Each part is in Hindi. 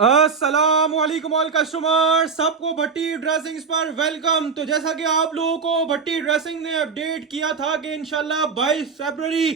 अस्सलामुअलैकुम ऑल कस्टमर, सबको भट्टी ड्रेसिंग्स पर वेलकम। तो जैसा कि आप लोगों को भट्टी ड्रेसिंग ने अपडेट किया था कि इंशाल्लाह 22 फरवरी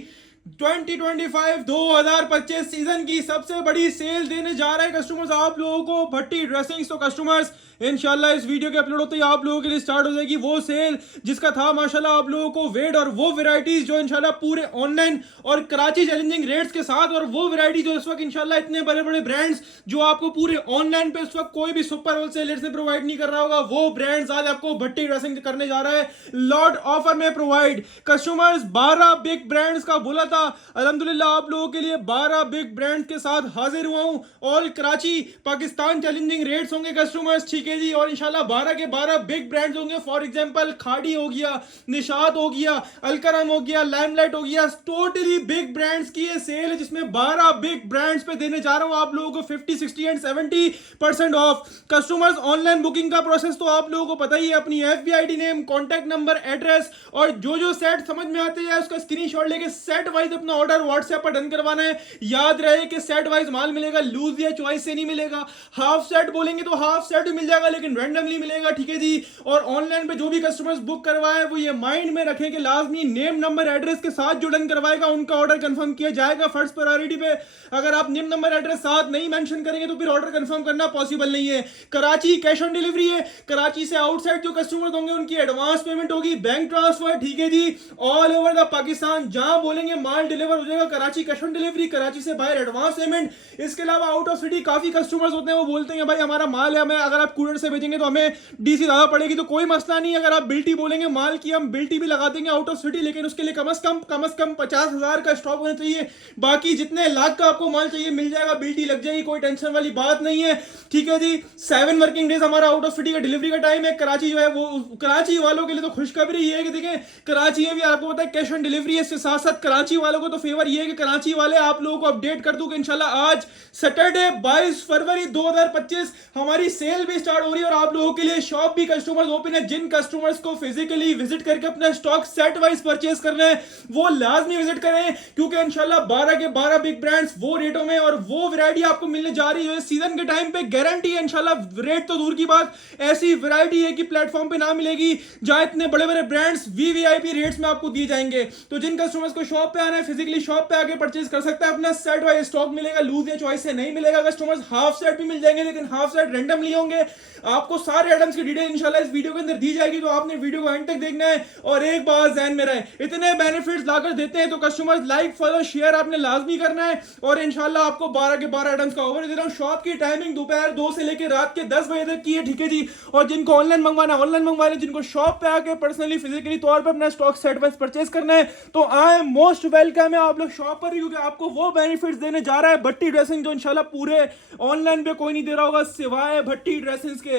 2025 2025 सीजन की सबसे बड़ी सेल देने जा रहे हैं कस्टमर्स आप लोगों को भट्टी ड्रेसिंग्स। तो कस्टमर्स इंशाल्लाह इस वीडियो के अपलोड होते ही आप लोगों के लिए स्टार्ट हो जाएगी वो सेल जिसका था माशाल्लाह आप लोगों को वेट और वो वैरायटीज जो इंशाल्लाह पूरे ऑनलाइन और कराची चैलेंजिंग रेट्स के साथ, और वो वैरायटी जो इस वक्त इंशाल्लाह इतने बड़े बड़े ब्रांड्स जो आपको पूरे ऑनलाइन पे इस वक्त कोई भी सुपर होलसेलर से प्रोवाइड नहीं कर रहा होगा, वो ब्रांड्स आज आपको भट्टी ड्रेसिंग करने जा रहा है लॉट ऑफर में प्रोवाइड। कस्टमर्स 12 बिग ब्रांड्स का बोला था, अल्हम्दुलिल्लाह आप लोगों के लिए 12 बिग ब्रांड्स के साथ हाजिर हुआ हूं। All Karachi Pakistan challenging rates होंगे कस्टमर्स, ठीक है जी। और इंशाल्लाह 12 के 12 बिग ब्रांड्स होंगे। फॉर एग्जांपल खाड़ी हो गया, निशात हो गया, अलकरम हो गया, लाइमलाइट हो गया, टोटली बिग ब्रांड्स की ये सेल है जिसमें 12 बिग ब्रांड्स पे देने जा रहा हूं आप लोगों को 50 60 and 70% of. Customers online booking का प्रोसेस तो आप लोगों को पता ही है, अपनी FBID name, contact number, address और जो सेट समझ में आते हैं उसका स्क्रीनशॉट लेके सेट वाइज अपना ऑर्डर व्हाट्सएप पर डन करवाना है। याद रहे कि सेट वाइज माल मिलेगा, लूज या चॉइस से नहीं मिलेगा। हाफ सेट बोलेंगे तो हाफ सेट भी मिल जाएगा लेकिन रैंडमली मिलेगा, ठीक है जी। और ऑनलाइन पे जो भी कस्टमर्स बुक करवाए वो ये माइंड में रखें कि लाजमी नेम नंबर एड्रेस के साथ जो डन करवाएगा उनका ऑर्डर कंफर्म किया जाएगा फर्स्ट प्रायोरिटी पे। अगर आप नेम नंबर एड्रेस साथ नहीं मेंशन करेंगे तो फिर ऑर्डर कंफर्म करना पॉसिबल नहीं है। कराची कैश ऑन डिलीवरी है, कराची से आउटसाइड जो कस्टमर्स होंगे उनकी एडवांस पेमेंट होगी, बैंक ट्रांसफर, ठीक है जी। ऑल ओवर द पाकिस्तान जहां बोलेंगे माल डिलीवर हो जाएगा, Karachi cash on delivery, Karachi से बाहर एडवांस पेमेंट। इसके अलावा आउट ऑफ सिटी काफी कस्टमर्स होते हैं वो बोलते हैं भाई हमारा माल है, हमें अगर आप कूरियर से भेजेंगे तो हमें डीसी ज्यादा पड़ेगी, तो कोई मसला नहीं है। अगर आप बिल्टी बोलेंगे माल की हम बिल्टी भी लगा देंगे आउट ऑफ सिटी, लेकिन उसके लिए कम से कम 50,000 का स्टॉक होना चाहिए। बाकी जितने लाख का आपको माल चाहिए मिल जाएगा, बिल्टी लग जाएगी, कोई टेंशन वाली बात नहीं है, ठीक है जी। 7 वर्किंग डेज हमारा आउट ऑफ सिटी का डिलीवरी का टाइम है। कराची जो है वो कराची वालों के लिए तो खुशखबरी ये है कि देखें कराची में भी आपको पता है कैश ऑन डिलीवरी है। इसके साथ साथ कराची वालों को तो फेवर ये है कि कराची वाले आप लोगों को अपडेट कर दूं कि इंशाल्लाह आज सैटरडे 22 फरवरी 2025 हमारी सेल भी स्टार्ट हो रही है और आप लोगों के लिए शॉप भी कस्टमर्स ओपन है। जिन कस्टमर्स को फिजिकली विजिट करके अपना स्टॉक सेट वाइज परचेज करना है वो लाजमी विजिट करें, क्योंकि इंशाल्लाह 12 के 12 बिग ब्रांड्स वो रेटों में और वो वैरायटी आपको मिलने जा रही है सीजन के टाइम पे, गारंटी है। इंशाल्लाह रेट तो दूर की बात, ऐसी वैरायटी है कि प्लेटफॉर्म पे ना मिलेगी जहां इतने बड़े बड़े ब्रांड्स VVIP रेट्स में आपको दिए जाएंगे। तो जिन कस्टमर्स को शॉप पे आना है फिजिकली शॉप पे आके परचेज कर सकता है, अपना सेट वाइज स्टॉक मिलेगा, लूज या चॉइस से नहीं मिलेगा। कस्टमर्स हाफ सेट भी मिल जाएंगे लेकिन हाफ सेट रैंडमली होंगे। आपको सारे आइटम्स की डिटेल इंशाल्लाह इस वीडियो के अंदर दी जाएगी, तो आपने वीडियो को एंड तक देखना है। और एक बात ध्यान में रहे, इतने बेनिफिट्स लाकर देते हैं तो कस्टमर्स लाइक फॉलो शेयर आपने लाजमी करना है। और इंशाल्लाह आपको 12 के 12 आइटम्स का ऑफर दे रहा हूं। शॉप की टाइमिंग दोपहर 2 से लेकर रात के 10 बजे तक की है, ठीक है जी। और जिनको ऑनलाइन मंगवाना ऑनलाइन मंगवा लें, जिनको शॉप पे आके पर्सनली फिजिकली तौर पर अपना स्टॉक सेट वाइज परचेज करना है तो आई एम मोस्ट वेलकम है आप लोग शॉप पर ही, क्योंकि आपको वो बेनिफिट्स देने जा रहा है भट्टी ड्रेसिंग जो इंशाल्लाह पूरे ऑनलाइन पे कोई नहीं दे रहा होगा सिवाय भट्टी ड्रेसिंग्स के।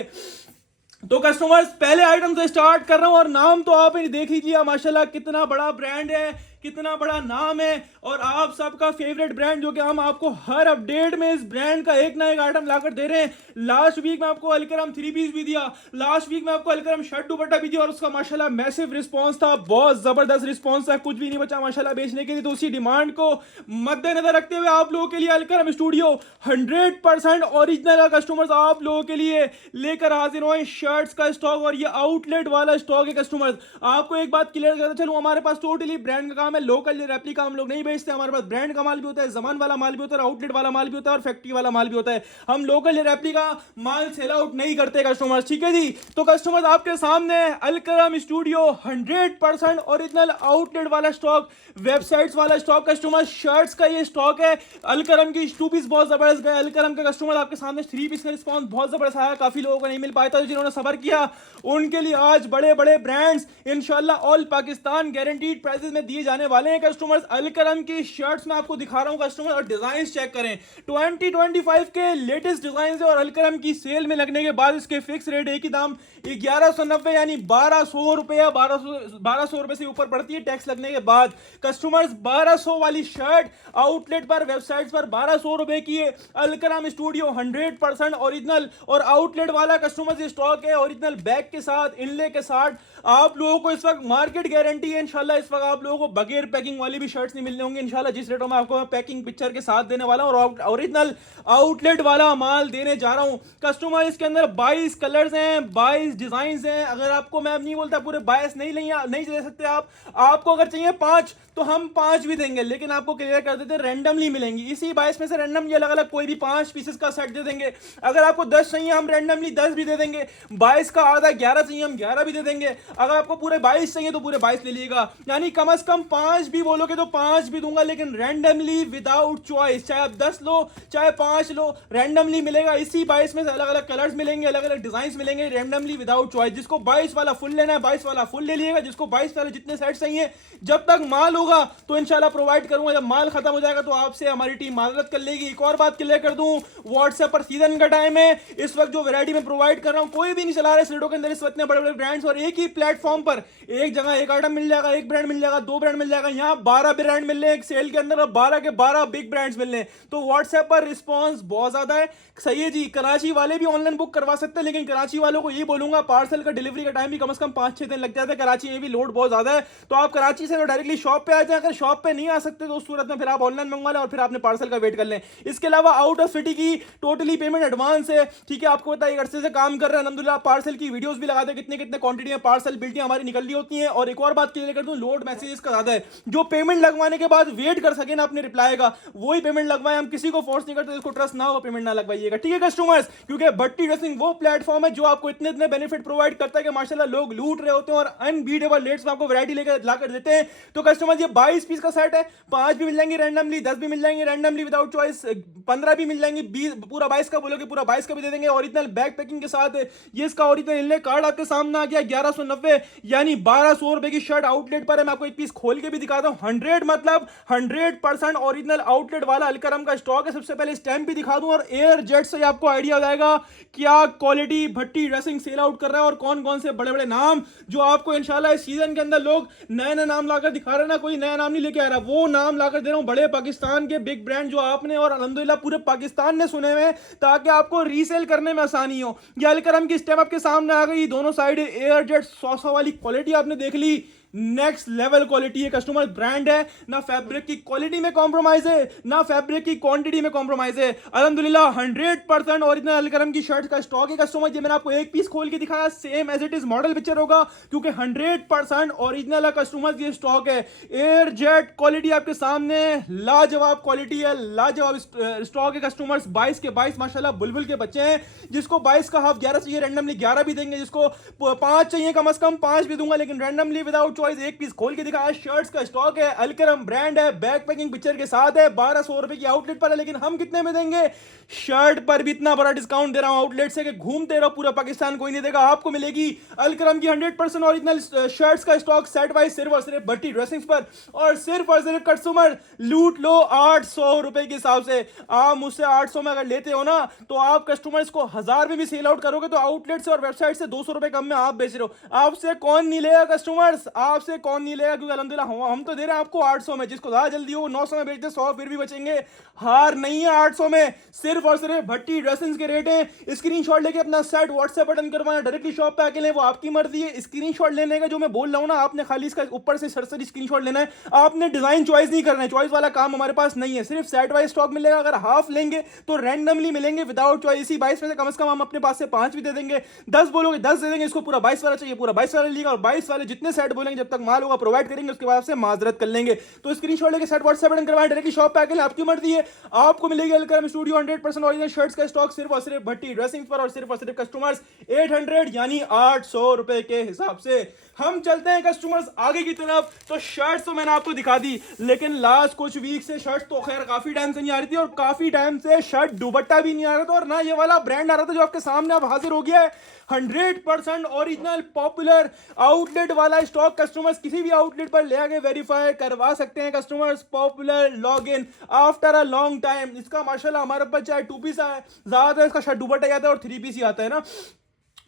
तो कस्टमर्स पहले आइटम से स्टार्ट कर रहा हूं और नाम तो आप ही देख लीजिए माशाल्लाह कितना बड़ा ब्रांड है, कितना बड़ा नाम है और आप सबका फेवरेट ब्रांड जो कि हम आपको हर अपडेट में इस ब्रांड का एक ना एक आइटम लाकर दे रहे हैं। लास्ट वीक में आपको अलकरम 3 पीस भी दिया, लास्ट वीक में आपको अलकरम शर्ट दुपट्टा भी दिया और उसका माशाल्लाह मैसिव रिस्पांस था, बहुत जबरदस्त रिस्पांस था, कुछ भी नहीं बचा माशाल्लाह बेचने के लिए। तो उसी डिमांड को मद्देनजर रखते हुए आप लोगों के लिए अलकरम स्टूडियो 100% ओरिजिनल कस्टमर्स आप लोगों के लिए लेकर हाजिर हुए शर्ट्स का स्टॉक और ये आउटलेट वाला स्टॉक है। कस्टमर्स आपको एक बात क्लियर करता चलूं, हमारे पास टोटली ब्रांड का काम है, लोकल रेप्लिका हम लोग नहीं बेचते। हमारे पास ब्रांड का माल भी होता है, जमान वाला माल भी होता है, आउटलेट वाला माल भी होता है और फैक्ट्री वाला माल भी होता है। हम लोकल रेप्लिका माल सेल आउट नहीं करते कस्टमर्स, ठीक है जी। तो कस्टमर्स आपके सामने अलकरम स्टूडियो 100% ओरिजिनल आउटलेट वाला स्टॉक, वेबसाइट्स वाला स्टॉक। कस्टमर्स शर्ट्स का ये स्टॉक है, अलकरम की 2 पीस बहुत जबरदस्त गए, अलकरम के कस्टमर आपके सामने 3 पीस का रिस्पांस बहुत जबरदस्त आया, काफी लोगों को नहीं मिल पाया था, जिन्होंने सबर किया उनके लिए आज बड़े बड़े ब्रांड्स इंशाल्लाह ऑल पाकिस्तान गारंटीड प्राइसेस में दिए जाने वाले हैं। कस्टमर्स अलकरम की शर्ट्स में आपको दिखा रहा हूं कस्टमर, और डिजाइन चेक करें 2025 के लेटेस्ट डिजाइन है और अलकरम की सेल में लगने के बाद इसके फिक्स रेट एक ही दाम 1190 यानी 1200 रुपया, 1200 रुपए से ऊपर पड़ती है टैक्स लगने के बाद। कस्टमर्स 1200 वाली शर्ट आउटलेट पर वेबसाइट्स पर 1200 रुपए की है। अलकरम स्टूडियो 100% ओरिजिनल और आउटलेट वाला कस्टमर्स स्टॉक है, ओरिजिनल बैग के साथ, इनले के साथ। आप लोगों को इस वक्त मार्केट गारंटी है इंशाल्लाह, इस वक्त आप लोगों को बगैर पैकिंग वाली भी शर्ट्स नहीं मिलने होंगे इंशाल्लाह, जिस रेटों में आपको पैकिंग पिक्चर के साथ देने वाला हूं और ओरिजिनल आउटलेट वाला माल देने जा रहा हूं। कस्टमर इसके अंदर 22 कलर्स हैं, 22 डिजाइन हैं। अगर आपको मैं नहीं बोलता पूरे 22 नहीं ले सकते आप, आपको अगर चाहिए 5 तो हम 5 भी देंगे, लेकिन आपको क्लियर कर देते हैं रैंडमली मिलेंगी। इसी 22 में से रैंडमली अलग अलग कोई भी 5 पीसेस का सेट दे देंगे। अगर आपको 10 चाहिए हम रैंडमली 10 भी दे देंगे। 22 का आधा 11 चाहिए हम 11 भी दे देंगे। अगर आपको पूरे 22 चाहिए तो पूरे 22 ले लीजिएगा, यानी कम से कम 5 भी बोलोगे तो 5 भी दूंगा, लेकिन रैंडमली विदाउट चॉइस। चाहे आप 10 लो चाहे 5 लो, रैंडमली मिलेगा। इसी 22 में से अलग अलग कलर्स मिलेंगे, अलग अलग डिजाइन मिलेंगे, रैंडमली विदाउट चॉइस। जिसको 22 वाला फुल लेना है 22 वाला फुल ले लीजिएगा। जिसको 22 वाले जितने सेट चाहिए जब तक माल होगा तो इंशाल्लाह प्रोवाइड करूंगा। जब माल खत्म हो जाएगा तो आपसे हमारी टीम माजरत कर लेगी। एक और बात क्लियर कर दूं, व्हाट्सएप पर सीजन का टाइम है। इस वक्त जो वैरायटी में प्रोवाइड कर रहा हूं कोई भी नहीं चला रहा है स्लेटों के अंदर इस वक्त बड़े बड़े ब्रांड्स, और एक ही प्लेटफॉर्म पर एक जगह एक आइटम मिल जाएगा, एक ब्रांड मिल जाएगा, 2 ब्रांड मिल जाएगा। यहाँ 12 ब्रांड मिल रहे हैं एक सेल के अंदर और 12 के 12 बिग ब्रांड्स मिल रहे हैं। तो व्हाट्सएप पर रिस्पॉन्स बहुत ज्यादा है। सही है जी, कराची वाले भी ऑनलाइन बुक करवा सकते हैं, लेकिन कराची वालों को ये बोलूंगा पार्सल का डिलीवरी का टाइम भी कम से कम 5-6 दिन लग जाता है। कराची में भी लोड बहुत ज्यादा है, तो आप कराची से तो डायरेक्टली शॉप पे आ जाए। अगर शॉप पे नहीं आ सकते तो उस सूरत में फिर आप ऑनलाइन मंगवा लें और फिर आपने पार्सल का वेट कर लें। इसके अलावा आउट ऑफ सिटी की टोटली पेमेंट एडवांस है। ठीक है, आपको पता है अरसे से काम कर रहे हैं अल्हम्दुलिल्लाह, पार्सल की वीडियोस भी लगाते हैं, कितने कितने क्वांटिटी में पार्सल बिल्टियां हमारी निकल रही होती हैं। और एक और बात क्लियर कर दूं, लोड मैसेजेस का ज्यादा है। जो पेमेंट लगवाने के बाद वेट कर सके ना अपने रिप्लाई का, वही पेमेंट लगवाए। हम किसी को फोर्स नहीं करते, जिसको ट्रस्ट ना हो पेमेंट ना लगवाइएगा। ठीक है कस्टमर्स, क्योंकि भट्टी ड्रेसिंग वो प्लेटफॉर्म है जो आपको इतने इतने बेनिफिट प्रोवाइड करता है कि माशाल्लाह लोग लूट रहे होते हैं और अनबीटेबल रेट्स में आपको वैरायटी लेकर लाकर देते हैं। तो कस्टमर ये 22 पीस का सेट है, 5 भी मिल जाएंगे रैंडमली, 10 भी मिल जाएंगे रैंडमली विदाउट चॉइस, 15 भी मिल जाएंगे, 20 पूरा 22 का बोलोगे पूरा 22 का भी दे देंगे ओरिजिनल बैक पैकिंग के साथ। ये इसका ओरिजिनल इनले कार्ड आपके सामने आ गया 1190, यानी 1200 रुपए की शर्ट आउटलेट पर है। मैं आपको एक पीस खोल के भी दिखाता हूं। 100 मतलब 100% ओरिजिनल आउटलेट वाला अलकरम का स्टॉक है। सबसे पहले स्टैम्प भी दिखा दूं और एयर जेट से आपको आइडिया हो जाएगा क्या क्वालिटी भट्टी ड्रेसिंग सेल आउट कर रहा है और कौन कौन से बड़े बड़े नाम जो आपको इंशाल्लाह इस सीजन के अंदर लोग नए नए नाम लाकर दिखा रहे हैं ना, कोई नया नाम नहीं लेके आ रहा, वो नाम लाकर दे रहा हूं। बड़े पाकिस्तान के बिग ब्रांड जो आपने और अल्हम्दुलिल्लाह पूरे पाकिस्तान ने सुने हुए, ताकि आपको रीसेल करने में आसानी हो। ये अलकरम की स्टेप आपके सामने आ गई, दोनों साइड एयर जेट 100 वाली क्वालिटी आपने देख ली। नेक्स्ट लेवल क्वालिटी है, कस्टमर ब्रांड है, ना फैब्रिक की क्वालिटी में कॉम्प्रोमाइज है ना फैब्रिक की क्वांटिटी में कॉम्प्रोमाइज है। अल्हम्दुलिल्लाह 100% ओरिजिनल अलकरम की शर्ट का स्टॉक है कस्टमर। ये मैंने आपको एक पीस खोल के दिखाया, same as it is model picture होगा, क्योंकि 100% ओरिजिनल कस्टमर ये स्टॉक है। एयर जेट क्वालिटी आपके सामने, लाजवाब क्वालिटी है, लाजवाब स्टॉक है कस्टमर्स। 22 के 22 माशाल्लाह बुलबुल के बच्चे हैं। जिसको 22 का हाफ 11 चाहिए रैंडमली 11 भी देंगे, जिसको 5 चाहिए कम से कम 5 भी दूंगा, लेकिन रैंडमली विदाउट एक पीस खोल के दिखाया। शर्ट्स का स्टॉक है, अलकरम ब्रांड है, बैक पैकिंग पिक्चर के साथ है, 1200 रुपए की आउटलेट पर है, लेकिन हम कितने में देंगे? शर्ट पर भी इतना बड़ा डिस्काउंट दे रहा हूं आउटलेट से कि घूमते रहो पूरा पाकिस्तान, कोई नहीं देगा। आपको मिलेगी अलकरम की 100% ओरिजिनल शर्ट्स का स्टॉक सेट वाइज सिर्फ और सिर्फ भट्टी ड्रेसिंग्स पर, और सिर्फ कस्टमर लूट लो 800 रुपए के हिसाब से। आप मुझसे 800 में अगर लेते हो ना, तो आप कस्टमर्स को 1000 में भी सेल आउट करोगे तो आउटलेट से और वेबसाइट से 200 रुपए कम में आप बेच रहे हो। आपसे कौन नहीं लेगा कस्टमर्स, आपसे कौन नहीं लेगा, क्योंकि अल्हम्दुलिल्लाह हम तो दे रहे हैं आपको 800 में। जिसको ज्यादा जल्दी हो 900 में बेचते 100 फिर भी बचेंगे। हार नहीं है 800 में, सिर्फ और सिर्फ भट्टी ड्रेसिंग्स के रेट हैं। स्क्रीनशॉट लेके अपना सेट व्हाट्सएप बटन करवाना, डायरेक्टली शॉप पे आके लें, वो आपकी मर्जी है। स्क्रीनशॉट लेने का जो मैं बोल रहा हूं ना, आपने खाली इसका ऊपर से सरसरी स्क्रीनशॉट लेना है, आपने डिजाइन चॉइस नहीं करना है। चॉइस वाला काम हमारे पास नहीं है, सिर्फ सेट वाइज स्टॉक मिलेगा। अगर हाफ लेंगे तो रैंडमली मिलेंगे विदाउट चॉइस। इसी 22 में से कम हम अपने पास से 5 भी दे देंगे, 10 बोलोगे 10 दे देंगे। इसको पूरा 22 वाला चाहिए पूरा 22 वाला लीजिएगा, और 22 वाले जितने सेट बोलेंगे जब तक माल होगा प्रोवाइड करेंगे, उसके बाद से माजरत कर लेंगे। तो स्क्रीनशॉट लेके सेट व्हाट्सएप बटन करवाएं, डायरेक्टली शॉप पे आके आपकी मर्जी है। आपको मिलेगी अलकरम स्टूडियो 100% ओरिजिनल शर्ट्स का स्टॉक सिर्फ और सिर्फ भट्टी ड्रेसिंग पर, और सिर्फ कस्टमर्स 800 यानी 800 रुपए के हिसाब से। हम चलते हैं कस्टमर्स आगे की तरफ। तो शर्ट्स तो मैंने आपको दिखा दी, लेकिन लास्ट कुछ वीक से शर्ट्स तो खैर काफी टाइम से नहीं आ रही थी, और काफी टाइम से शर्ट दुपट्टा भी नहीं आ रहा था, और ना ये वाला ब्रांड आ रहा था जो आपके सामने अब हाजिर हो गया है। 100% ओरिजिनल पॉपुलर आउटलेट वाला स्टॉक कस्टमर्स किसी भी आउटलेट पर ले आके वेरीफाई करवा सकते हैं कस्टमर्स। पॉपुलर लॉग in after a long time. इसका माशाल्लाह हमारे पास चाहे 2 पीस है, ज्यादा इसका शर्ट दुपट्टा आता है और 3 पीस ही आता है ना।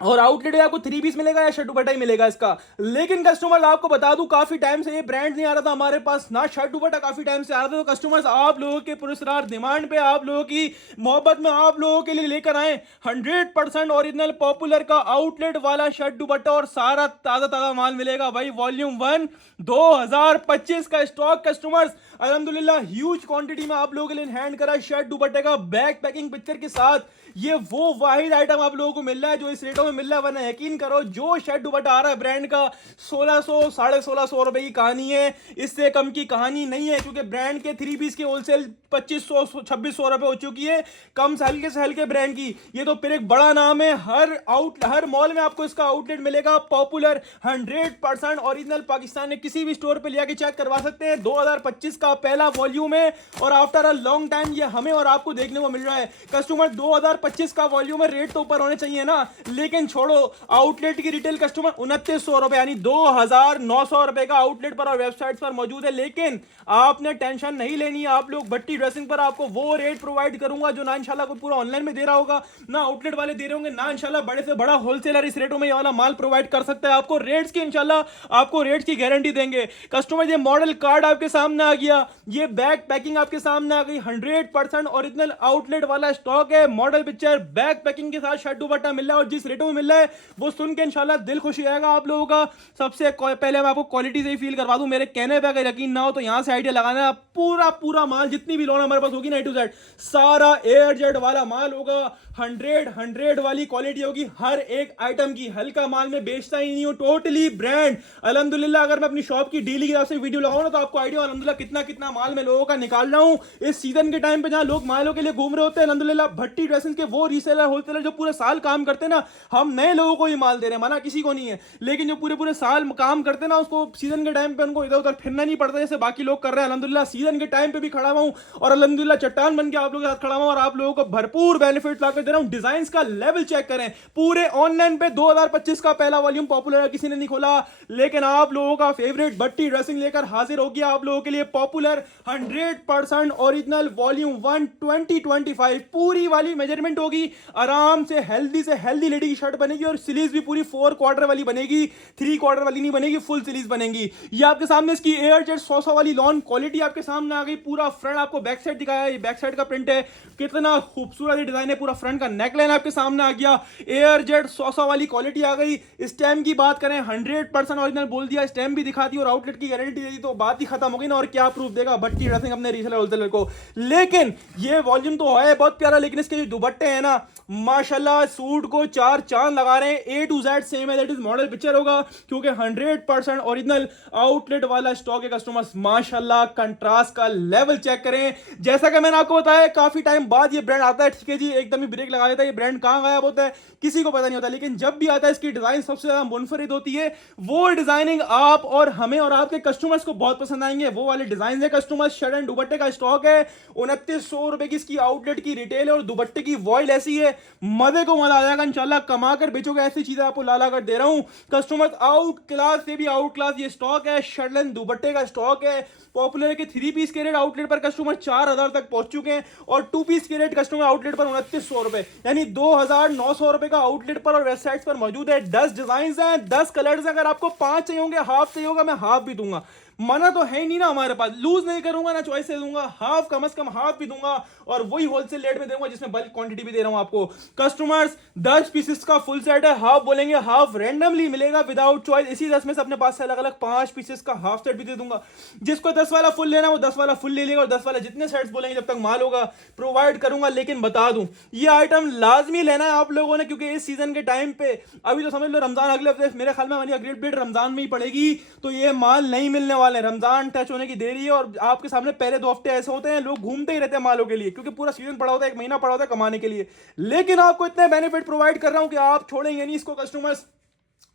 और आउटलेट है आपको थ्री पीस मिलेगा या शर्ट दुपट्टा ही मिलेगा इसका। लेकिन कस्टमर्स आपको बता दूं काफी टाइम से ये ब्रांड नहीं आ रहा था हमारे पास, ना शर्ट दुपट्टा काफी टाइम से आ रहा था। तो कस्टमर्स आप लोगों के पुरस्कार डिमांड पे, आप लोगों की मोहब्बत में आप लोगों के लिए लेकर आए 100% ओरिजिनल पॉपुलर का आउटलेट वाला शर्ट दुपट्टा और सारा ताजा ताजा माल मिलेगा भाई। वॉल्यूम 1 2025 का स्टॉक कस्टमर्स अल्हम्दुलिल्लाह ह्यूज क्वांटिटी में आप लोगों के लिए हैंड करा शर्ट दुपट्टे का बैक पैकिंग पिक्चर के साथ। ये वो वाहिद आइटम आप लोगों को मिल रहा है जो इस रेटों में मिल रहा है, वरना यकीन करो जो शर्ट दुपट्टा आ रहा है ब्रांड का 1600 1650 रुपए की कहानी है, इससे कम की कहानी नहीं है। क्योंकि ब्रांड के थ्री पीस की होलसेल 2500 2600 रुपए हो चुकी है कम से हल्के ब्रांड की। ये तो फिर एक बड़ा नाम है, हर मॉल में आपको इसका आउटलेट मिलेगा पॉपुलर 100% ओरिजिनल पाकिस्तान में किसी भी स्टोर पे लिया के चेक करवा सकते हैं। 2025 का पहला वॉल्यूम है और आफ्टर अ लॉन्ग टाइम ये हमें और आपको देखने को मिल रहा है। कस्टमर 2025 का वॉल्यूम है, रेट तो ऊपर होने चाहिए ना, लेकिन छोड़ो आउटलेट की रिटेल कस्टमर 2900 रुपए यानी 2900 रुपए का आउटलेट पर और वेबसाइट पर मौजूद है। लेकिन आपने टेंशन नहीं लेनी है, आप लोग भट्टी ड्रेसिंग पर आपको वो रेट प्रोवाइड करूंगा जो ना इंशाल्लाह कोई पूरा ऑनलाइन में दे रहा होगा, ना आउटलेट वाले दे रहे होंगे, ना इंशाल्लाह बड़े से बड़ा होलसेलर इस रेटों में ये वाला माल प्रोवाइड कर सकता है आपको। रेट्स की इंशाल्लाह आपको रेट्स की गारंटी देंगे। कस्टमर ये मॉडल कार्ड आपके सामने आ गया, ये बैक पैकिंग आपके सामने आ गई, 100% ओरिजिनल आउटलेट वाला स्टॉक है। मॉडल पिक्चर बैक पैकिंग के साथ शर्ट दुपट्टा मिल रहा है और जिस रेटों में मिल रहा है वो सुन के इंशाल्लाह दिल खुश आएगा आप लोगों का। सबसे पहले मैं आपको क्वालिटी से ही फील करवा दूं, मेरे कहने पे अगर यकीन ना हो तो यहां से आइडिया लगाना है। पूरा माल जितनी भी लोन हमारे पास होगी ना A to Z सारा एयर जेट वाला माल होगा, 100 वाली क्वालिटी होगी हर एक आइटम की। हल्का माल में बेचता ही नहीं हो, टोटली ब्रांड। अल्हम्दुलिल्लाह अगर मैं अपनी शॉप की डेली की तरफ से वीडियो लगाऊं ना तो आपको आइडिया अल्हम्दुलिल्लाह कितना माल मैं लोगों का निकाल रहा हूं इस सीजन के टाइम पे जहां लोग मालों के लिए घूम रहे होते हैं। अल्हम्दुलिल्लाह भट्टी ड्रेसेस के वो रीसेलर होलसेलर जो पूरे साल काम करते हैं ना, हम नए लोगों को ही माल दे रहे हैं, मना किसी को नहीं है। लेकिन जो पूरे साल काम करते हैं ना, उसको सीजन के टाइम पे उनको इधर उधर फिरना नहीं पड़ता जैसे बाकी लोग कर रहे हैं। अल्हम्दुलिल्लाह सीजन के टाइम पे भी खड़ा हुआ हूं और अल्हम्दुलिल्लाह चट्टान बन के आप लोगों के साथ खड़ा हुआ और आप लोगों को भरपूर बेनिफिट लाकर दे रहा हूं। डिजाइन का लेवल चेक करें, पूरे ऑनलाइन पे 2025 का पहला वॉल्यूम पॉपुलर है, किसी ने नहीं खोला, लेकिन आप लोगों का फेवरेट भट्टी ड्रेसिंग लेकर हाजिर हो गया आप लोगों के लिए पॉपुलर 100% ओरिजिनल वॉल्यूम 1 2025। पूरी वाली मेजरमेंट होगी, आराम से हेल्दी लेडी की शर्ट बनेगी और स्लीव्स भी पूरी 4 क्वार्टर वाली बनेगी, 3 क्वार्टर वाली नहीं बनेगी, फुल स्लीव्स बनेगी। ये आपके सामने इसकी एयर जेट 100 वाली लॉन क्वालिटी आपके सामने आ गई। पूरा फ्रंट आपको बैक साइड दिखाया है, ये बैक साइड का प्रिंट है, कितना खूबसूरत डिजाइन है। पूरा फ्रंट का नेकलाइन आपके सामने आ गया, एयर जेट 100 वाली क्वालिटी आ गई। स्टैम्प की बात करें 100% ओरिजिनल बोल दिया, स्टैम्प भी दिखा दी और आउटलेट की गारंटी दे दी, तो बात ही खत्म हो गई ना। और क्या प्रूफ देगा भट्टी ड्रेसिंग अपने रीसेलर होलसेलर को। लेकिन ये वॉल्यूम तो है बहुत प्यारा, लेकिन इसके जो दुपट्टे हैं ना माशाल्लाह सूट को 4 चांद लगा रहे हैं। A to Z सेम है, दैट इज मॉडल पिक्चर होगा क्योंकि 100% ओरिजिनल आउटलेट वाला स्टॉक है कस्टमर्स। माशाल्लाह कंट्रास्ट का लेवल चेक करें। जैसा कि मैंने आपको बताया काफी टाइम बाद ये ब्रांड आता है, ठीक है जी, एकदम ही ब्रेक लगा देता है। ये ब्रांड कहां गायब होता है किसी को पता नहीं होता, लेकिन जब भी आता है इसकी डिजाइन सबसे ज्यादा मुनफरिद होती है। वो डिजाइनिंग आप और हमें और आपके कस्टमर्स को बहुत पसंद आएंगे, वो वाले डिजाइन है कस्टमर्स। शर्ट एंड दुपट्टे का स्टॉक है, 2900 रुपए की इसकी आउटलेट की रिटेल है और दुपट्टे की वॉइल ऐसी है मजे को मजा आ जाएगा इंशाल्लाह। कमा कर बेचोगे ऐसी चीजें आपको लाला कर दे रहा हूं कस्टमर्स। आउट क्लास से भी आउट क्लास ये स्टॉक है, शर्ट एंड दुपट्टे का स्टॉक है। पॉपुलर के 3 पीस के रेट आउटलेट पर कस्टमर 4000 तक पहुंच चुके हैं और 2 पीस के रेट कस्टमर आउटलेट पर 2900 रुपए यानी 2900 रुपए का आउटलेट पर और वेबसाइट पर मौजूद है। 10 डिजाइन हैं, 10 कलर्स हैं। अगर आपको 5 चाहिए होंगे, हाफ चाहिए होगा, मैं हाफ भी दूंगा, मना तो है ही नहीं ना हमारे पास, लूज नहीं करूंगा ना चॉइस से दूंगा, हाफ कम से कम हाफ भी दूंगा और वही होलसेल रेट में दूंगा जिसमें बल्क क्वांटिटी भी दे रहा हूं आपको। कस्टमर्स 10 पीसेस का फुल सेट है, हाफ बोलेंगे हाफ रेंडमली मिलेगा विदाउट चॉइस। इसी 10 में से अपने पास से अलग अलग 5 पीसेस का हाफ सेट भी दे दूंगा। जिसको 10 वाला फुल लेना वो 10 वाला फुल ले लेगा और 10 वाला जितने सेट्स बोलेंगे जब तक माल होगा प्रोवाइड करूंगा। लेकिन बता दूं ये आइटम लाजमी लेना है आप लोगों ने, क्योंकि इस सीजन के टाइम पे अभी तो समझ लो रमजान अगले हफ्ते मेरे ख्याल में हमारी अग्रेड बीट रमजान में ही पड़ेगी, तो ये माल नहीं मिलने वाले। रमजान टच होने की देरी है और आपके सामने पहले 2 हफ्ते ऐसे होते हैं लोग घूमते ही रहते हैं मालों के लिए, क्योंकि पूरा सीजन पड़ा होता है, 1 महीना पड़ा होता है कमाने के लिए। लेकिन आपको इतने बेनिफिट प्रोवाइड कर रहा हूं कि आप छोड़ेंगे नहीं इसको कस्टमर्स।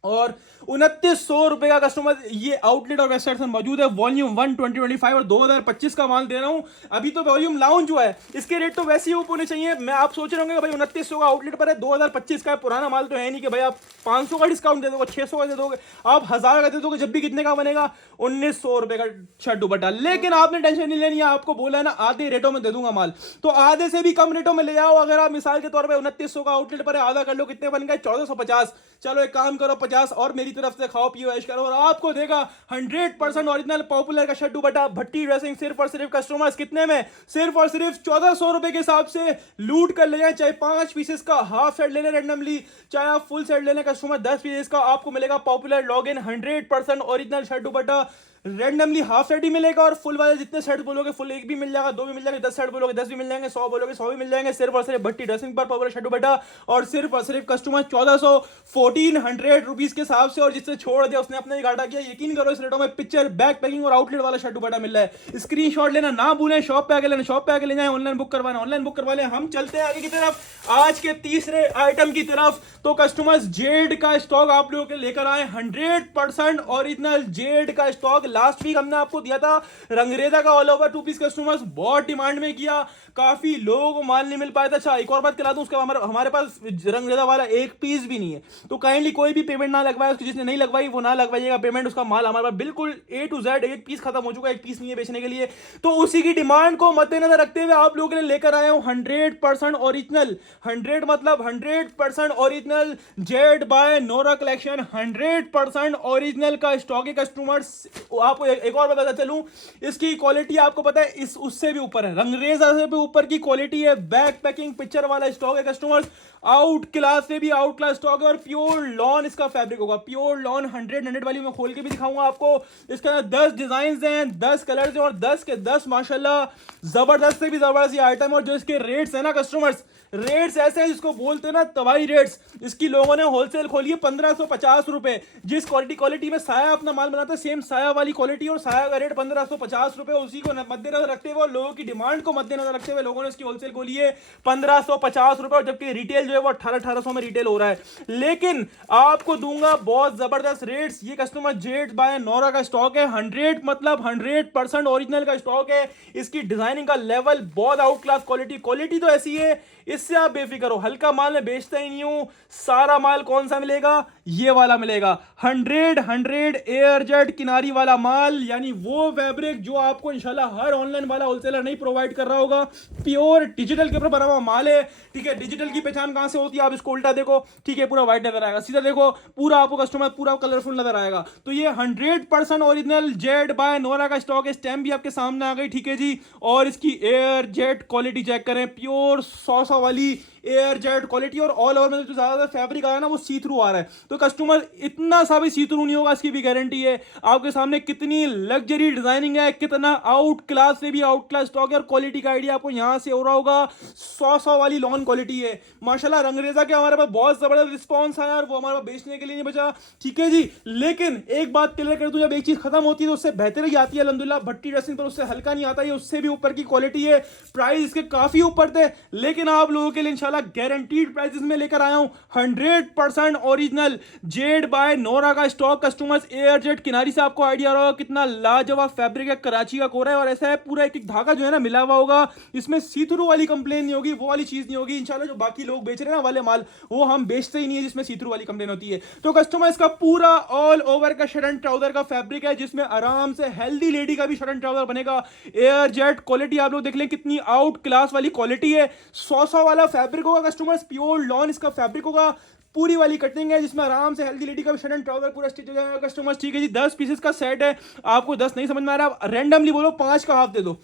और 2900 रुपए का कस्टमर ये आउटलेट और वेबसाइट में मौजूद है। वॉल्यूम 1 2025 और 2025 का माल दे रहा हूं। अभी तो वॉल्यूम लॉन्च हुआ है, इसके रेट तो वैसे ही ऊपर होने चाहिए। मैं आप सोच रहे होंगे भाई 2900 का आउटलेट पर है, 2025 का है, पुराना माल तो है नहीं कि भाई आप 500 का डिस्काउंट दे दोगे, 600 का दे दोगे, आप 1000 का दे दोगे, जब भी कितने का बनेगा 1900 रुपए का शर्ट दुपट्टा। लेकिन आपने टेंशन नहीं लेनी है, आपको बोला है ना आधे रेटों में दे दूंगा माल, तो आधे से भी कम रेटों में ले जाओ। अगर आप मिसाल के तौर पर 2900 का आउटलेट पर है, आधा कर लो, कितने बन गए 1450। चलो एक काम करो 50 और मेरी तरफ से खाओ पियो ऐश करो, और आपको देगा 100% ओरिजिनल पॉपुलर का शर्ट दुपट्टा भट्टी ड्रेसिंग सिर्फ और सिर्फ कस्टमर्स कितने में, सिर्फ और सिर्फ 1400 रुपए के हिसाब से लूट कर ले जाए। चाहे 5 पीसेस का हाफ सेट ले लें रैंडमली, चाहे आप फुल सेट ले लें कस्टमर 10 पीसेस का, आपको मिलेगा पॉपुलर लॉग इन 100% original shirt dupatta. Randomly half set ही मिलेगा और फुल वाले जितने सेट बोलोगे फुल एक भी मिल जाएगा, 2 भी मिल जाएंगे, 10 सेट बोलोगे 10 भी मिल जाएंगे, 100 बोलोगे 100 भी मिल जाएंगे, सिर्फ और सिर्फ भट्टी ड्रेसिंग पर पॉपुलर शर्ट दुपट्टा। और सिर्फ कस्टमर 1400 रुपीज के हिसाब से, और जिससे छोड़ दिया उसने अपने ही घाटा किया। यकीन करो इस रेटों में पिक्चर बैक पैकिंग और आउटलेट वाला शर्ट दुपट्टा मिल रहा है। स्क्रीनशॉट लेना ना भूलें, शॉप पे आके लेना, शॉप पे आके ले जाए, ऑनलाइन बुक करवाना ऑनलाइन बुक करवा लें। हम चलते हैं आगे की तरफ, आज के तीसरे आइटम की तरफ। तो कस्टमर्स जेड का स्टॉक आप लोगों के लेकर आए, 100% ओरिजिनल जेड का स्टॉक। लास्ट वीक हमने आपको दिया था रंगरेजा का ऑल ओवर 2 पीस, कस्टमर्स बहुत डिमांड में किया, काफी लोगों को माल नहीं मिल पाया था। अच्छा एक और बात करा दूं, उसके हमारे पास रंगरेजा वाला एक पीस भी नहीं है, तो काइंडली कोई भी पेमेंट ना लगवाए, उसकी जिसने नहीं लगवाई वो ना लगवाइएगा पेमेंट। उसका माल हमारे पास बिल्कुल A to Z, एक पीस खत्म हो चुका है, एक पीस नहीं है बेचने के लिए। तो उसी की डिमांड को मद्देनजर रखते हुए आप लोगों के लिए लेकर आया हूं 100% ओरिजिनल, 100 मतलब 100% original Z by Nora collection, 100% original का स्टॉक है कस्टमर्स। आपको एक और बता चलूं, इसकी क्वालिटी आपको पता है इस उससे भी ऊपर है, रंगरेजा से भी ऊपर की क्वालिटी है। बैक पैकिंग पिक्चर वाला स्टॉक है कस्टमर्स, आउट क्लास से भी आउट क्लास स्टॉक है, और प्योर लॉन इसका फैब्रिक होगा, प्योर लॉन 100 वाली मैं खोल के भी दिखाऊंगा आपको। इसके अंदर 10 डिजाइन हैं, 10 कलर्स हैं, और 10 के 10 माशाल्लाह जबरदस्त से भी जबरदस्त आइटम। और जो इसके रेट्स है ना कस्टमर्स, रेट्स ऐसे हैं जिसको बोलते हैं ना तबाही रेट्स। इसकी लोगों ने होलसेल खोली है 1550 रुपए। जिस क्वालिटी में साया अपना माल बनाता है, सेम साया वाली क्वालिटी, और साया का रेट 1550 रुपए। उसी को मद्देनजर रखते हुए, लोगों की डिमांड को मद्देनजर रखते हुए लोगों ने इसकी होलसेल खोली है 1550 रुपए, और जबकि रिटेल जो है वो 1800 में रिटेल हो रहा है। लेकिन आपको दूंगा बहुत जबरदस्त रेट्स। ये कस्टमर जेड बाय नोरा का स्टॉक है, 100 मतलब 100% ओरिजिनल का स्टॉक है। इसकी डिजाइनिंग का लेवल बहुत आउट क्लास, क्वालिटी तो ऐसी है, इससे आप बेफिक्र हो। हल्का माल मैं बेचता ही नहीं हूं, सारा माल कौन सा मिलेगा, ये वाला मिलेगा 100 एयर जेट किनारी वाला माल, यानी वो फैब्रिक जो आपको इंशाल्लाह हर ऑनलाइन वाला होलसेलर नहीं प्रोवाइड कर रहा होगा। प्योर डिजिटल के ऊपर बना हुआ माल है, ठीक है। डिजिटल की पहचान कहां से होती है, आप इसको उल्टा देखो, ठीक है, पूरा व्हाइट नजर आएगा, सीधा देखो पूरा आपको कस्टमर पूरा कलरफुल नजर आएगा। तो ये 100% ओरिजिनल जेड बाय नोरा का स्टॉक है। स्टैम्प भी आपके सामने आ गई, ठीक है जी। और इसकी एयर जेट क्वालिटी चेक करें, प्योर 100 वाली एयर जेट क्वालिटी, और ऑल ओवर में जो ज्यादा फैब्रिक आ रहा है ना वो सी थ्रू आ रहा है। तो कस्टमर इतना सा भी सी थ्रू नहीं होगा, इसकी भी गारंटी है। आपके सामने कितनी लग्जरी डिजाइनिंग है, कितना आउट क्लास से भी आउट क्लास स्टॉक है, और क्वालिटी का आइडिया आपको यहां से हो रहा होगा। 100 वाली लॉन क्वालिटी है माशाल्लाह। रंगरेजा के हमारे पास बहुत जबरदस्त रिस्पॉन्स आया, और वो हमारे पास बेचने के लिए नहीं बचा, ठीक है जी। लेकिन एक बात क्लियर कर दूं, जब एक चीज खत्म होती है तो उससे बेहतर ही आती है अल्हम्दुलिल्लाह। भट्टी ड्रेसिंग पर उससे हल्का नहीं आता, ये उससे भी ऊपर की क्वालिटी है। प्राइस इसके काफी ऊपर थे, लेकिन आप लोगों के लिए इंशाल्लाह गारंटीड प्राइसेस में लेकर आया हूं 100% ओरिजिनल जेड बाय नोरा का स्टॉक। कस्टमर्स एयर जेट किनारी से आपको आइडिया रहा कितना लाजवाब फैब्रिक है, कराची का कोरा है, और ऐसा है पूरा एक एक धागा जो है ना मिला हुआ होगा। इसमें सी थ्रू वाली कंप्लेन नहीं होगी, वो वाली चीज नहीं होगी इंशाल्लाह। जो बाकी लोग बेच रहे हैं ना वाले माल, वो हम बेचते ही नहीं है जिसमें सी थ्रू वाली कंप्लेन होती है। तो कस्टमर्स का पूरा ऑल ओवर का शर्ट एंड ट्राउजर का फैब्रिक है, जिसमें आराम से हेल्दी लेडी का भी शर्ट एंड ट्राउजर बनेगा। एयर जेट क्वालिटी आप लोग देख लें कितनी आउट क्लास वाली क्वालिटी है। 100 वाला फैब्रिक होगा कस्टमर्स, प्योर लॉन इसका फैब्रिक होगा, पूरी वाली कटिंग है, जिसमें आराम से हेल्दी लेडी का भी शर्ट एंड ट्राउजर पूरा स्टिच हो जाएगा कस्टमर्स, ठीक है जी। 10 पीसेस का सेट है, आपको 10 नहीं समझ में आ रहा, रैंडमली बोलो 5 का हाफ दे दो,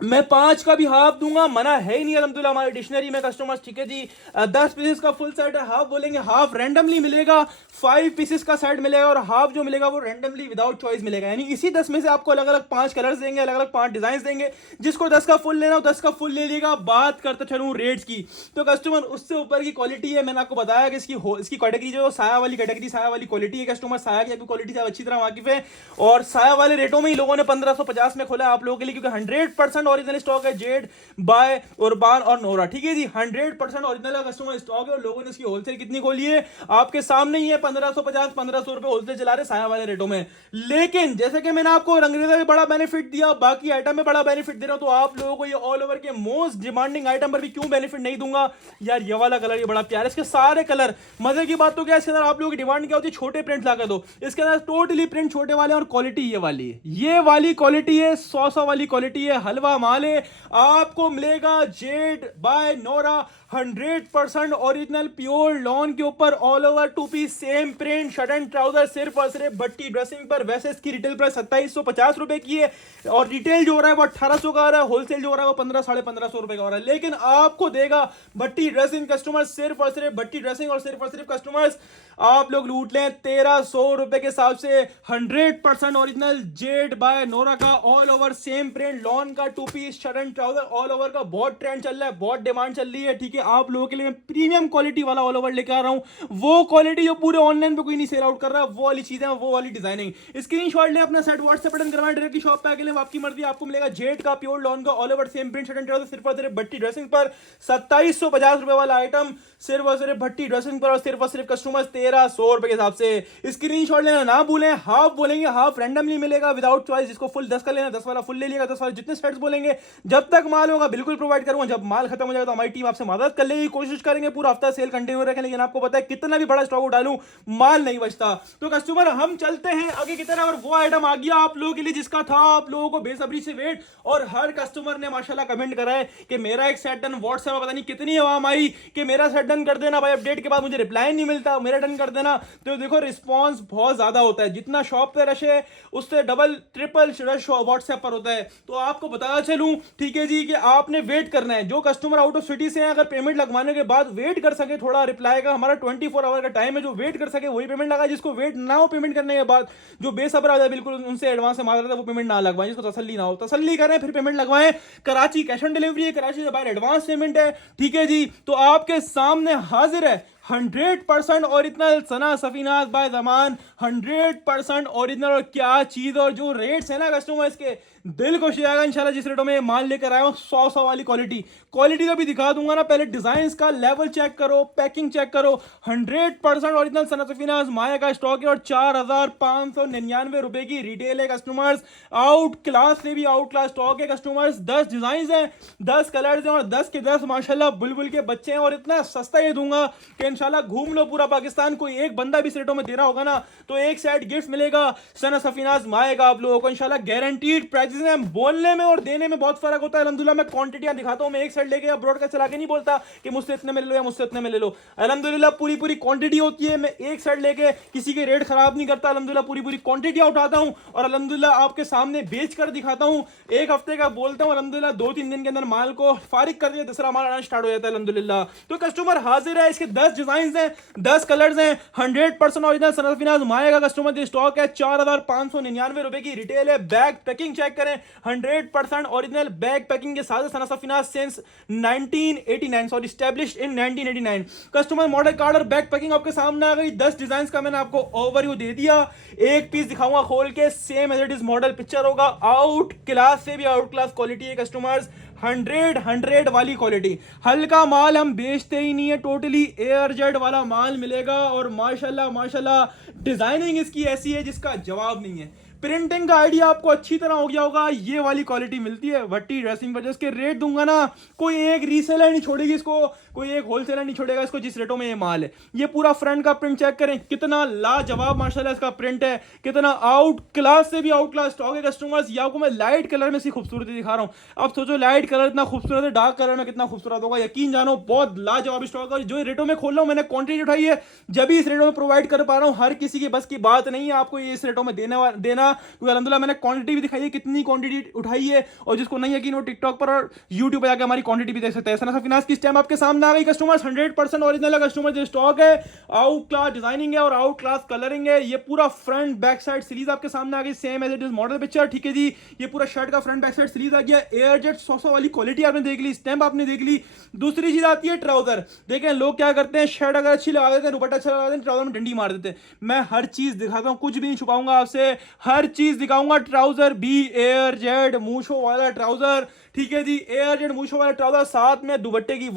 मैं 5 का भी हाफ दूंगा, मना है ही नहीं अल्हम्दुलिल्लाह हमारे डिक्शनरी में कस्टमर्स, ठीक है जी। 10 पीसेस का फुल सेट है, हाफ बोलेंगे हाफ रैंडमली मिलेगा। 5 पीसेस का सेट मिलेगा, और हाफ जो मिलेगा वो रैंडमली विदाउट चॉइस मिलेगा। यानी इसी 10 में से आपको अलग अलग 5 कलर्स देंगे, अलग अलग 5 डिजाइन देंगे। जिसको 10 का फुल लेना हो 10 का फुल ले लेगा। बात करते चलूं रेट्स की, तो कस्टमर उससे ऊपर की क्वालिटी है। मैंने आपको बताया कि इसकी कैटेगरी जो साया वाली कैटेगरी, साया वाली क्वालिटी है। कस्टमर साया की क्वालिटी से अच्छी तरह वाकिफ है, और साया वाले रेटों में ही लोगों ने 1550 में खोला आप लोगों के लिए, क्योंकि 100% 100% ओरिजिनल स्टॉक है जेड बाय उर्बान और नोरा, ठीक है जी। 100% ओरिजिनल कस्टमर स्टॉक है और लोगों ने इसकी होलसेल कितनी खोली है आपके सामने ही है, 1550 रुपए होलसेल चला रहे साया वाले रेटों में। लेकिन जैसे कि मैंने आपको रंगरेजा में बड़ा बेनिफिट दिया, बाकी आइटम में बड़ा बेनिफिट दे रहा हूं, तो आप लोगों को ये ऑल ओवर के मोस्ट डिमांडिंग आइटम पर भी क्यों बेनिफिट नहीं दूंगा यार। ये वाला कलर ये बड़ा प्यारा है, इसके सारे कलर मजे की बात तो क्या, इसके अंदर आप लोगों की डिमांड क्या होती है, छोटे प्रिंट ला कर दो। इसके अंदर टोटली प्रिंट छोटे वाले और क्वालिटी ये वाली है, ये वाली क्वालिटी है, 100 वाली क्वालिटी है, हलवा माल है। आपको मिलेगा Z by Nora 100% original pure lawn के ऊपर all over 2 piece same print shirt and trouser सिर्फ और सिर्फ भट्टी ड्रेसिंग पर। वैसे इसकी रिटेल प्राइस 2750 रुपए की है और रिटेल जो हो रहा है वो 1800 का आ रहा है, होलसेल जो हो रहा है वो 1500-1550 रुपए का हो रहा है। लेकिन आपको देगा भट्टी ड्रेसिंग कस्टमर सिर्फ और सिर्फ भट्टी ड्रेसिंग और सिर्फ कस्टमर्स आप लोग लूट लें 1300 रुपए के हिसाब से 100% ओरिजिनल जेड बाय नोरा का all over same print lawn का 2 piece shirt and trouser all over का बहुत ट्रेंड चल रहा है, बहुत डिमांड चल रही है, ठीक है। आप लोगों के लिए मैं प्रीमियम क्वालिटी वाला ऑल ओवर लेकर आ रहा हूं, वो क्वालिटी जो पूरे ऑनलाइन पे कोई नहीं सेल आउट कर रहा, वो वाली चीजें, वो वाली डिजाइनिंग। स्क्रीनशॉट लें, अपना सेट व्हाट्सएप बटन करवाएं, डायरेक्ट की शॉप पे आके लें, आपकी मर्जी। आपको मिलेगा जेड का प्योर लॉन का all over same print shirt and trouser सिर्फ और सिर्फ भट्टी ड्रेसिंग पर 2750 रुपए वाला आइटम सिर्फ और सिर्फ भट्टी ड्रेसिंग पर और सिर्फ कस्टमर्स 1300 रुपए के हिसाब से। स्क्रीनशॉट लेना ना भूलें, हाफ बोलेंगे हाफ रैंडमली मिलेगा विदाउट चॉइस, जिसको फुल 10 का लेना 10 वाला फुल ले लिएगा, 10 वाले जितने सेट्स बोलेंगे जब तक माल होगा बिल्कुल प्रोवाइड करूंगा। जब माल खत्म हो जाएगा तो हमारी टीम आपसे मदद कर लेगी, कोशिश करेंगे पूरा हफ्ता सेल कंटिन्यू रखें, लेकिन आपको पता है कितना भी बड़ा स्टॉक डालूं माल नहीं बचता। तो कस्टमर हम चलते हैं आगे की तरह और वो आइटम आ गया आप लोगों के लिए जिसका था आप लोगों को बेसब्री से वेट, और हर कस्टमर ने माशाल्लाह कमेंट करा है कि मेरा एक सेट डन। व्हाट्सएप में पता नहीं कितनी आवाम आई कि मेरा सेट डन कर देना भाई, अपडेट के बाद मुझे रिप्लाई नहीं मिलता, मेरा डन कर देना। तो देखो रिस्पांस बहुत ज्यादा होता है, जितना शॉप पे रश है उससे डबल ट्रिपल रश व्हाट्सएप पर होता है। तो आपको बताया चलूं, ठीक है जी, कि आपने वेट करना है। जो कस्टमर आउट ऑफ सिटी से हैं अगर पेमेंट लगवाने के बाद वेट कर सके थोड़ा रिप्लाई का, हमारा 24 आवर का टाइम है, जो वेट कर सके वही पेमेंट लगा, जिसको वेट ना हो पेमेंट करने के बाद जो बेसब्र आ जाए बिल्कुल उनसे एडवांस से मांग रहा था वो पेमेंट ना लगवाएं, जिसको तसल्ली ना हो तसल्ली करें फिर पेमेंट लगवाएं। कराची कैश ऑन डिलीवरी है, कराची से बाहर एडवांस पेमेंट है, ठीक है जी। तो आपके सामने हाजिर है 100% ओरिजिनल सना सफीनाज बाय जमान, 100% ओरिजिनल। और क्या चीज, और जो रेट्स है ना कस्टमर्स के दिल खुश हो जाएगा इंशाल्लाह। जिस रेटों में माल लेकर आया हूं 100 वाली क्वालिटी का भी दिखा दूंगा ना, पहले डिजाइन का लेवल चेक करो, पैकिंग चेक करो। 100% ओरिजिनल सना सफीनाज माया का स्टॉक है और 4599 रुपए की रिटेल है कस्टमर्स। आउट क्लास से भी आउट क्लास स्टॉक है कस्टमर्स। 10 डिजाइन हैं, 10 कलर्स हैं और 10 के 10 माशाल्लाह बुलबुल के बच्चे हैं। और इतना सस्ता ये दूंगा कि इंशाल्लाह घूम लो पूरा पाकिस्तान, कोई एक बंदा भी इस रेटों में दे रहा होगा ना तो एक सेट गिफ्ट मिलेगा सना सफीनाज माया का आप लोगों को इंशाल्लाह गारंटीड प्राइस। बोलने में और देने में बहुत फर्क होता है। अल्हम्दुलिल्लाह मैं क्वांटिटियां दिखाता हूं, मैं एक सेट लेके ब्रॉडकास्ट चला के नहीं बोलता कि मुझसे इतने में ले लो या मुझसे इतने में ले लो। अल्हम्दुलिल्लाह पूरी क्वांटिटी होती है, मैं एक सेट लेके किसी के रेट खराब नहीं करता। अल्हम्दुलिल्लाह पूरी क्वांटिटियां उठाता हूं और अल्हम्दुलिल्लाह आपके सामने बेच कर दिखाता हूं। एक हफ्ते का बोलता हूं, अल्हम्दुलिल्लाह 2-3 दिन के अंदर माल को फारिग कर दिया, दूसरा माल आना स्टार्ट हो जाता है अल्हम्दुलिल्लाह। तो कस्टमर हाजिर है, इसके 10 डिजाइन हैं, 10 कलर्स हैं, 100% ओरिजिनल सना सफीनाज माया का कस्टमर स्टॉक है। 4599 रुपए की रिटेल है। बैग पैकिंग चेक करें, 100% ओरिजिनल बैग पैकिंग के साथ Sana Safinaz since 1989 sorry established in 1989। Customer model card और बैग पैकिंग आपके सामने आ गई। 10 डिजाइन का मैंने आपको ओवरव्यू दे दिया, एक पीस दिखाऊंगा खोल के, same as it is model picture होगा। आउट क्लास से भी आउट क्लास क्वालिटी है कस्टमर्स, 100 वाली क्वालिटी। हल्का माल हम बेचते ही नहीं है, टोटली एयर जेट वाला माल मिलेगा। और माशाल्लाह डिजाइनिंग इसकी ऐसी है जिसका जवाब नहीं है। प्रिंटिंग का आइडिया आपको अच्छी तरह हो गया होगा। ये वाली क्वालिटी मिलती है भट्टी ड्रेसिंग पर। जिसके रेट दूंगा ना, कोई एक रीसेलर नहीं छोड़ेगी इसको, कोई एक होलसेलर नहीं छोड़ेगा इसको जिस रेटों में ये माल है। ये पूरा फ्रंट का प्रिंट चेक करें, कितना लाजवाब माशाल्लाह इसका प्रिंट है, कितना आउट क्लास से भी आउट क्लास स्टॉक है कस्टमर्स। ये आपको मैं लाइट कलर में इसकी खूबसूरती दिखा रहा हूँ। अब सोचो लाइट कलर इतना खूबसूरत है, डार्क कलर में कितना खूबसूरत होगा। यकीन जानो बहुत लाजवाब स्टॉक है। जो रेटों में खोल रहा हूँ मैंने क्वांटिटी उठाई है, जब भी इस रेटों में प्रोवाइड कर पा रहा हूँ। हर किसी की बस की बात नहीं है आपको ये इस रेटों में देना, क्योंकि अल्हम्दुलिल्लाह मैंने क्वांटिटी भी दिखाई है, कितनी क्वांटिटी उठाई है। और जिसको नहीं यकीन वो टिकटॉक पर और यूट्यूब पे जाकर हमारी क्वांटिटी भी देख सकते हैं। सना सफीनाज की स्टैम्प आपके सामने आ गई कस्टमर्स। 100% ओरिजिनल कस्टमर जो स्टॉक है, आउट क्लास डिजाइनिंग है और आउट क्लास कलरिंग है। ये पूरा फ्रंट बैक साइड सीरीज आपके सामने आ गई, same as it is model picture, ठीक है जी। ये पूरा शर्ट का फ्रंट बैक साइड सीरीज आ गया। एयर जेट 100 वाली क्वालिटी आपने देख ली, स्टैम्प आपने देख ली। दूसरी चीज आती है ट्राउजर। देखें लोग क्या करते हैं, शर्ट अगर अच्छी लगा देते हैं, दुपट्टा अच्छा लगा देते हैं, ट्राउजर में डंडी मार देते हैं। मैं हर चीज दिखाता हूं, कुछ भी नहीं छुपाऊंगा आपसे, हर चीज दिखाऊंगा। ट्राउजर भी एयर जेट मूछों वाला ट्राउजर, ठीक है जी। एयर जेट मूछों वाले ट्राउजर, साथ में दुपट्टे की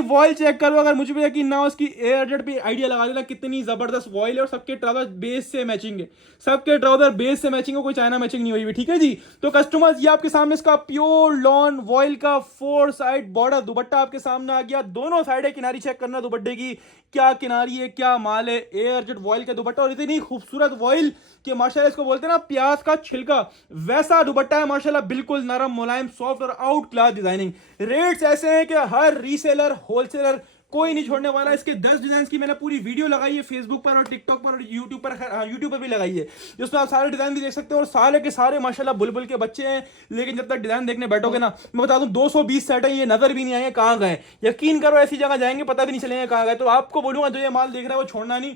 वॉइल चेक करो, अगर मुझे भी यकीन ना हो उसकी एयर जेट पे आइडिया लगा देना कितनी जबरदस्त वॉइल है। और सबके ट्राउजर बेस से मैचिंग है, कोई चाइना मैचिंग नहीं हुई हुई, ठीक है जी। तो कस्टमर्स ये आपके सामने इसका प्योर लॉन वॉइल का 4 साइड बॉर्डर दुपट्टा आपके सामने आ गया। दोनों साइड है किनारी चेक करना दुपट्टे की, क्या किनारी है क्या माल है। एयर जेट वॉइल का दुपट्टा, और इतनी खूबसूरत वॉइल कि माशाल्लाह इसको बोलते हैं ना प्याज का छिलका, वैसा दुपट्टा है माशाल्लाह, बिल्कुल नरम मुलायम सॉफ्ट और आउट क्लास डिजाइनिंग। रेट्स ऐसे हैं कि हर रीसेलर होलसेलर कोई नहीं छोड़ने वाला। इसके 10 डिजाइन की मैंने पूरी वीडियो लगाई है फेसबुक पर और टिकटॉक पर और यूट्यूब पर भी लगाई है, जिसमें आप सारे डिजाइन भी देख सकते हो। और सारे के सारे माशाल्लाह बुलबुल के बच्चे हैं। लेकिन जब तक डिजाइन देखने बैठोगे ना, मैं बता दूं 220 सेट है, ये नजर भी नहीं आएंगे कहां गए। यकीन करो ऐसी जगह जाएंगे पता भी नहीं चलेंगे कहां गए। तो आपको बोलूंगा जो ये माल देख रहा है वो छोड़ना नहीं।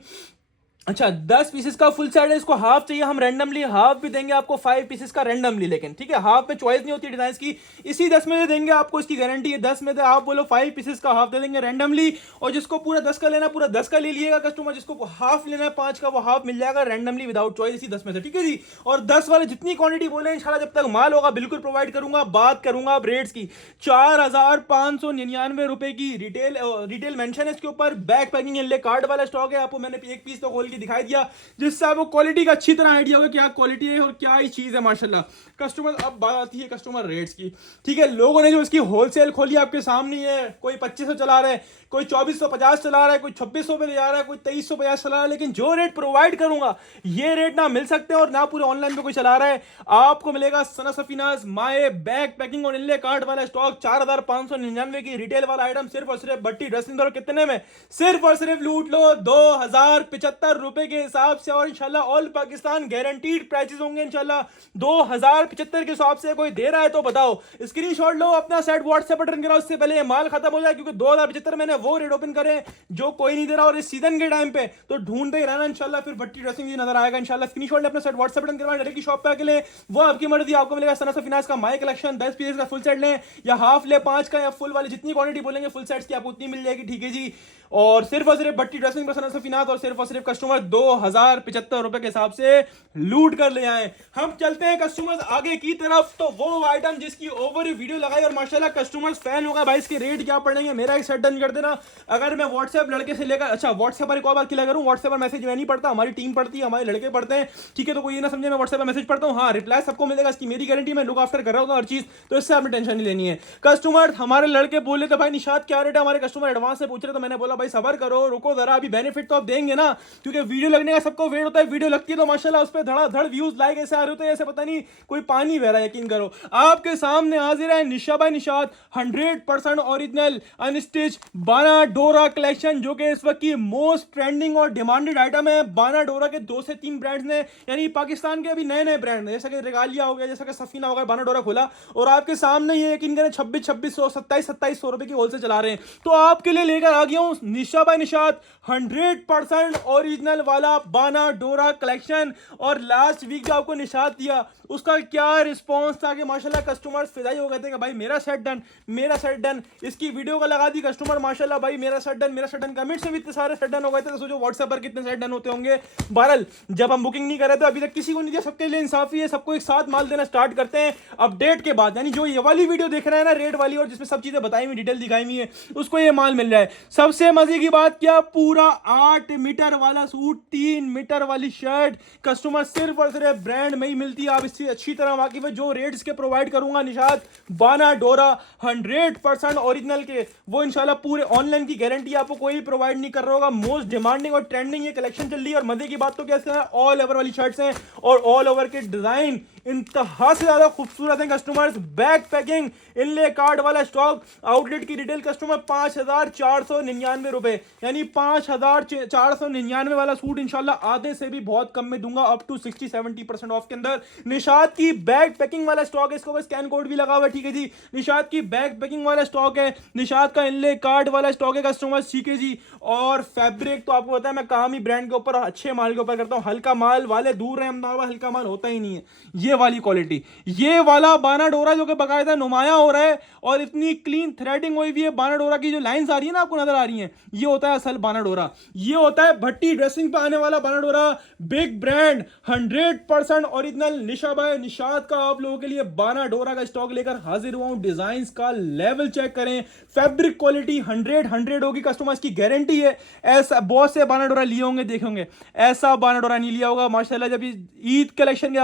अच्छा 10 पीसेस का फुल सेट है, इसको हाफ चाहिए हम रैंडमली हाफ भी देंगे आपको, 5 पीसेस का रैंडमली। लेकिन ठीक है, हाफ में चॉइस नहीं होती डिजाइन की, इसी 10 में से देंगे आपको, इसकी गारंटी है। 10 में से आप बोलो 5 पीसेस का हाफ दे देंगे रैंडमली। और जिसको पूरा 10 का लेना पूरा 10 का ले लिएगा कस्टमर, जिसको हाफ लेना है 5 का वो हाफ मिल जाएगा रैंडमली विदाउट चॉइस, इसी 10 में से, ठीक है जी। और 10 वाले जितनी क्वांटिटी बोले इंशाल्लाह जब तक माल होगा बिल्कुल प्रोवाइड करूंगा। बात करूंगा अब रेट्स की, 4599 रुपए की रिटेल मेंशन है इसके ऊपर। बैक पैकिंग ले कार्ड वाला स्टॉक है, आपको मैंने एक पीस तो खोल के दिखाई दिया, जिससे आपको क्वालिटी का अच्छी तरह आइडिया होगा क्या क्वालिटी है और क्या ही चीज है माशाल्लाह। कस्टमर, अब बात आती है कस्टमर रेट्स की, ठीक है। लोगों ने जो इसकी होलसेल खोली आपके सामने है, कोई 2500 चला रहा है, कोई 2450 चला रहा है, कोई 2600 पे ले जा रहा है, कोई 2350 चला रहा है। लेकिन जो रेट प्रोवाइड करूंगा ये रेट ना मिल सकते और ना पूरे ऑनलाइन पे कोई चला रहा है। आपको मिलेगा सना सफीनाज माए बैग पैकिंग और इनले कार्ड वाला स्टॉक 4599 की रिटेल वाला आइटम, सिर्फ और सिर्फ भट्टी ड्रेसिंग करो कितने में, सिर्फ और सिर्फ लूट लो 2075 रुपए के हिसाब से। और इंशाल्लाह ऑल पाकिस्तान गारंटीड प्राइसेस होंगे इंशाल्लाह। 2075 के हिसाब से कोई दे रहा है तो बताओ, स्क्रीनशॉट लो, अपना सेट व्हाट्सएप पर कराओ, इससे पहले माल खत्म हो जाए, क्योंकि 2075 मैंने वो रेट ओपन करे जो कोई नहीं दे रहा। और इस सीजन के टाइम पे तो ढूंढते ही रहना इंशाल्लाह, फिर भट्टी ड्रेसिंग नजर आएगा इंशाल्लाह। स्क्रीनशॉट ले, अपना सेट व्हाट्सएप पर करवाएं, डायरेक्ट शॉप पे आके ले, वो आपकी मर्जी। आपको मिलेगा सना सफीनाज का माई कलेक्शन, 10 पीस का फुल सेट लें या हाफ ले 5 का, या फुल वाली जितनी क्वांटिटी बोलेंगे फुल सेट्स की आपको उतनी मिल जाएगी, ठीक है जी। और सिर्फ भट्टी ड्रेसिंग पर सना सफीनाज और सिर्फ कस्टमर 2075 रुपए के हिसाब से लूट कर ले आए। हम चलते हैं कस्टमर्स आगे की तरफ। तो वो आइटम जिसकी ओवर वीडियो लगाई और माशाल्लाह कस्टमर्स फैन होगा भाई, इसके रेट क्या पड़ेंगे मेरा एक सेट डन कर देना। अगर मैं व्हाट्सएप लड़के से लेकर, अच्छा व्हाट्सएप पर एक और बात क्लियर करूं, व्हाट्सएप पर मैसेज मैं नहीं पढ़ता, हमारी टीम पढ़ती है, हमारे लड़के पढ़ते हैं, ठीक है। तो कोई ये ना समझे मैं व्हाट्सएप पर मैसेज पढ़ता हूं, हाँ रिप्लाई सबको मिलेगा, इसकी मेरी गारंटी, मैं लुक आफ्टर कर रहा हूं हर चीज, तो इससे आपने टेंशन नहीं लेनी है। कस्टमर हमारे लड़के बोले तो भाई निशात क्या रेट है, हमारे कस्टमर एडवांस से पूछ रहे, तो मैंने बोला भाई सबर करो, रुको जरा, अभी बेनिफिट तो आप देंगे ना, क्योंकि वीडियो लगने का सबको वेट होता है। वीडियो लगती है तो माशाल्लाह उस पर धड़ाधड़ व्यूज लाइक ऐसे आ रहे होते हैं, ऐसे पता नहीं कोई पानी बह रहा है। यकीन करो आपके सामने हाजिर है निशा भाई निशात 100% ओरिजिनल अनस्टिच बाना डोरा कलेक्शन, जो कि इस वक्त की मोस्ट ट्रेंडिंग और डिमांडेड आइटम है। बाना डोरा के 2 से 3 ब्रांड्स ने, यानी पाकिस्तान के अभी नए नए ब्रांड, जैसा कि रेगालिया हो गया, जैसा कि सफीना हो गया, बाना डोरा खोला और आपके सामने ये यकीन करें 2600 2700 रुपए की होलसेल चला रहे हैं। तो आपके लिए लेकर आ गया हूं निशा भाई निशात 100% ओरिजिनल वाला बाना डोरा कलेक्शन। और लास्ट वीक जो आपको निशात दिया उसका क्या रिस्पांस था कि माशाल्लाह कस्टमर्स फिदाई हो गए थे कि भाई मेरा सेट डन, मेरा सेट डन। इसकी वीडियो का लगा दी कस्टमर माशाल्लाह, भाई मेरा सेट डन, मेरा सेट डन। कमेंट से भी इतने सारे सेट डन हो गए थे, तो सोचो व्हाट्सएप पर कितने सेट डन होते होंगे। बहरहाल जब हम बुकिंग नहीं कर रहे थे अभी तक किसी को नहीं दिया, सबके लिए इंसाफी है, सबको एक साथ माल देना स्टार्ट करते हैं अपडेट के बाद। यानी जो ये वाली वीडियो देख रहे हैं ना रेट वाली, और जिसमें सब चीजें बताई हुई डिटेल दिखाई हुई है, उसको ये माल मिल जाए। सबसे मजे की बात क्या, पूरा 8 मीटर वाला सूट, 3 मीटर वाली शर्ट कस्टमर सिर्फ और सिर्फ ब्रांड में ही मिलती है। आप इससे अच्छी तरह वाकिफ है। जो रेट्स के प्रोवाइड करूंगा निशात बाना डोरा 100% ओरिजिनल के, वो इंशाल्लाह पूरे ऑनलाइन की गारंटी आपको कोई प्रोवाइड नहीं कर रहा होगा। मोस्ट डिमांडिंग और ट्रेंडिंग ये कलेक्शन चल रही है। और मजे की बात तो क्या है, ऑल ओवर वाली शर्ट्स हैं और ऑल ओवर के डिजाइन इंतहा से ज्यादा खूबसूरत है कस्टमर्स। बैक पैकिंग इनले कार्ड वाला स्टॉक, आउटलेट की रिटेल कस्टमर 5499 रुपए, यानी 5499 वाला सूट इंशाल्लाह आधे से भी बहुत कम में दूंगा, अप टू 60-70% ऑफ के अंदर। निशात की बैग पैकिंग वाला स्टॉक है, इसको बस स्कैन कोड भी लगा हुआ है, ठीक है जी। निशात की बैग पैकिंग वाला स्टॉक है, निशात का इनले कार्ड वाला स्टॉक है कस्टमर्स, ठीक है जी। और फैब्रिक तो आपको पता है मैं काम ही ब्रांड के ऊपर अच्छे माल के ऊपर करता हूँ, हल्का माल वाले दूर रहे, अहमदाबाद हल्का माल होता ही नहीं है, ये वाली क्वालिटी, ये वाला बाना डोरा जो कि बाकायदा नुमाया हो रहा है और इतनी क्लीन थ्रेडिंग हुई हुई है। बाना डोरा की जो लाइंस आ रही है ना, आपको नजर आ रही हैं, ये होता है असल बाना डोरा। ये होता है भट्टी ड्रेसिंग पे आने वाला बाना डोरा। बिग ब्रांड 100% ओरिजिनल निशा बाय निशात का आप लोगों के लिए बाना डोरा का स्टॉक लेकर हाजिर हुआ हूं। डिजाइन का लेवल चेक करें, फैब्रिक क्वालिटी 100 होगी, कस्टमर्स की गारंटी है। ऐसा बहुत से बाना डोरा लिए होंगे, देखे होंगे, ऐसा बाना डोरा नहीं लिया होगा माशाल्लाह। जब ईद कलेक्शन के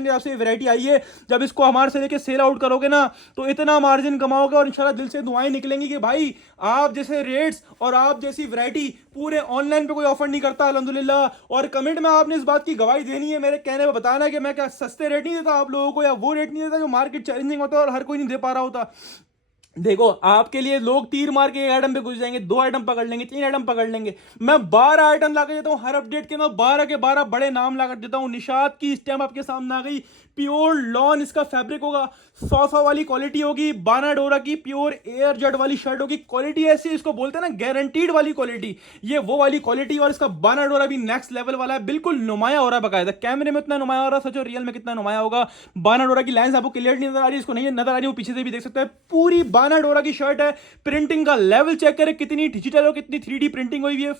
हिसाब से वैरायटी आई है, जब इसको हमारे से लेके सेल आउट करोगे ना तो इतना मार्जिन कमाओगे और इंशाल्लाह दिल से दुआएं निकलेंगी कि भाई आप जैसे रेट्स और आप जैसी वैरायटी पूरे ऑनलाइन पे कोई ऑफर नहीं करता अल्हम्दुलिल्लाह। और कमेंट में आपने इस बात की गवाही देनी है, मेरे कहने में बताना कि मैं क्या सस्ते रेट नहीं देता आप लोगों को, या वो रेट नहीं देता जो मार्केट चैलेंजिंग होता है और हर कोई नहीं दे पा रहा होता। देखो आपके लिए लोग तीर मार के एक आइटम पे घुस जाएंगे, 2 आइटम पकड़ लेंगे, 3 आइटम पकड़ लेंगे, मैं 12 आइटम लाकर देता हूं हर अपडेट के ना, 12 के 12 बड़े नाम लाकर देता हूं। निशात की स्टैम्प आपके सामने आ गई, प्योर लॉन इसका फैब्रिक होगा, 100 वाली क्वालिटी होगी। बाना डोरा की प्योर एयर जेट वाली शर्ट होगी, क्वालिटी ऐसी इसको बोलते हैं ना गारंटीड वाली क्वालिटी, ये वो वाली क्वालिटी। और इसका बाना डोरा भी नेक्स्ट लेवल वाला है, बिल्कुल नुमाया हो रहा है बकायदा, कैमरे में इतना नुमाया हो रहा है, सच और रियल में कितना नुमाया होगा। बाना डोरा की लाइंस आपको क्लियर नहीं नजर आ रही, इसको नहीं नजर आ रही, वो पीछे से भी देख सकते हैं। पूरी बाना डोरा की शर्ट है, प्रिंटिंग का लेवल चेक करें कितनी डिजिटल और कितनी 3D प्रिंटिंग हुई है।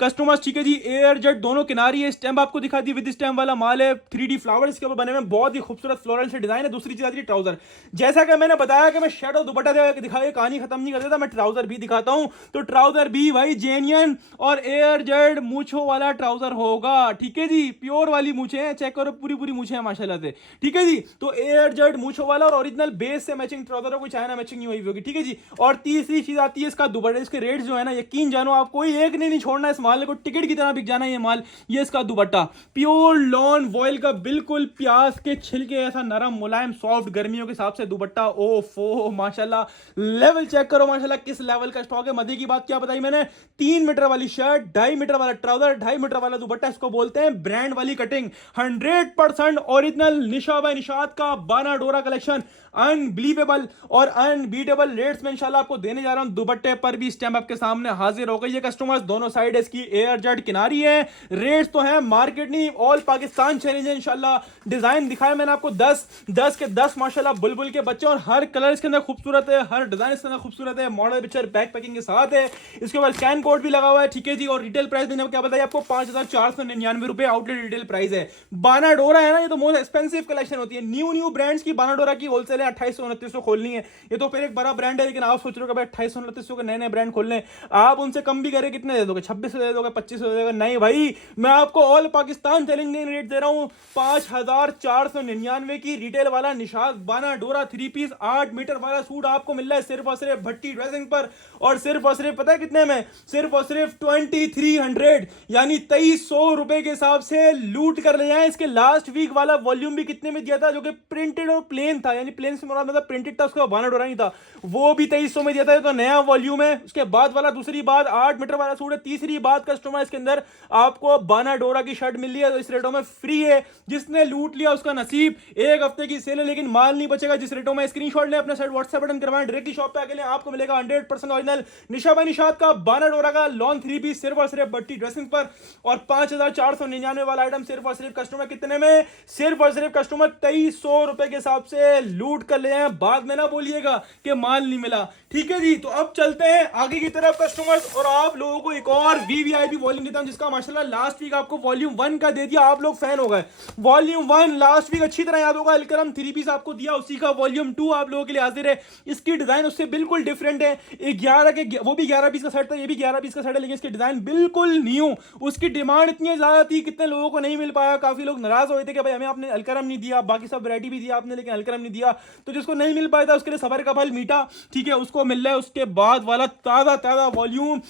कस्टमर्स ठीक है जी, एयर जेट दोनों किनारी है, स्टैम्प आपको दिखा दी, विद स्टैम्प वाला माल है, 3D फ्लावर इसके ऊपर बने हुए, बहुत ही खूबसूरत फ्लोरल से डिजाइन है। दूसरी चीज आती है ट्राउजर, जैसा कि मैंने बताया कि मैं शर्ट और दुपट्टा दिखाए कहानी खत्म नहीं कर देता, मैं ट्राउजर भी दिखाता हूं। तो ट्राउजर भी भाई जेन्युइन और एयर जेट मूछों वाला ट्राउजर होगा, ठीक है जी, प्योर वाली मूछें हैं, चेक करो पूरी पूरी मूछें हैं माशाल्लाह से, ठीक है जी। तो एयर जेट मूछों वाला और ओरिजिनल बेस से मैचिंग ट्राउजर, कोई चाइना मैचिंग नहीं हुई होगी, ठीक है जी। और तीसरी चीज आती है इसका दुपट्टा, इसके रेट जो है ना, यकीन जानो आप कोई एक नहीं छोड़ना, इस माल को टिकट की तरह बिक जाना ये माल। ये इसका दुपट्टा प्योर लॉन वॉयल का, बिल्कुल प्याज के छिलके ऐसा नरम मुलायम सॉफ्ट, गर्मियों के हिसाब से दुपट्टा, ओफो माशाल्लाह, लेवल चेक करो माशाल्लाह किस लेवल का स्टॉक है। मजे की बात क्या बताई मैंने, 3 मीटर वाली शर्ट, 2.5 मीटर वाला ट्राउजर, 2.5 मीटर वाला दुपट्टा, इसको बोलते हैं ब्रांड वाली कटिंग। 100% ओरिजिनल निशा बाय निशात का बाना डोरा कलेक्शन, अनबिलीवेबल और अनबीटेबल रेट्स में इंशाल्लाह आपको देने जा रहा हूं। दुपट्टे पर भी स्टैम्प आपके सामने हाजिर हो गई है, कस्टमर्स दोनों साइड इसकी एयर जेट किनारी है। रेट्स तो है मार्केट नहीं, ऑल पाकिस्तान चैलेंज है इंशाल्लाह। डिजाइन दिखाया मैंने आपको 10 के 10 माशाल्लाह बुलबुल के बच्चे, और हर कलर इसके अंदर खूबसूरत है, हर डिजाइन इसके अंदर खूबसूरत है। मॉडल पिक्चर बैक पैकिंग के साथ है, इसके ऊपर स्कैन कोड भी लगा हुआ है, ठीक है जी। और रिटेल प्राइस मैंने क्या बताया आपको, 5499 रुपए आउटलेट रिटेल प्राइस है। बाना डोरा है ना, ये तो मोस्ट एक्सपेंसिव कलेक्शन होती है। न्यू ब्रांड्स की बाना डोरा की होलसेल है 2800-2900 खोलनी है, ये तो फिर एक बड़ा ब्रांड है, लेकिन आप सोच रहे हो कि भाई 2800-2900 के नए ब्रांड खोलने, आप उनसे कम भी करें, कितने दे दोगे, 2600 दे दोगे, 2500 दे दोगे? नहीं भाई, मैं आपको ऑल पाकिस्तान चैलेंजिंग रेट दे रहा हूं, 5499 की रिटेल वाला निशात बाना डोरा 3 पीस 8 मीटर वाला सूट आपको मिल रहा है सिर्फ और सिर्फ भट्टी ड्रेसिंग पर। और सिर्फ और सिर्फ पता है कितने में, सिर्फ और सिर्फ 2300 यानी 2300 रुपए के हिसाब से लूट कर ले जाए। इसके लास्ट वीक वाला वॉल्यूम भी कितने में दिया था, जो कि प्रिंटेड और प्लेन था, यानी प्लेन से मुराद मतलब प्रिंटेड था, उसका बाना डोरा नहीं था, वो भी 2300 में दिया था। तो नया वॉल्यूम है। उसके बाद वाला, दूसरी बात 8 मीटर वाला सूट है। तीसरी बात कस्टमर, इसके अंदर आपको बाना डोरा की शर्ट मिल रही है, तो इस रेटों में फ्री है। जिसने लूट लिया उसका नसीब, एक हफ्ते की सेल है लेकिन माल नहीं बचेगा जिस रेटों में। स्क्रीनशॉट ले, अपना साइड व्हाट्सएप बटन करवाएं, डायरेक्टली शॉप पे आके ले, आपको मिलेगा 100% ओरिजिनल निशा बाय निशात का बाना डोरा का लॉन 3 पीस सिर्फ और सिर्फ भट्टी ड्रेसिंग पर। और 5499 वाला आइटम सिर्फ और सिर्फ कस्टमर कितने में, सिर्फ और सिर्फ कस्टमर 2300 रुपए के हिसाब से लूट कर ले हैं। बाद में ना बोलिएगा कि माल नहीं मिला, ठीक है जी। तो अब चलते हैं आगे की तरफ कस्टमर्स, और आप लोगों को एक और वीवीआईपी वॉल्यूम देता हूं, जिसका माशाल्लाह लास्ट वीक आपको वॉल्यूम 1 का दे दिया, आप लोग फैन हो गए। वॉल्यूम 1 लास्ट वीक अच्छी तरह याद होगा, अलकरम 3 पीस आपको दिया, उसी का वॉल्यूम 2 आप लोगों के लिए हाजिर है। इसकी डिजाइन उससे बिल्कुल डिफरेंट है। 11 के, वो भी 11 पीस का सेट था, ये भी 11 पीस का सेट है, लेकिन इसकी डिजाइन बिल्कुल न्यू। उसकी डिमांड इतनी ज्यादा थी, कितने लोगों को नहीं मिल पाया, काफी लोग नाराज हुए थे कि भाई हमें आपने अलकरम नहीं दिया, बाकी सब वैरायटी भी दिया आपने लेकिन अलकरम नहीं दिया। तो जिसको नहीं मिल पाया था उसके लिए सबर का फल मीठा, ठीक है, उसको मिल रहा है। उसके बाद वाला ताजा वॉल्यूम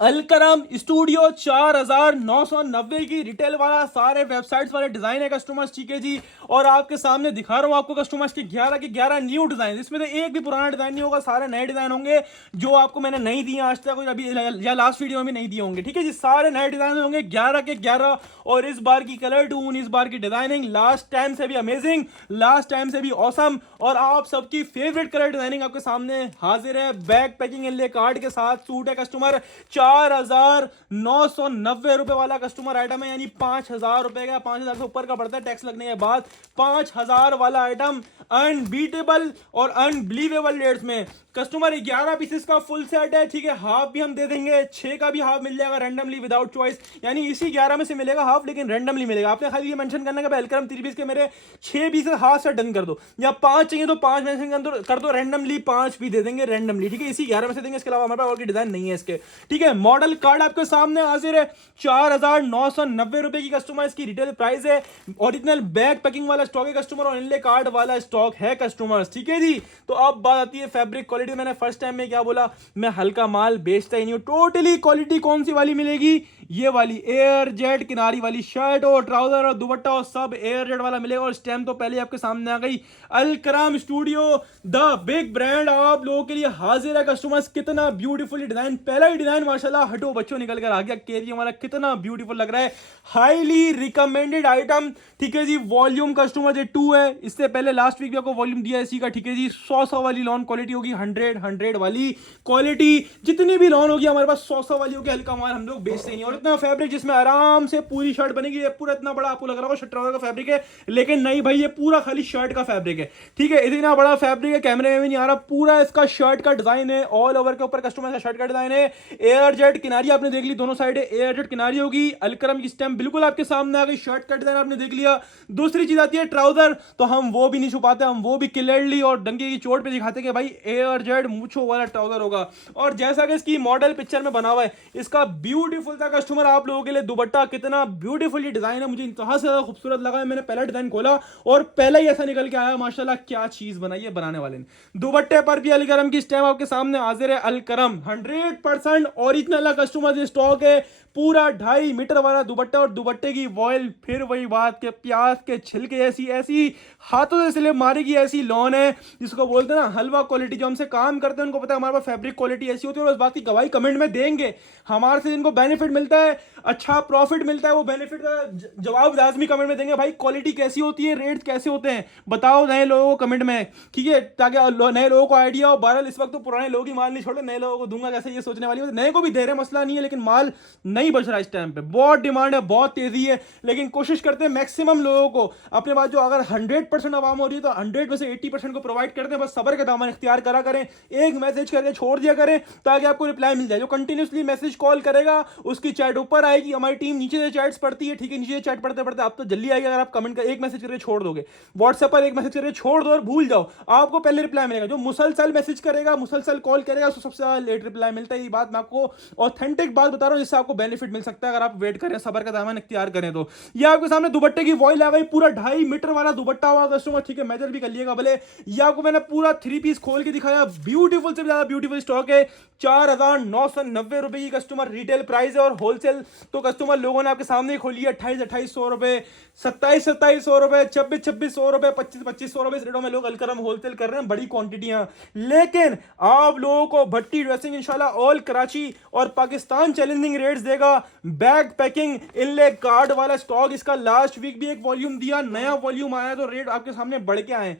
अलकरम स्टूडियो 4990 की रिटेल वाला, सारे वेबसाइट्स वाले डिजाइन है कस्टमर्स, ठीक है जी। और आपके सामने दिखा रहा हूं आपको कस्टमर्स के 11 के 11 न्यू डिजाइन, इसमें से एक भी पुराना डिजाइन नहीं होगा, सारे नए डिजाइन होंगे जो आपको मैंने नहीं दिए आज तक, अभी या लास्ट वीडियो में नहीं दिए होंगे, ठीक है जी। सारे नए डिजाइन होंगे 11 के 11। और इस बार की कलर टून, इस बार की डिजाइनिंग लास्ट टाइम से भी अमेजिंग, लास्ट टाइम से भी ऑसम, और आप सबकी फेवरेट कलर डिजाइनिंग आपके सामने हाजिर है। बैक पैकिंग कार्ड के साथ सूट है कस्टमर, 4,990 वाला कस्टमर आइटम है, यानी 5,000 रुपए का, 5,000 से ऊपर का पड़ता है टैक्स लगने के बाद। 5,000 वाला आइटम अनबीटेबल और अनबिलीवेबल रेट्स में। कस्टमर 11 पीसेस का फुल सेट है, ठीक है, हाफ भी हम दे देंगे, 6 का भी हाफ मिल जाएगा रैंडमली विदाउट चॉइस, यानी इसी 11 में से मिलेगा हाफ, लेकिन रैंडमली मिलेगा। आपने खाली ये मेंशन करना है कि अलकरम 3 पीस के मेरे 6 पीस हाफ से डन कर दो, या 5 चाहिए तो 5 मेंशन कर दो, रैंडमली 5 भी दे देंगे रैंडमली, ठीक है, इसी 11 में से देंगे। इसके अलावा हमारे पास और की डिजाइन नहीं है इसके, ठीक है। मॉडल कार्ड आपके सामने हाजिर है, 4,990 रुपए की कस्टमर इसकी रिटेल प्राइस है। ओरिजिनल बैग पैकिंग वाला स्टॉक है कस्टमर, और इनले कार्ड वाला स्टॉक है कस्टमर्स, ठीक है जी। तो अब बात आती है फैब्रिक क्वालिटी। मैंने फर्स्ट टाइम में क्या बोला, मैं हल्का माल बेचता ही नहीं हूं। टोटली क्वालिटी कौन सी वाली मिलेगी, ये वाली एयर जेट किनारी वाली शर्ट और ट्राउजर और दुपट्टा और सब एयर जेट वाला मिलेगा। और स्टैम्प तो पहले आपके सामने आ गई, Alkaram studio the big brand आप लोगों के लिए हाजिर है कस्टमर्स। कितना ब्यूटीफुली डिजाइन, पहला ही डिजाइन माशाल्लाह हटो बच्चों निकल कर आ गया, केरियम वाला कितना ब्यूटीफुल लग रहा है, हाईली रिकमेंडेड आइटम, ठीक है जी। वॉल्यूम कस्टमर ये 2 है, इससे पहले लास्ट वीक भी आपको वॉल्यूम दिया इसी का, ठीक है जी। 100 वाली लॉन क्वालिटी होगी, 100 वाली क्वालिटी, जितनी भी लॉन होगी हमारे पास 100 वाली होगी। हल्का माल हम लोग बेचते नहीं। और इतना फैब्रिक जिसमें आराम से पूरी शर्ट बनेगी, ये पूरा इतना बड़ा आपको लग रहा होगा शर्ट का फैब्रिक है, लेकिन नहीं भाई, ये पूरा खाली शर्ट का फैब्रिक है, ठीक है। इतना बड़ा फैब्रिक है, कैमरे में भी नहीं आ रहा, पूरा इसका शर्ट का डिजाइन है, ऑल ओवर के ऊपर कस्टमर का शर्ट का डिजाइन है। एयर जेट किनारी आपने देख ली, दोनों साइड एयर जेट किनारी होगी। अलकरम की स्टैम्प बिल्कुल आपके सामने आ गई, शर्ट का डिजाइन आपने देख लिया। दूसरी चीज आती है ट्राउजर, तो हम वो भी नहीं छुपाते, हम वो भी क्लियरली और डंके की चोट पे दिखाते कि भाई एयर जेट मूछो वाला ट्राउजर होगा। और जैसा कि इसकी मॉडल पिक्चर में बना हुआ है, इसका ब्यूटीफुल था कस्टमर आप लोगों के लिए दुपट्टा, कितना ब्यूटीफुली डिजाइन है, मुझे इंतहा से खूबसूरत लगा है। मैंने पहला डिजाइन खोला और पहले ही ऐसा निकल के आया, माशाल्लाह क्या चीज बनाई है बनाने वाले ने। दुपट्टे पर भी अलकरम की स्टैम्प आपके सामने हाजिर है। अलकरम 100% ओरिजिनल कस्टमर स्टॉक है, पूरा 2.5 मीटर वाला दुपट्टा, और दुपट्टे की वॉयल फिर वही बात के प्याज के छिलके ऐसी ऐसी हाथों से सिले मारेगी, ऐसी लॉन है जिसको बोलते हैं ना हलवा क्वालिटी। जो हमसे काम करते हैं उनको पता है हमारे पास फैब्रिक क्वालिटी ऐसी होती है, और उस बात की गवाही कमेंट में देंगे। हमारे से जिनको बेनिफिट मिलता है, अच्छा प्रॉफिट मिलता है, वो बेनिफिट का जवाब लाजमी कमेंट में देंगे, भाई क्वालिटी कैसी होती है, रेट कैसे होते हैं, बताओ नए लोगों को कमेंट में, ठीक है, ताकि नए लोगों को आइडिया हो। बहरहाल इस वक्त तो पुराने लोग ही माल नहीं छोड़े, नए लोगों को दूंगा कैसे, ये सोचने वाली बात। नए को भी दे रहे, मसला नहीं है, लेकिन माल नहीं बच रहा इस टाइम पे, बहुत डिमांड है, बहुत तेजी है, लेकिन कोशिश करते हैं मैक्सिमम लोगों को अपने पास, जो अगर 100% आवाम हो रही है तो 100 में से 80% को प्रोवाइड करते हैं। बस सब्र का दामन इख्तियार करा करें, एक मैसेज करके छोड़ दिया करें ताकि आपको रिप्लाई मिल जाए। जो कंटिन्यूसली मैसेज कॉल करेगा उसकी चैट ऊपर आएगी, हमारी टीम नीचे से चैट्स पढ़ती है, ठीक है, नीचे से चैट पढ़ते पढ़ते आप तो जल्दी आएगी। अगर आप कमेंट कर एक मैसेज करके छोड़ दोगे, व्हाट्सएप पर एक मैसेज करके छोड़ दो और भूल जाओ, आपको पहले रिप्लाई मिलेगा। जो मुसलसल मैसेज करेगा, मुसलसल कॉल करेगा, उसको सबसे ज्यादा लेट रिप्लाई मिलता है। ये बात मैं आपको ऑथेंटिक बात बता रहा हूं, जिससे आपको बेनिफिट मिल सकता है अगर आप वेट करें, सब्र का दामन इख्तियार करें तो। ये आपके सामने दुपट्टे की वॉइल आ गई, पूरा 2.5 मीटर वाला दुपट्टा हुआ कस्टमर, ठीक है, मेजर भी कर लिएगा भले। ये आपको मैंने पूरा 3 पीस खोल के दिखाया, ब्यूटीफुल से ज्यादा ब्यूटीफुल स्टॉक है। 4,990 रुपए की कस्टमर रिटेल प्राइस है, और होलसेल तो कस्टमर लोगों ने आपके सामने खोली है 28,000 रुपए, 27,000 रुपए, 26,000 रुपए, 25,000 रुपए रेटों में लोग अलकरम होलसेल कर रहे हैं, बड़ी क्वांटिटियां। लेकिन आप लोगों को भट्टी ड्रेसिंग इंशाल्लाह ऑल कराची और पाकिस्तान चैलेंजिंग रेट्स देगा। बैग पैकिंग इनले कार्ड वाला स्टॉक, इसका लास्ट वीक भी एक वॉल्यूम दिया, नया वॉल्यूम आया तो रेट आपके सामने बढ़ के आए।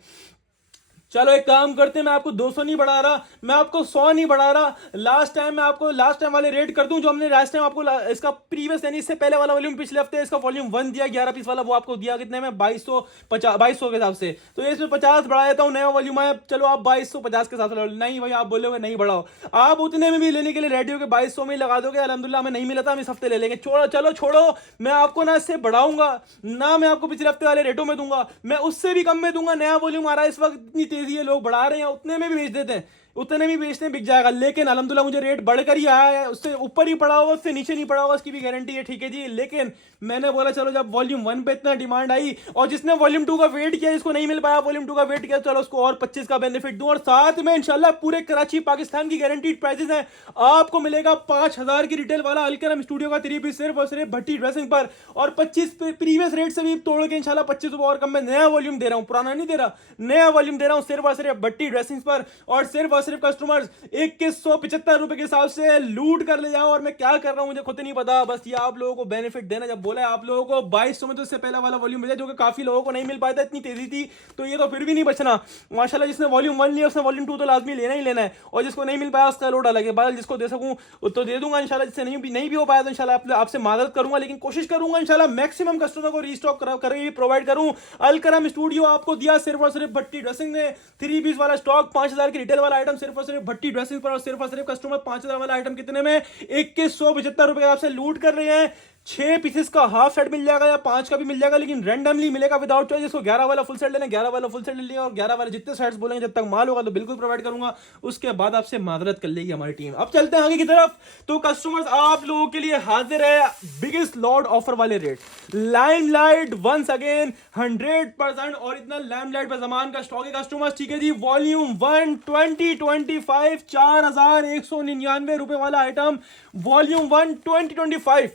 चलो एक काम करते हैं, मैं आपको 200 नहीं बढ़ा रहा, मैं आपको 100 नहीं बढ़ा रहा, लास्ट टाइम वाले रेट कर दूं जो हमने लास्ट टाइम आपको इसका प्रीवियस यानी इससे पहले वाला वॉल्यूम पिछले हफ्ते इसका वॉल्यूम 1 दिया 11 पीस वाला, वो आपको दिया कितने में 2250 के हिसाब से, तो ये इसमें 50 बढ़ा देता हूं, नया वॉल्यूम आया, चलो आप 2250 के साथ। नहीं भाई आप बोलोगे नहीं बढ़ाओ, आप उतने में भी लेने के लिए रेडी हो के 2200 में ही लगा दोगे, अल्हम्दुलिल्लाह हमें नहीं मिला था, हम इस हफ्ते ले लेंगे। चलो छोड़ो, मैं आपको ना इससे बढ़ाऊंगा ना, मैं आपको पिछले हफ्ते वाले रेटों में दूंगा, मैं उससे भी कम में दूंगा। नया वॉल्यूम आ रहा है इस वक्त, इतनी तेजी है, लोग बढ़ा रहे हैं, उतने में भी बेच देते हैं, उतने भी बेचते हैं, बिक जाएगा। लेकिन अल्हम्दुलिल्लाह मुझे रेट बढ़कर ही आया है, उससे ऊपर ही पड़ा होगा, उससे नीचे नहीं पड़ा होगा, उसकी भी गारंटी है, ठीक है जी। लेकिन मैंने बोला चलो जब वॉल्यूम 1 पे इतना डिमांड आई और जिसने वॉल्यूम 2 का वेट किया, जिसको नहीं मिल पाया वॉल्यूम 2 का वेट किया, चलो उसको और 25 का बेनिफिट दूं, और साथ में इंशाल्लाह पूरे कराची पाकिस्तान की गारंटीड प्राइसेस हैं। आपको मिलेगा 5,000 की रिटेल वाला अलकरम स्टूडियो का 3 पीस सिर्फ और सिर्फ भट्टी ड्रेसिंग पर, और 25 प्रीवियस रेट से भी तोड़ के इंशाल्लाह 25 और कम में नया वॉल्यूम दे रहा हूं, पुराना नहीं दे रहा, नया वॉल्यूम दे रहा हूं सिर्फ और सिर्फ भट्टी ड्रेसिंग पर, और सिर्फ और सिर्फ कस्टमर्स 2175 के हिसाब से लूट कर ले जाओ। और मैं क्या कर रहा हूं मुझे खुद नहीं पता, बस ये आप लोगों को बेनिफिट देना। जब बोला है आप लोगों को 2200 में तो इससे पहला वाला वॉल्यूम मिला जो कि काफी लोगों को नहीं मिल पाया था, इतनी तेजी थी, तो ये तो फिर भी नहीं बचना। माशाल्लाह जिसने वॉल्यूम 1 लिया उसने वॉल्यूम 2 तो लाजमी लेना ही लेना है, और जिसको नहीं मिल पाया उसका लोड अलग है। बहरहाल जिसको दे सकूं तो दे दूंगा इंशाल्लाह, जिससे नहीं भी हो पाया तो इंशाल्लाह आपसे मदद करूंगा, लेकिन कोशिश करूंगा इंशाल्लाह मैक्सिमम कस्टमर को रीस्टॉक करके प्रोवाइड करूं। अलकरम स्टूडियो आपको दिया सिर्फ और सिर्फ भट्टी ड्रेसिंग ने 3 पीस वाला स्टॉक, 5000 की रिटेल वाला आइटम सिर्फ और सिर्फ भट्टी ड्रेसिंग पर, और सिर्फ कस्टमर 5000 वाला आइटम कितने में 2175 आपसे लूट कर रहे हैं। 6 पीसेस का हाफ सेट मिल जाएगा या 5 का भी मिल जाएगा, लेकिन रैंडमली मिलेगा विदाउट चॉइस। जिसको 11 वाला फुल सेट लेना 11 वाला फुल सेट ले लिया, और 11 वाले जितने सेट्स बोलेंगे जब तक माल होगा तो बिल्कुल प्रोवाइड करूंगा। उसके बाद आपसे मादरत कर लेगी हमारी टीम। अब चलते हैं आगे की तरफ। तो कस्टमर्स आप लोगों के लिए हाजिर है बिगेस्ट लॉट ऑफर वाले rate, Limelight once again 100% original Limelight पर जमान का स्टॉक है कस्टमर्स, ठीक है जी। वॉल्यूम 1 2025 4199 रुपए वाला आइटम, वॉल्यूम 1 2025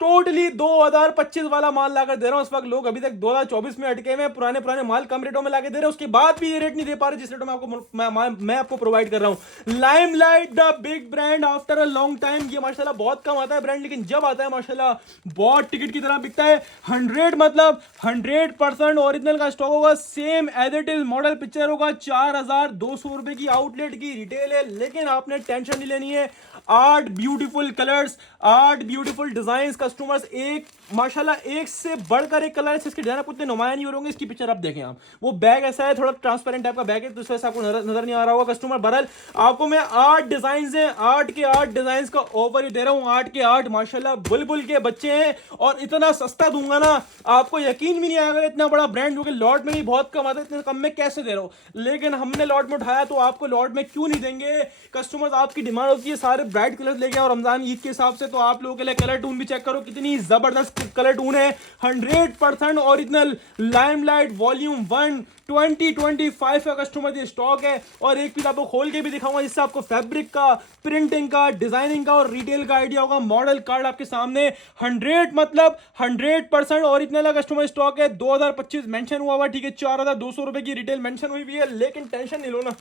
टोटली 2025 वाला माल लाकर दे रहा हूं। इस वक्त लोग अभी तक 2024 में अटके हुए हैं, पुराने माल कम रेटों में लाकर दे रहे हैं, उसके बाद भी ये रेट नहीं दे पा रहे जिस रेटों में मैं आपको प्रोवाइड कर रहा हूं। Limelight the big brand after a long time, ये माशाल्लाह बहुत कम आता है ब्रांड, लेकिन जब आता है माशाल्लाह बहुत टिकट की तरह बिकता है। 100% ओरिजिनल का स्टॉक होगा, same as it is model picture होगा। 4200 रुपए की आउटलेट की रिटेल है, लेकिन आपने टेंशन नहीं लेनी है। 8 beautiful colours, 8 beautiful design customers, एक माशाल्लाह एक से बढ़कर एक कलर है। इसके डिजाइन आप उतने नुमाया नहीं हो रहे। इसकी पिक्चर आप देखें, आप वो बैग ऐसा है, थोड़ा ट्रांसपेरेंट टाइप का बैग है, तो इस वजह से आपको नजर नहीं आ रहा होगा कस्टमर। बहरहाल आपको मैं 8 डिजाइन है, 8 के 8 डिजाइन का ऑफर दे रहा हूं। 8 के 8 माशाल्लाह बुलबुल के बच्चे हैं, और इतना सस्ता दूंगा ना आपको यकीन भी नहीं आएगा। इतना बड़ा ब्रांड जो कि लॉट में ही बहुत कम आता है, इतने कम में कैसे दे रहा हूं, लेकिन हमने लॉट में उठाया तो आपको लॉट में क्यों नहीं देंगे। कस्टमर्स आपकी डिमांड होती है सारे ब्राइट कलर लेके आओ रमजान ईद के हिसाब से, तो आप लोगों के लिए कलर टून भी चेक करो कितनी जबरदस्त कलर टून है। 100% ओरिजिनल लाइमलाइट वॉल्यूम 1 2025 का कस्टमर ये स्टॉक है। और एक पीस आपको खोल के भी दिखाऊंगा जिससे आपको फैब्रिक का, प्रिंटिंग का, डिजाइनिंग का और रिटेल का आइडिया होगा। मॉडल कार्ड आपके सामने 100% ओरिजिनल का कस्टमर स्टॉक है। 2025 मेंशन हुआ हुआ, ठीक है। 4200 रुपए की रिटेल मेंशन हुई भी है, लेकिन टेंशन नहीं लो ना,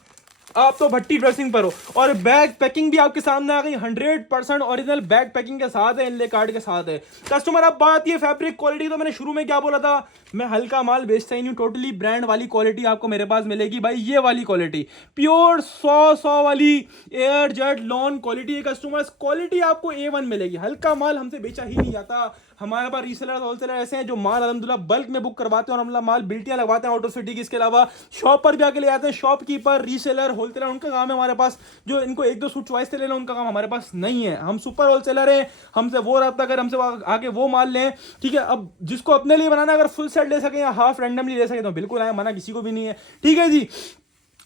आप तो भट्टी ड्रेसिंग पर हो। और बैग पैकिंग भी आपके सामने आ गई, 100% ओरिजिनल बैग पैकिंग के साथ है, इनले कार्ड के साथ है कस्टमर। अब बात ये फैब्रिक क्वालिटी, तो मैंने शुरू में क्या बोला था, मैं हल्का माल बेचता ही नहीं, टोटली ब्रांड वाली क्वालिटी आपको मेरे पास मिलेगी भाई। ये वाली क्वालिटी प्योर 100 वाली एयर जेट लॉन क्वालिटी है कस्टमर्स, क्वालिटी आपको A1 मिलेगी। हल्का माल हमसे बेचा ही नहीं जाता। हमारे पास रीसेलर होलसेलर ऐसे हैं जो माल अलहमदुलिल्लाह बल्क में बुक करवाते हैं, और हम माल बिल्टियां लगवाते हैं आउट ऑफ सिटी की। इसके अलावा शॉप पर भी आके ले आते हैं। शॉपकीपर, रीसेलर, होलसेलर, उनका काम है हमारे पास। जो इनको 1-2 सूट चॉइस से लेना, उनका काम हमारे पास नहीं है। हम सुपर होलसेलर हैं, हमसे वो रब्ता कर, हमसे आके वो माल लें, ठीक है। अब जिसको अपने लिए बनाना, अगर फुल सेट ले सके या हाफ रैंडमली ले सके तो बिल्कुल आए, मना किसी को भी नहीं है, ठीक है जी।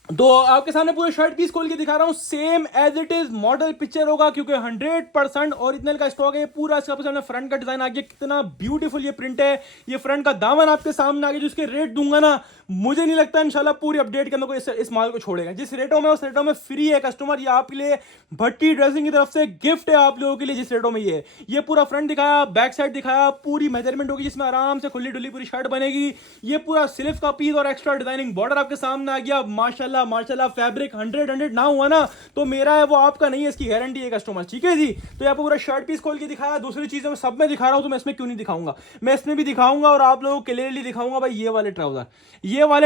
तो आपके सामने पूरे शर्ट पीस खोल के दिखा रहा हूं, same as it is model picture होगा, क्योंकि 100% ओरिजिनल का स्टॉक है। पूरा इसका सामने फ्रंट का डिजाइन आ गया, कितना ब्यूटीफुल ये प्रिंट है। ये फ्रंट का दामन आपके सामने आ गया। जिसके रेट दूंगा ना, मुझे नहीं लगता इंशाल्लाह पूरी अपडेट के अंदर कोई इस माल को छोड़ेगा। जिस रेटों में, उस रेटों में फ्री है कस्टमर। ये आपके लिए भट्टी ड्रेसिंग की तरफ से गिफ्ट है आप लोगों के लिए। जिस रेटों में ये पूरा फ्रंट दिखाया, बैक साइड दिखाया, पूरी मेजरमेंट होगी जिसमें आराम से खुली डुली पूरी शर्ट बनेगी। ये पूरा सिल्क का पीस और एक्स्ट्रा डिजाइनिंग बॉर्डर आपके सामने आ गया। माशाल्लाह माशाल्लाह, फैब्रिक 100 ना हुआ ना तो मेरा है, वो आपका नहीं है, इसकी गारंटी है कस्टमर, ठीक है जी। तो यहाँ पर पूरा शर्ट पीस खोल के दिखाया। दूसरी चीजें मैं सब में दिखा रहा हूं, तो मैं इसमें क्यों नहीं दिखाऊंगा, मैं इसमें भी दिखाऊंगा और आप लोगों को क्लियरली दिखाऊंगा। भाई ये वाले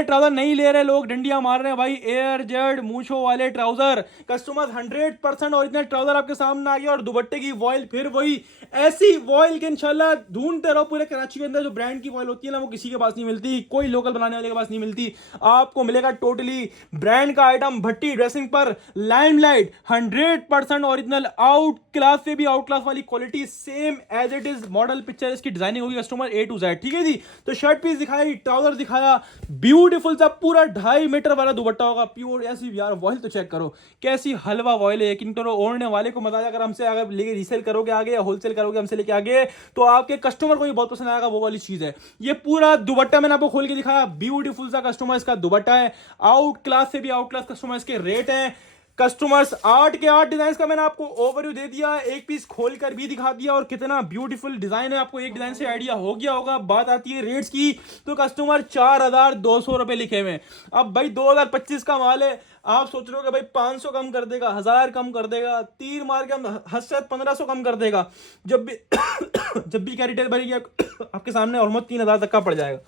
ट्राउजर नहीं ले रहे लोग, डंडियां मार रहे हैं भाई। एयर जेड मूछो वाले ट्राउजर कस्टमर, 100% ओरिजिनल ट्राउजर आपके सामने आ गया। और दुपट्टे की वॉइल फिर वही ऐसी वॉइल के इंशाल्लाह ढूंढते रहो पूरे कराची के अंदर। जो ब्रांड की वॉइल होती है ना, वो किसी के पास नहीं मिलती, कोई लोकल बनाने वाले के पास नहीं मिलती। आपको मिलेगा टोटली ब्रांड का आइटम भट्टी ड्रेसिंग पर। लाइमलाइट 100% ओरिजिनल, आउट क्लास से भी आउट क्लास वाली quality, same as it is model picture इसकी डिजाइनिंग होगी कस्टमर A to Z, ठीक है जी। तो शर्ट पीस दिखाई, ट्राउजर दिखाया, ब्यूटीफुल सा पूरा 2.5 मीटर वाला दुपट्टा होगा प्योर। ऐसी यार वॉइल तो चेक करो कैसी हलवा वॉइल है। यकीन करो ओढ़ने वाले को मजा आएगा। अगर हमसे अगर लेके रीसेल करोगे आगे या होलसेल करोगे हमसे लेके आगे, तो आपके कस्टमर को भी बहुत पसंद आएगा, वो वाली चीज है। ये पूरा दुपट्टा मैंने आपको खोल के दिखाया, ब्यूटीफुल सा कस्टमर इसका दुपट्टा है। आउट क्लास से भी आउट क्लास कस्टमर इसके रेट है। कस्टमर्स 8 के 8 डिजाइन का मैंने आपको ओवरव्यू दे दिया, एक पीस खोल कर भी दिखा दिया और कितना ब्यूटीफुल डिजाइन है, आपको एक डिजाइन से आइडिया हो गया होगा। बात आती है रेट्स की, तो कस्टमर 4200 रुपए लिखे हुए हैं। अब भाई 2025 का माल है, आप सोच रहे हो कि भाई 500 कम कर देगा, 1000 कम कर देगा, तीर मार के हम हद से 1500 कम कर देगा। जब भी जब भी क्या रिटेल भरेगी आपके सामने ऑलमोस्ट 3000 तक का पड़ जाएगा।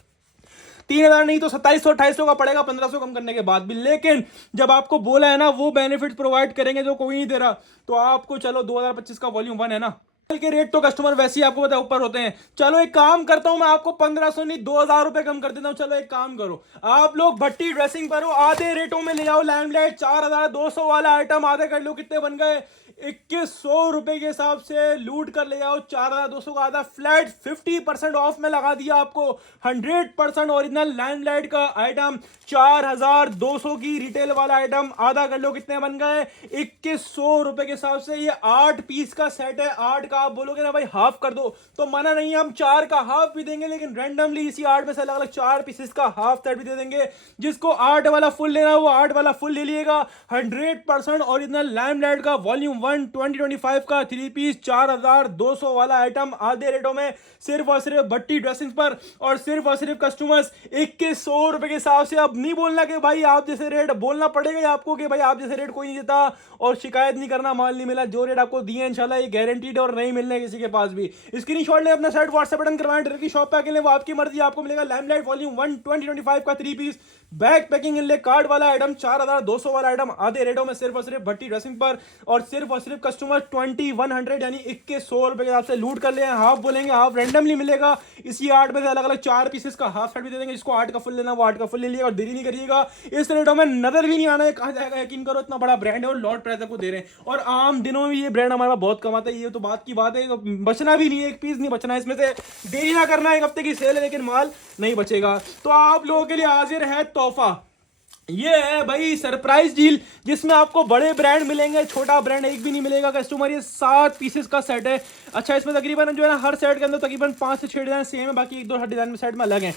3000 नहीं तो 2700-2800 का पड़ेगा 1500 कम करने के बाद भी। लेकिन जब आपको बोला है ना वो बेनिफिट प्रोवाइड करेंगे जो कोई नहीं दे रहा, तो आपको चलो 2025 का वॉल्यूम 1 है ना, के रेट तो कस्टमर वैसे ही आपको पता ऊपर होते हैं। चलो एक काम करता हूं, मैं आपको 1500 नहीं 2000 रुपए कम कर देता हूं। चलो एक काम करो, आप लोग भट्टी ड्रेसिंग पर हो, आधे रेटों में ले जाओ लैमलाइट। 4200 वाला आइटम आधे कर लो, कितने बन गए? 2100 रुपए के हिसाब से लूट कर ले जाओ। 4200 का आधा फ्लैट 50% ऑफ में लगा दिया आपको। 100% ओरिजिनल लैमलाइट का आइटम 4200 की रिटेल वाला आइटम आधा कर लो, कितने बन गए? 2100 रुपए के हिसाब से। ये 8 पीस का सेट है, 8 का आप बोलोगे ना भाई हाफ कर दो, तो मना नहीं है, हम 4 का हाफ भी देंगे, लेकिन रैंडमली इसी 8 में से अलग अलग 4 पीसेस का हाफ सेट भी दे देंगे। जिसको 8 वाला फुल लेना है वो 8 वाला फुल ले लिएगा। 100% ओरिजिनल लैमलाइट का वॉल्यूम 1 2025 का 3 पीस 4200 वाला आइटम आधे रेटों में सिर्फ और सिर्फ भट्टी ड्रेसिंग पर, और सिर्फ कस्टमर्स 2100 रुपए के हिसाब से। अब नहीं बोलना कि भाई आप जैसे रेट, बोलना पड़ेगा आपको कि भाई आप जैसे रेट कोई नहीं देता, और शिकायत नहीं करना माल नहीं मिला। जो रेट आपको दिए इंशाल्लाह ये गारंटीड और नहीं मिलने किसी के पास भी। स्क्रीनशॉट ले अपना सेट व्हाट्सएप बटन करवाएं, डायरेक्ट की शॉप पे आके ले, वो आपकी मर्जी। आपको मिलेगा लैमलाइट वॉल्यूम 1 2025 का 3 पीस बैक पैकिंग इनले कार्ड वाला आइटम 4200 वाला आइटम आधे रेटों में सिर्फ और सिर्फ भट्टी ड्रेसिंग पर, और सिर्फ कस्टमर 2100 यानी 2100 रुपए के हिसाब से लूट कर ले। हाफ बोलेंगे हाफ रैंडमली मिलेगा। इसी 8 में से अलग अलग 4 पीसेस का हाफ सेट भी दे देंगे। जिसको 8 का फुल लेना वो 8 का फुल ले लिएगा, और देरी नहीं करिएगा। इस रेटों में नजर भी नहीं आना है कहा जाएगा, यकीन करो इतना बड़ा ब्रांड है और लॉट प्राइस आपको दे रहे हैं। और आम दिनों में ये ब्रांड हमारा बहुत कमाता है, ये तो बात की बात है। तो बचना भी नहीं है, एक पीस नहीं बचना है इसमें से। देरी ना करना, एक हफ्ते की सेल है लेकिन माल नहीं बचेगा। तो आप लोगों के लिए हाजिर है तोहफा, ये है भाई सरप्राइज डील, जिसमें आपको बड़े ब्रांड मिलेंगे, छोटा ब्रांड एक भी नहीं मिलेगा कस्टमर। ये 7 पीसेस का सेट है। अच्छा, इसमें तकरीबन जो है ना हर सेट के अंदर तकरीबन 5 से 6 डिजाइन सेम है, बाकी 1-2 हर डिजाइन में सेट में अलग हैं,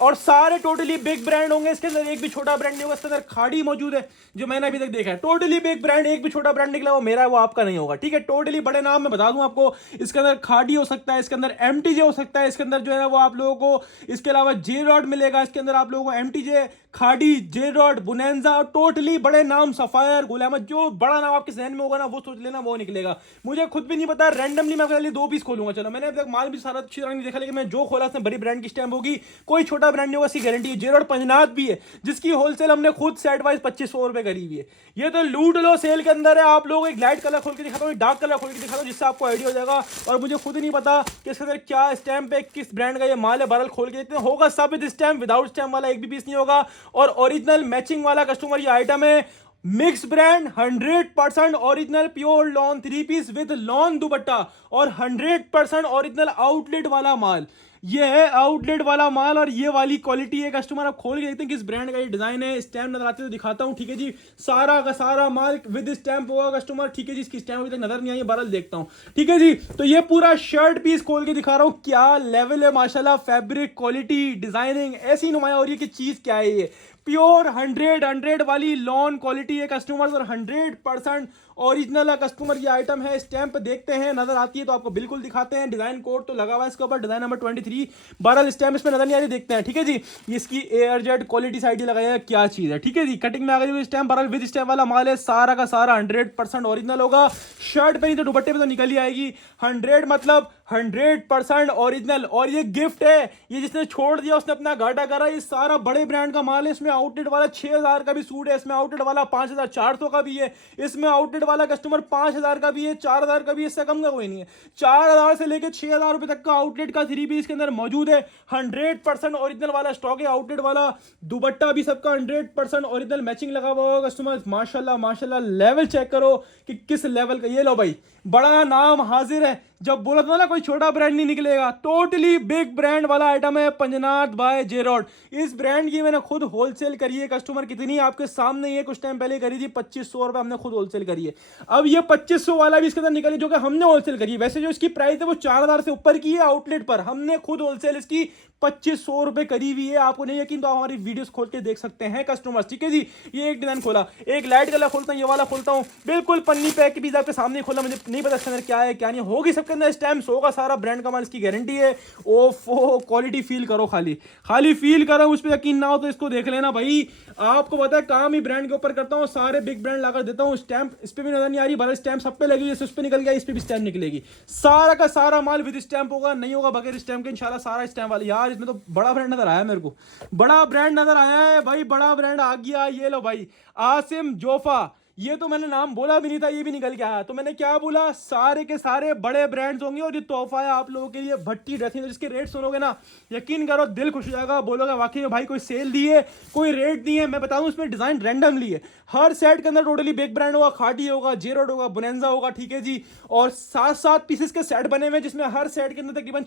और सारे टोटली बिग ब्रांड होंगे। इसके अंदर एक भी छोटा ब्रांड नहीं होगा। इसके अंदर खाड़ी मौजूद है जो मैंने अभी तक देखा है, टोटली बिग ब्रांड। एक भी छोटा ब्रांड निकला वो मेरा है, वो आपका नहीं होगा, ठीक है। टोटली बड़े नाम मैं बता दूं आपको, इसके अंदर खाड़ी हो सकता है, इसके अंदर एमटीजे हो सकता है, इसके अंदर जो है वो आप लोगों को इसके अलावा जे रॉड मिलेगा। इसके अंदर आप लोगों को एमटीजे, खाड़ी, जे रॉड, बुनेंजा, टोटली बड़े नाम, सफायर, गुलामत, जो बड़ा नाम आपके जहन में होगा ना वो सोच लेना, वो निकलेगा। मुझे खुद भी नहीं पता, रैंडमली मैं पहले 2 पीस खोलूंगा। चलो, मैंने अभी तक माल भी सारा अच्छी तरह नहीं देखा, लेकिन मैं जो खोला उसमें बड़ी ब्रांड की स्टैम्प होगी, कोई छोटा ब्रांड नहीं होगा, इसकी गारंटी है। जे रॉड पंजनाथ भी है, जिसकी होलसेल हमने खुद सेट वाइज 2500 रुपए करी हुई है। ये तो लूट लो सेल के अंदर है। आप लोग एक लाइट कलर खोल के दिखाता हूँ, डार्क कलर खोल के दिखाता हूँ, जिससे आपको आइडिया हो जाएगा। और मुझे खुद नहीं पता कि इसके अंदर क्या स्टैम्प है, किस ब्रांड का ये माल है। बहरहाल खोल के देखते हैं, होगा सब विद स्टैम्प, विदाउट स्टैम्प वाला एक भी पीस नहीं होगा। और ओरिजिनल मैचिंग वाला कस्टमर ये आइटम है, mix brand 100% original pure lawn 3 peace with lawn दुपट्टा, और 100% ओरिजिनल आउटलेट वाला माल। ये है आउटलेट वाला माल, और ये वाली क्वालिटी है कस्टमर। आप खोल के देखते हैं किस ब्रांड का ये डिजाइन है। स्टैम्प नजर आते तो दिखाता हूं, ठीक है जी। सारा का सारा माल विद स्टैम्प होगा कस्टमर, ठीक है जी। इसकी स्टैम्प अभी तक नजर नहीं आई है, बहरहाल देखता हूं, ठीक है जी। तो ये पूरा शर्ट पीस खोल के दिखा रहा हूं, क्या लेवल है माशाल्लाह। फैब्रिक क्वालिटी, डिजाइनिंग ऐसी नुमाया हो रही है कि चीज क्या है ये। प्योर 100 वाली लॉन क्वालिटी है कस्टमर्स, और 100% ओरिजिनल कस्टमर ये आइटम है। स्टैंप देखते हैं, नजर आती है तो आपको बिल्कुल दिखाते हैं। डिजाइन कोड तो लगा हुआ है इसके ऊपर, डिजाइन नंबर 23। बहरहाल स्टैंप इसमें नजर नहीं आ रही, देखते हैं, ठीक है जी। इसकी एयरजेट क्वालिटी साइड लगाया है, क्या चीज है, ठीक है जी। कटिंग में आ गई स्टैंप, बहरहाल विद स्टैंप वाला माल है। सारा का सारा 100% ओरिजिनल होगा। शर्ट पे नहीं तो दुपट्टे पे तो निकल ही आएगी। 100 मतलब 100% ओरिजिनल। और ये गिफ्ट है, ये जिसने छोड़ दिया उसने अपना घाटा करा। ये सारा बड़े ब्रांड का माल है। इसमें आउटलेट वाला 6000 का भी सूट है, इसमें आउटलेट वाला 5400 का भी है, इसमें आउटलेट वाला कस्टमर 5000 का भी है, 4000 का भी है, इससे कम का कोई नहीं है। 4000 से लेकर 6000 रुपए तक का आउटलेट का 3 पीस के अंदर मौजूद है। 100% ओरिजिनल वाला स्टॉक है। आउटलेट वाला दुपट्टा भी सबका 100% ओरिजिनल मैचिंग लगा हुआ होगा कस्टमर। माशाल्लाह माशाल्लाह, लेवल चेक करो कि किस लेवल का। ये लो भाई, बड़ा नाम हाजिर है। जब बोला था ना कोई छोटा ब्रांड नहीं निकलेगा, टोटली बिग ब्रांड वाला आइटम है पंजनाथ बाय जेरोड। इस ब्रांड की मैंने खुद होलसेल करी है कस्टमर, कितनी आपके सामने ये कुछ टाइम पहले करी थी 2500 रुपये हमने खुद होलसेल करी है। अब ये 2500 वाला भी इसके अंदर निकली जो कि हमने होलसेल करी है। वैसे जो इसकी प्राइस है वो 4000 से ऊपर की है आउटलेट पर, हमने खुद होलसेल इसकी 2500 रुपए करी हुई है। आपको नहीं यकीन तो हमारी वीडियोस खोल के देख सकते हैं कस्टमर्स, ठीक है जी। ये एक डिजाइन खोला, एक लाइट कलर खोलता हूँ, ये वाला खोलता हूँ, बिल्कुल पन्नी पैक के पीस आपके सामने खोला। मुझे नहीं पता इसके अंदर क्या है क्या नहीं, होगी सबके अंदर स्टैम्प्स होगा, सारा ब्रांड का माल, इसकी गारंटी है। ओफो क्वालिटी फील करो, खाली खाली फील करो, उस पर यकीन ना हो तो इसको देख लेना भाई। आपको पता है काम ही ब्रांड के ऊपर करता हूँ, सारे बिग ब्रांड लाकर देता हूँ। स्टैंप इस पर भी नजर नहीं आ रही, भले स्टैंप सब पे लगी, जैसे उस पर निकल गया इस पर भी स्टैंप निकलेगी। सारा का सारा माल विद स्टैंप होगा, नहीं होगा बगैर स्टैंप के इंशाल्लाह। सारा स्टैंप वाला यार, इसमें तो बड़ा ब्रांड नजर आया मेरे को, बड़ा ब्रांड नजर आया है भाई, बड़ा ब्रांड आ गया। ये लो भाई, आसिम जोफा, ये तो मैंने नाम बोला भी नहीं था, ये भी निकल के आया। तो मैंने क्या बोला, सारे के सारे बड़े ब्रांड्स होंगे और ये तोहफा है आप लोगों के लिए भट्टी ड्रेसिंग। जिसके रेट सुनोगे ना, यकीन करो दिल खुश हो जाएगा, बोलोगे वाकई में भाई कोई सेल दी है, कोई रेट नहीं है। मैं बताऊं इसमें डिजाइन रैंडमली है, हर सेट के अंदर टोटली बिग ब्रांड होगा, खाटी होगा, जेरोड होगा, बोनेंजा होगा, ठीक है जी। और 7-7 पीसेस के सेट बने हुए, जिसमें हर सेट के अंदर तकरीबन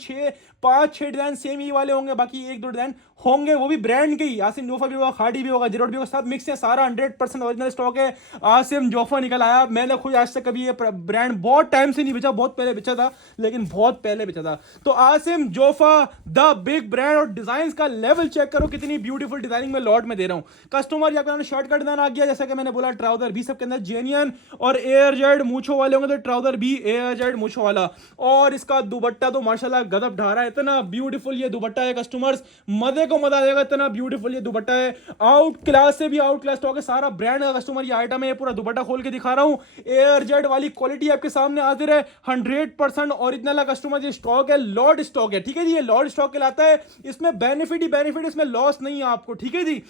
5-6 डिजाइन सेम ही वाले होंगे, बाकी 1-2 डिजाइन होंगे वो भी ब्रांड के ही। आसिम जोफा भी होगा, खाटी भी होगा, जेरोड भी होगा, सब मिक्स है, सारा 100% ओरिजिनल स्टॉक है। आसिम जोफा निकल आया, मैंने खुद आज तक कभी ये ब्रांड बहुत टाइम से नहीं बेचा, बहुत पहले बेचा था, लेकिन बहुत पहले बेचा था। तो Asim Jofa the big brand, और डिजाइन का लेवल चेक करो, कितनी ब्यूटीफुल डिजाइनिंग में लॉट में दे रहा हूं कस्टमर। यहाँ पे शर्ट का डिजाइन आ गया, जैसा कि मैंने बोला, ट्राउजर भी सबके अंदर जेनियन और एयर जेड मूछो वाले होंगे, तो ट्राउजर भी एयर जेड मूछो वाला। और इसका दुपट्टा तो माशाल्लाह गजब ढा रहा है, इतना ब्यूटीफुल ये दुपट्टा है कस्टमर्स, मजे को मजा आएगा, इतना ब्यूटीफुल ये दुपट्टा है। आउट क्लास से भी आउट क्लास स्टॉक है, सारा ब्रांड का कस्टमर ये आइटम है। पूरा दुपट्टा खोल के दिखा रहा हूं, एयर जेड वाली क्वालिटी आपके सामने हाजिर है, 100% ओरिजिनल है कस्टमर। ये स्टॉक है, लॉर्ड स्टॉक है, ठीक है जी, ये लॉर्ड स्टॉक कहलाता है। इसमें बेनिफिट ही बेनिफिट, इसमें लॉस नहीं है आपको, ठीक है जी।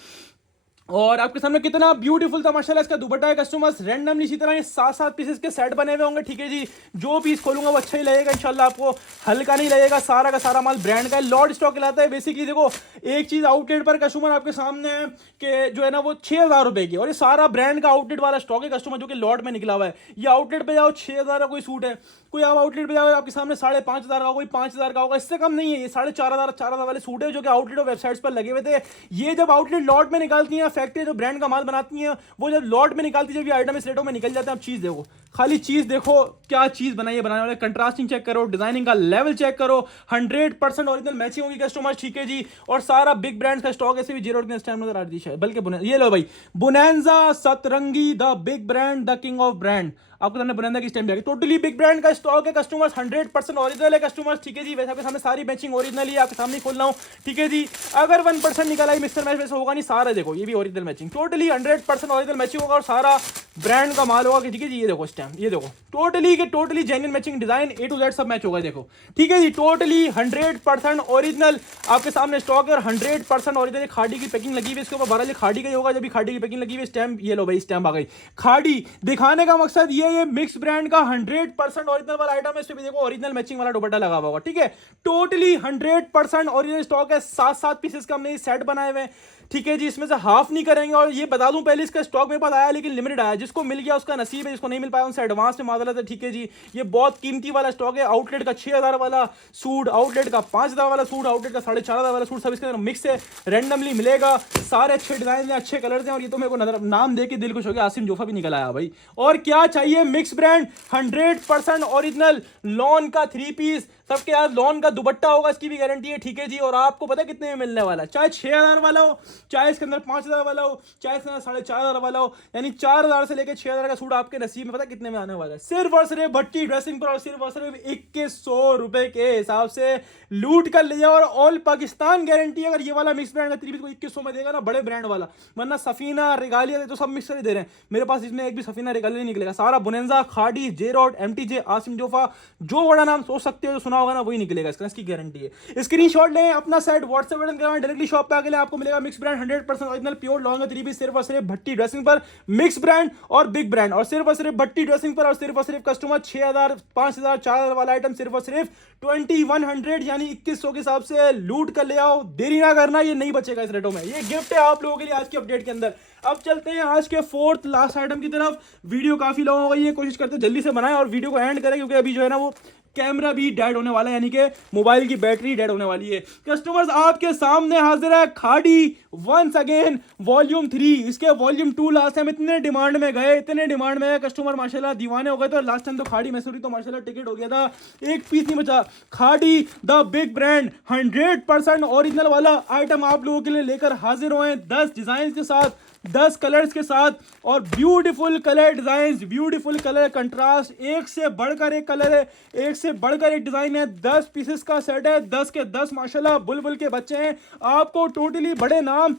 और आपके सामने कितना ब्यूटीफुल था माशाल्लाह इसका दुपट्टा है कस्टमर्स। रैंडमली इसी तरह ये 7-7 पीसेस के सेट बने हुए होंगे, ठीक है जी। जो पीस खोलूंगा वो अच्छा ही लगेगा इंशाल्लाह, आपको हल्का नहीं लगेगा। सारा का सारा माल ब्रांड का है, लॉर्ड स्टॉक कहलाता है। बेसिकली देखो, एक चीज आउटलेट पर कस्टमर आपके सामने है कि जो है ना वो 6000 रुपए की, और ये सारा ब्रांड का आउटलेट वाला स्टॉक है कस्टमर, जो कि लॉट में निकला हुआ है। ये आउटलेट पे जाओ 6000 का कोई सूट है, कोई आप आउटलेट पे जाओ आपके सामने 5500 का, कोई 5000 का होगा, इससे कम नहीं है। ये 4500 वाले सूट है जो कि आउटलेट और वेबसाइट्स पर लगे हुए थे। ये जब आउटलेट लॉट में निकालती है, फैक्ट्री जो ब्रांड का माल बनाती हैं, वो जब लॉट में निकालती है, जब ये आइटम इस रेटों में निकल जाते हैं। आप चीज देखो, खाली चीज देखो, क्या चीज बनाई है बनाने वाले। कंट्रास्टिंग चेक करो, डिजाइनिंग का लेवल चेक करो, 100% ओरिजिनल मैचिंग होगी कस्टमर, ठीक है जी। और सारा बिग ब्रांड का स्टॉक, ऐसे भी जीरो के स्टैंड नजर आ रही है, बल्कि ये लो भाई, बोनेंजा सतरंगी the big brand, the king of brand. आपको सामने बोनेंजा की स्टैंप है, टोटली बिग ब्रांड का स्टॉक है कस्टमर्स, 100% ओरिजिनल है कस्टमर्स, ठीक है जी। वैसे आपके सामने सारी मैचिंग ओरिजिनल ही आपके सामने खोल रहा हूं, ठीक है जी। अगर 1% निकला मिक्सर मैच वैसे होगा नहीं, सारा देखो ये भी original matching, totally 100% original matching होगा, और सारा ब्रांड का माल होगा, ठीक है जी। ये देखो स्टैम्प, ये देखो टोटली के totally genuine matching, design A to Z सब मैच होगा, देखो ठीक है जी। टोटली 100% ओरिजिनल आपके सामने स्टॉक है, और 100% ओरिजिनल। खाड़ी की पैकिंग लगी हुई है इसके ऊपर, 12 खाड़ी का ही होगा, जब भी खाड़ी की पैकिंग लगी हुई, स्टैम्प ये लो भाई, स्टैम्प आ गई खाड़ी। दिखाने का मकसद ये मिक्स ब्रांड का 100% ओरिजिनल वाला आइटम है, इस पे भी देखो ओरिजिनल मैचिंग वाला दुपट्टा लगा हुआ होगा, ठीक है। टोटली 100% ओरिजिनल स्टॉक है, 7-7 पीसेस का हमने सेट बनाए हुए हैं, ठीक है जी। इसमें से हाफ नहीं करेंगे। और ये बता दूं पहले, इसका स्टॉक मेरे पास आया लेकिन लिमिटेड आया, जिसको मिल गया उसका नसीब है, जिसको नहीं मिल पाया उनसे एडवांस में माजरत है, ठीक है जी। ये बहुत कीमती वाला स्टॉक है। आउटलेट का 6000 वाला सूट, आउटलेट का 5000 वाला सूट, आउटलेट का 4500 वाला सूट, सब इसके अंदर मिक्स है, रैंडमली मिलेगा। सारे अच्छे डिजाइन हैं, अच्छे कलर्स हैं, और ये तो मेरे को नजर नाम देके दिल खुश हो गया, आसिम जोफा भी निकल आया भाई। और क्या चाहिए, मिक्स ब्रांड 100% ओरिजिनल लॉन का 3 पीस, सबके यार लॉन का दुपट्टा होगा, इसकी भी गारंटी है, ठीक है जी। और आपको पता है कितने में मिलने वाला है, चाहे 6000 वाला हो, चाहे इसके अंदर 5000 वाला हो, चाहे इसके अंदर 4500 वाला हो, यानी 4000 से लेकर 6000 का सूट आपके नसीब में पता कितने में आने वाला है, सिर्फ और सिर्फ भट्टी ड्रेसिंग पर, और सिर्फ और सिर्फ 2100 रुपए के हिसाब से लूट कर लिया। और ऑल पाकिस्तान गारंटी है, अगर ये वाला मिक्स ब्रांड का 3 पीस को 2100 में देगा ना, बड़े ब्रांड वाला, वरना सफीना रेगालिया तो सब मिक्सर ही दे रहे हैं, मेरे पास इसमें एक भी सफीना रेगालिया नहीं निकलेगा। सारा बोनेंजा, खाड़ी, जेरोड, MTJ, आसिम जोफा, जो बड़ा नाम सोच सकते हो जो सुना होगा ना वही निकलेगा, इसकी गारंटी है। स्क्रीनशॉट लें, अपना साइट व्हाट्सएप बटन करवाएं, डायरेक्टली शॉप पे आके आपको मिलेगा mix brand. Brand 100% original pure long का थ्री पीस सिर्फ और सिर्फ भट्टी ड्रेसिंग पर, मिक्स ब्रांड और बिग ब्रांड, और सिर्फ भट्टी ड्रेसिंग पर, और सिर्फ कस्टमर 6000 5000 4000 वाला आइटम सिर्फ और सिर्फ 2100 यानी 2100 के हिसाब से लूट कर ले आओ। देरी ना करना, ये नहीं बचेगा इस रेटों में। ये गिफ्ट है आप लोगों के लिए आज की अपडेट के अंदर। अब चलते हैं आज के फोर्थ लास्ट आइटम की तरफ। वीडियो काफी लॉन्ग हो गई है, कोशिश करते हैं जल्दी से बनाएं और वीडियो को एंड करें, क्योंकि अभी जो है ना वो कैमरा भी डेड होने वाला है, यानी कि मोबाइल की बैटरी डेड होने वाली है। कस्टमर्स आपके सामने हाजिर है खाड़ी वंस अगेन वॉल्यूम 3। इसके वॉल्यूम 2 लास्ट टाइम इतने डिमांड में गए, कस्टमर माशाल्लाह दीवाने हो गए। तो लास्ट टाइम तो खाड़ी मैसूरी तो माशाल्लाह टिकट हो गया था, एक पीस नहीं बचा। खाड़ी द बिग ब्रांड 100% ओरिजिनल वाला आइटम आप लोगों के लिए लेकर हाजिर हुए 10 डिजाइन के साथ, 10 कलर्स के साथ, और beautiful colour design, beautiful colour contrast, एक से बढ़कर एक कलर है, एक से बढ़कर एक डिजाइन है। 10 पीसेस का सेट है, 10 के 10 माशाल्लाह बुलबुल के बच्चे हैं। आपको टोटली बड़े नाम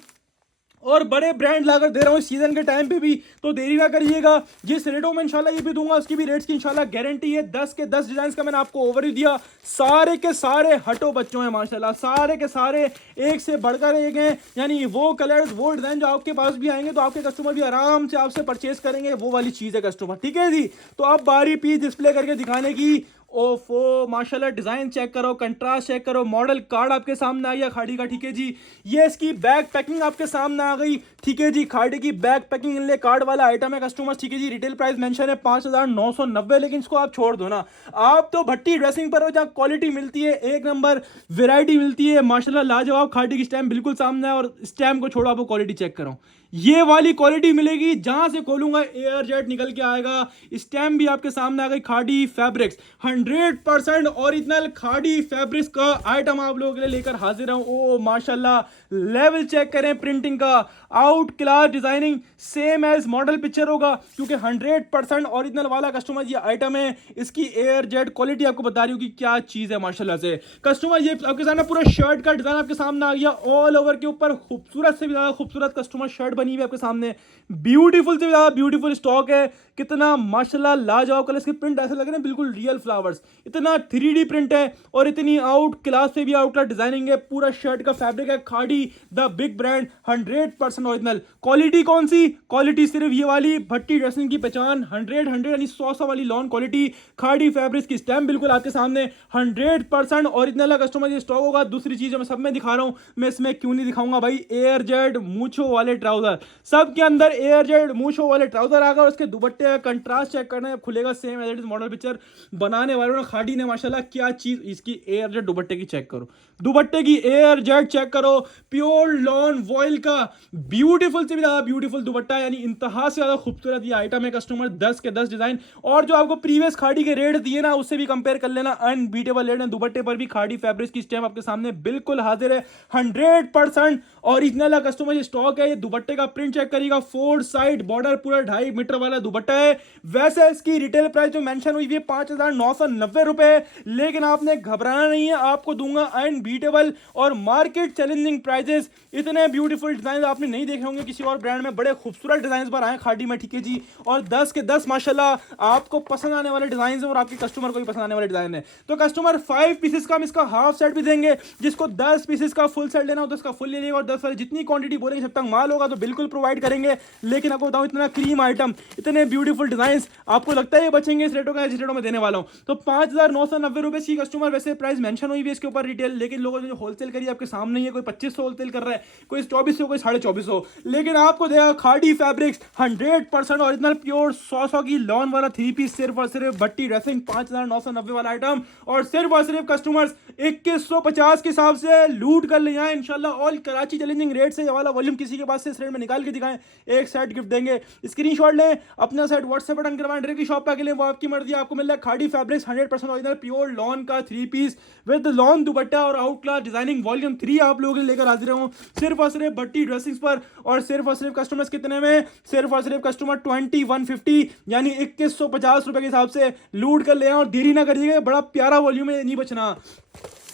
और बड़े ब्रांड लाकर दे रहा हूँ सीजन के टाइम पे भी, तो देरी ना करिएगा। जिस रेटों में इंशाल्लाह ये भी दूंगा उसकी भी रेट्स की इंशाल्लाह गारंटी है। 10 के 10 डिजाइन का मैंने आपको ओवरव्यू दिया, सारे के सारे हटो बच्चों हैं माशाल्लाह, सारे के सारे एक से बढ़कर एक हैं। यानी वो कलर्स वो डिजाइन जो आपके पास भी आएंगे तो आपके कस्टमर भी आराम से आपसे परचेज करेंगे, वो वाली चीज़ है कस्टमर, ठीक है जी। तो अब बारी पीस डिस्प्ले करके दिखाने की। ओफो माशाल्लाह, डिजाइन चेक करो, कंट्रास्ट चेक करो, मॉडल कार्ड आपके सामने आ गया खाड़ी का, ठीक है जी। ये इसकी बैक पैकिंग आपके सामने आ गई, ठीक है जी। खाड़ी की बैक पैकिंग इनले कार्ड वाला आइटम है कस्टमर, ठीक है जी। रिटेल प्राइस मेंशन है 5990, लेकिन इसको आप छोड़ दो ना। आप तो भट्टी ड्रेसिंग पर हो जहाँ क्वालिटी मिलती है, एक नंबर वेराइटी मिलती है माशाल्लाह लाजवाब। खाड़ी की स्टैम्प बिल्कुल सामने है, और स्टैम्प को छोड़ो, आपको क्वालिटी चेक करो, ये वाली क्वालिटी मिलेगी। जहां से खोलूंगा एयर जेट निकल के आएगा। स्टैम्प भी आपके सामने आ गई, Khaadi fabrics 100% original Khaadi fabrics का आइटम आप लोगों के लिए लेकर हाजिर हूं। ओ माशाल्लाह, लेवल चेक करें प्रिंटिंग का, out class designing, same as model picture होगा, क्योंकि 100% ओरिजिनल वाला कस्टमर ये आइटम है। इसकी एयर जेट क्वालिटी आपको बता रही हूँ कि क्या चीज है माशाल्लाह से। कस्टमर ये आपके सामने पूरा शर्ट का डिजाइन आपके सामने आ गया, ऑल ओवर के ऊपर खूबसूरत से भी ज्यादा खूबसूरत कस्टमर शर्ट बनी हुई आपके सामने, ब्यूटीफुल से ज्यादा ब्यूटीफुल स्टॉक है। कितना माशाल्लाह लाजवाब कलर, इसके प्रिंट ऐसे लग रहे हैं बिल्कुल रियल फ्लावर्स, इतना 3D प्रिंट है, और इतनी आउट क्लास से भी आउट क्लास डिजाइनिंग है। पूरा शर्ट का फैब्रिक है खाड़ी the big brand 100% original. Quality कौन सी? क्वालिटी सिर्फ ये वाली भट्टी ड्रेसिंग की पहचान 100 यानी 100 वाली लॉन क्वालिटी। खाड़ी फैब्रिक्स की स्टैम्प बिल्कुल आपके सामने 100% ओरिजिनल है कस्टमर, ये स्टॉक होगा। दूसरी चीज मैं सब में दिखा रहा हूं, मैं इसमें क्यों नहीं दिखाऊंगा भाई, एयर जेड मूछो वाले ट्राउजर, सब के अंदर एयर जेड मूछो वाले ट्राउजर आ गए। उसके दुपट्टे का कंट्रास्ट चेक करना है, खुलेगा same as it is model picture. बनाने वालों ने खाड़ी ने माशाल्लाह क्या चीज, इसकी एयर जेड दुपट्टे की चेक करो, दुपट्टे की एयर जेड चेक करो, प्योर लॉन वॉइल का ब्यूटीफुल से भी ज्यादा ब्यूटीफुल दुपट्टा, यानी इंतहा से ज्यादा खूबसूरत ये आइटम है कस्टमर। 10 के 10 डिजाइन, और जो आपको प्रीवियस खाड़ी के रेट दिए ना उससे भी कंपेयर कर लेना, अनबीटेबल रेट है। दुपट्टे पर भी खाड़ी फैब्रिक्स की स्टैम्प आपके सामने बिल्कुल हाजिर है, 100% ओरिजिनल है कस्टमर, ये स्टॉक है। ये दुपट्टे का प्रिंट चेक करिएगा, 4 साइड बॉर्डर पूरा 2.5 मीटर वाला दुपट्टा है। वैसे इसकी रिटेल प्राइस जो मेंशन हुई है 5990 रुपए, लेकिन आपने घबराना नहीं है, आपको दूंगा अनबीटेबल और मार्केट चैलेंजिंग प्राइजेस। इतने ब्यूटीफुल डिजाइन आपने नहीं देखे होंगे किसी और ब्रांड में, बड़े खूबसूरत डिजाइन पर आए खाड़ी में, ठीक है जी। और 10 के 10 माशाल्लाह आपको पसंद आने वाले डिजाइन है, और आपके कस्टमर को भी पसंद आने वाले डिजाइन है। तो कस्टमर 5 पीसेस का हम इसका हाफ सेट भी देंगे, जिसको 10 पीसेस का फुल सेट लेना हो तो इसका फुल ले लीजिएगा, और 10 वाली जितनी क्वांटिटी बोलेंगे जब तक माल होगा तो बिल्कुल प्रोवाइड करेंगे। लेकिन आपको बताऊं, इतना क्रीम आइटम, इतने ब्यूटीफुल डिजाइन, आपको लगता है ये बचेंगे इस रेटों का, जिस रेटों में देने वाला हूं। तो 5990 रुपए की कस्टमर वैसे प्राइस मेंशन हुई है इसके ऊपर रिटेल, लेकिन लोगों ने जो होलसेल करी आपके सामने ही है, कोई 2500 होलसेल कर रहा है, कोई 2400, कोई 2450, लेकिन आपको देगा खाड़ी फैब्रिक्स 100% ओरिजिनल प्योर 100 की लॉन वाला 3 पीस, सिर्फ और सिर्फ भट्टी ड्रेसिंग 5990 वाला आइटम, और सिर्फ कस्टमर्स 2150 के हिसाब से लूट कर ले जाएं इंशाल्लाह। ऑल कराची चैलेंजिंग रेट से ये वाला वॉल्यूम किसी के पास से इस रेट में निकाल के दिखाएं, एक सेट गिफ्ट देंगे। स्क्रीनशॉट लें, अपना सेट व्हाट्सएप पर डन करवाएं, डायरेक्टली शॉप पे आके लें, वो आपकी मर्जी। आपको मिल रहा है खाड़ी फैब्रिक्स 100% ओरिजिनल प्योर लॉन का 3 पीस विद लॉन दुपट्टा और आउट क्लास डिजाइनिंग वॉल्यूम 3 आप लोगों के लिए लेकर हाजिर हूं, सिर्फ और सिर्फ भट्टी ड्रेसिंग्स पर। और सिर्फ कस्टमर्स कितने में? सिर्फ और सिर्फ कस्टमर 2150 यानी 2150 रुपए के हिसाब से लूट कर ले आए, और देरी ना करिएगा, बड़ा प्यारा वॉल्यूम है, नहीं बचना।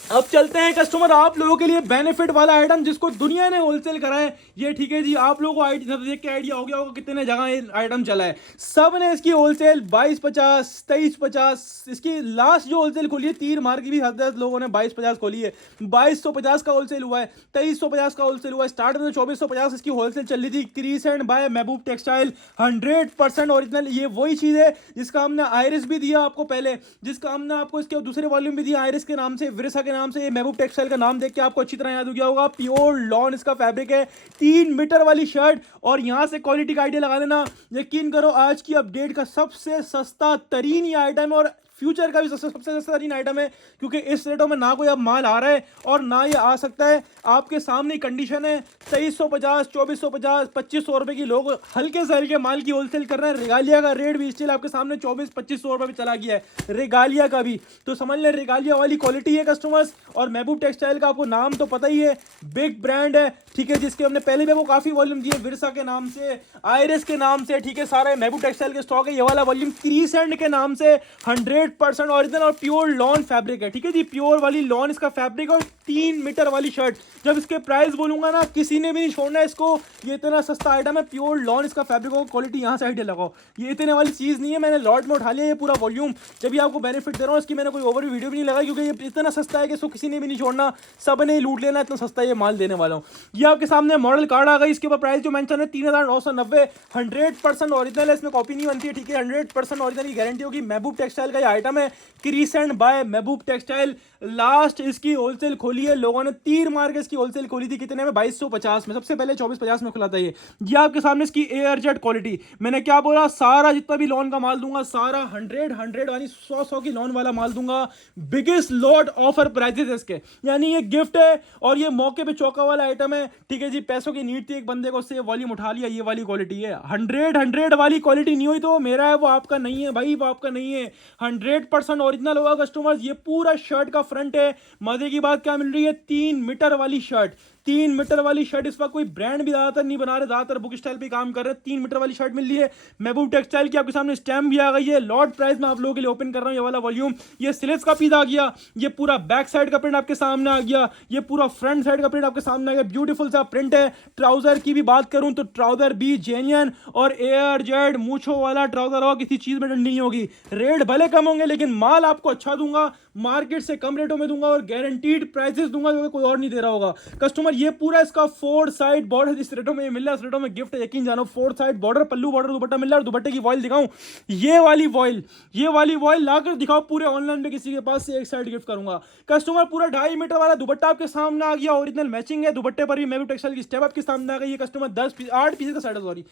अब चलते हैं कस्टमर आप लोगों के लिए बेनिफिट वाला आइटम जिसको दुनिया ने होलसेल करा है। ये ठीक है जी, आप लोगों को आइडिया देख के आइडिया हो गया होगा कितने जगह ये आइटम चला है। सब ने इसकी होलसेल 2250 2350, इसकी लास्ट जो होलसेल खोली है तीर मार की भी 10 लोगों ने 2250 खोली है। 2250 का होलसेल हुआ है, 2350 का होलसेल हुआ है। स्टार्ट में 2450 इसकी होलसेल चल रही थी। Crease and bye Mehboob textile 100% original. ये वही चीज है जिसका हमने आयरिस भी दिया आपको पहले, जिसका हमने आपको इसके दूसरे वॉल्यूम भी दिया आयरिस के नाम से, विरसा के नाम से। ये महबूब टेक्सटाइल का नाम देख के आपको अच्छी तरह याद हो गया होगा। प्योर लॉन इसका फैब्रिक है, 3 मीटर वाली शर्ट। और यहां से क्वालिटी का आइडिया लगा लेना। यकीन करो आज की अपडेट का सबसे सस्ता तरीन ये आइटम है और फ्यूचर का भी सबसे सस्ता तरीन आइटम है, क्योंकि इस रेटों में ना कोई अब माल आ रहा है और ना ये आ सकता है। आपके सामने कंडीशन है 2350 2450 2500 रुपए की लोग हल्के से हल्के माल की होलसेल कर रहे हैं। रेगालिया का रेट भी स्टिल आपके सामने 24-2500 रुपए भी चला गया है रेगालिया का भी। तो समझ लें रेगालिया वाली क्वालिटी है कस्टमर्स। और महबूब टेक्सटाइल का आपको नाम तो पता ही है, बिग ब्रांड है, ठीक है, जिसके हमने पहले भी आपको काफी वॉल्यूम दिए, विरसा के नाम से, आयरिस के नाम से, ठीक है, सारे महबूब टेक्सटाइल के स्टॉक है। ये वाला वॉल्यूम क्रीसेंट के नाम से 100% ओरिजिनल और प्योर लॉन फैब्रिक है, ठीक है जी, प्योर वाली लॉन इसका फैब्रिक और 3 मीटर वाली शर्ट। जब इसके प्राइस बोलूंगा ना किसी ने भी नहीं छोड़ना इसको। ये इतना सस्ता आइटम है, प्योर लॉन इसका फैब्रिक और क्वालिटी यहाँ से आइडिया लगाओ। ये इतने वाली चीज नहीं है, मैंने लॉट में उठा लिया ये पूरा वॉल्यूम। जब ये आपको बेनिफिट दे रहा हूँ इसकी मैंने कोई ओवर वीडियो भी नहीं लगाई, क्योंकि ये इतना सस्ता है कि इसको किसी ने भी नहीं छोड़ना, सब ने लूट लेना, इतना सस्ता ये माल देने वाला हूँ। ये आपके सामने मॉडल कार्ड आ गई, इसके ऊपर प्राइस जो मेंशन है 3990, 100% ओरिजिनल है, इसमें कॉपी नहीं बनती है, ठीक है, 100% ओरिजिनल की गारंटी होगी। महबूब टेक्सटाइल का ये आइटम है, क्रीसेंट बाय महबूब टेक्सटाइल। लास्ट इसकी होलसेल खोली है लोगों ने तीर मार के, इसकी होलसेल खोली थी कितने में, 2250 में। सबसे पहले 2450 में खुला था ये आपके सामने इसकी एयर जेट क्वालिटी। मैंने क्या बोला, सारा जितना भी लोन का माल दूंगा सारा 100 वाली 100 की लोन वाला माल दूंगा। बिगेस्ट लॉट ऑफर प्राइसेस इसके, यानी ये गिफ्ट है और ये मौके पे चौका वाला आइटम है, ठीक है जी। पैसों की नीड थी एक बंदे को, उससे वॉल्यूम उठा लिया। ये वाली क्वालिटी है 100 वाली क्वालिटी नहीं हुई तो मेरा है, वो आपका नहीं है भाई, वो आपका नहीं है। 100% ओरिजिनल होगा कस्टमर्स। ये पूरा शर्ट का फ्रंट है। मजे की बात क्या मिल रही है, 3 मीटर वाली शर्ट, 3 मीटर वाली शर्ट। इस वक्त कोई ब्रांड भी ज्यादातर नहीं बना रहे, ज्यादातर बुक स्टाइल पे काम कर रहे हैं। 3 मीटर वाली शर्ट मिल रही है महबूब टेक्सटाइल की। आपके सामने स्टैम्प भी आ गई है। लॉट प्राइस में आप लोगों के लिए ओपन कर रहा हूं ये वाला वॉल्यूम। ये स्लिट्स का पीस आ गया, ये पूरा बैक साइड का प्रिंट आपके सामने आ गया, ये पूरा फ्रंट साइड का प्रिंट आपके सामने आ गया। ब्यूटीफुल सा प्रिंट है। ट्राउजर की भी बात करूं तो ट्राउजर भी जेन्युइन और एयर जेड मूछो वाला ट्राउजर होगा, किसी चीज में डंडी नहीं होगी। रेट भले कम होंगे लेकिन माल आपको अच्छा दूंगा, मार्केट से कम रेटों में दूंगा और गारंटीड प्राइसेस दूंगा जो कोई और नहीं दे रहा होगा कस्टमर। ये पूरा इसका 4 साइड बॉर्डर इस रेटों में मिल रहा है, इस रेटों में गिफ्ट है, यकीन जानो। 4 साइड बॉर्डर, पल्लू बॉर्डर, दुपट्टा मिल रहा है। दुपट्टे की वॉइल दिखाऊं, ये वाली वॉइल लाकर दिखाओ पूरे ऑनलाइन में किसी के पास से एक साइड गिफ्ट करूंगा कस्टमर। पूरा 2.5 मीटर वाला दुपट्टा आपके सामने आ गया, ओरिजिनल मैचिंग है। दुपट्टे पर भी महबूब टेक्सटाइल की स्टेप आपके सामने आ गई। ये कस्टमर 8 पीसेस का सेट है, सॉरी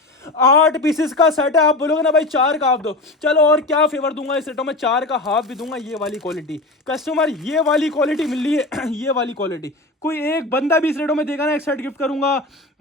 8 पीसेस का सेट है। आप बोलोगे ना भाई 4 का आप दो, चलो और क्या फेवर दूंगा इस रेटों में, 4 का हाफ भी दूंगा। ये वाली क्वालिटी कस्टमर, ये वाली क्वालिटी मिल रही है ये वाली क्वालिटी कोई एक बंदा भी इस रेटों में देगा ना, एक सेट गिफ्ट करूंगा।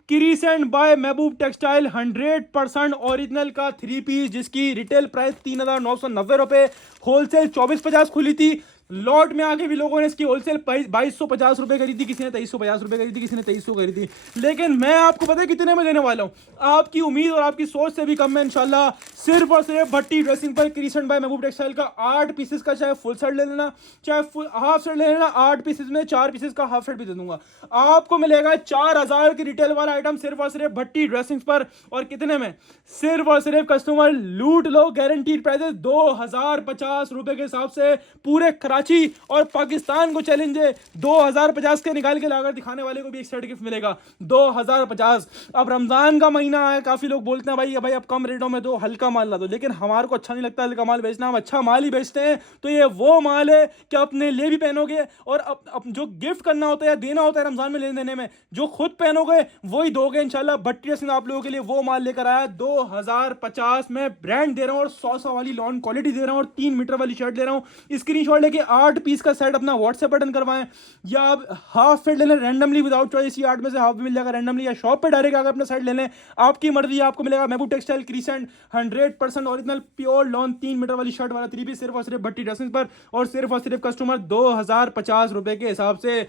क्रीसेंट बाय महबूब टेक्सटाइल 100% ओरिजिनल का 3 पीस, जिसकी रिटेल प्राइस 3990 रुपए, होलसेल 2450 खुली थी। लॉट में आके भी लोगों ने इसकी होलसेल 2250 रुपए करी थी, किसी ने 2350 रुपए करी थी, किसी ने 2300 करी थी। लेकिन मैं आपको पता है कितने में देने वाला हूं, आपकी उम्मीद और आपकी सोच से भी कम में इंशाल्लाह। सिर्फ और सिर्फ भट्टी ड्रेसिंग पर क्रीसेंट बाय महबूब टेक्सटाइल का 8 पीसेस का, चाहे फुल सेट ले लेना चाहे फुल हाफ सेट ले लेना, 8 पीसेस में 4 पीसेस का हाफ सेट भी दे दूंगा। आपको मिलेगा 4000 की रिटेल वाला आइटम सिर्फ और सिर्फ भट्टी ड्रेसिंग पर। और कितने में, सिर्फ और सिर्फ कस्टमर लूट लो, गारंटीड प्राइसेस 2050 रुपए के हिसाब से। पूरे कराची और पाकिस्तान को चैलेंज है, 2050 के निकाल के लाकर दिखाने वाले को भी एक सेट गिफ्ट मिलेगा 2050। अब रमजान का महीना है, काफी लोग बोलते हैं भाई अब कम रेटों में दो, हल्का माल ला दो, लेकिन हमारे को अच्छा नहीं लगता हल्का माल बेचना, हम अच्छा माल ही बेचते हैं। तो ये वो माल है कि अपने लिए भी पहनोगे और अब जो गिफ्ट करना होता है, देना होता है रमजान में लेने देने में, जो खुद पहनोगे वही दोगे इंशाल्लाह। भट्टी ड्रेसिंग आप लोगों के लिए वो माल लेकर आया 2050 में। ब्रांड दे रहा हूं और 100 वाली लॉन क्वालिटी दे रहा हूं और 3 मीटर वाली शर्ट दे रहा हूं। स्क्रीनशॉट लेके 8 पीस का सेट अपना व्हाट्सएप बटन करवाएं, या आप हाफ सेट ले लें रैंडमली विदाउट चॉइस। ये 8 में से हाफ भी मिल जाएगा रैंडमली, या शॉप पे डायरेक्ट आकर अपना सेट ले लें, आपकी मर्जी। आपको मिलेगा Mehboob textile crescent 100% original pure lawn 3 metre वाली शर्ट वाला 3 पीस सिर्फ और सिर्फ भट्टी ड्रेसिंग पर, और सिर्फ और सिर्फ कस्टमर 2050 रुपए के हिसाब से।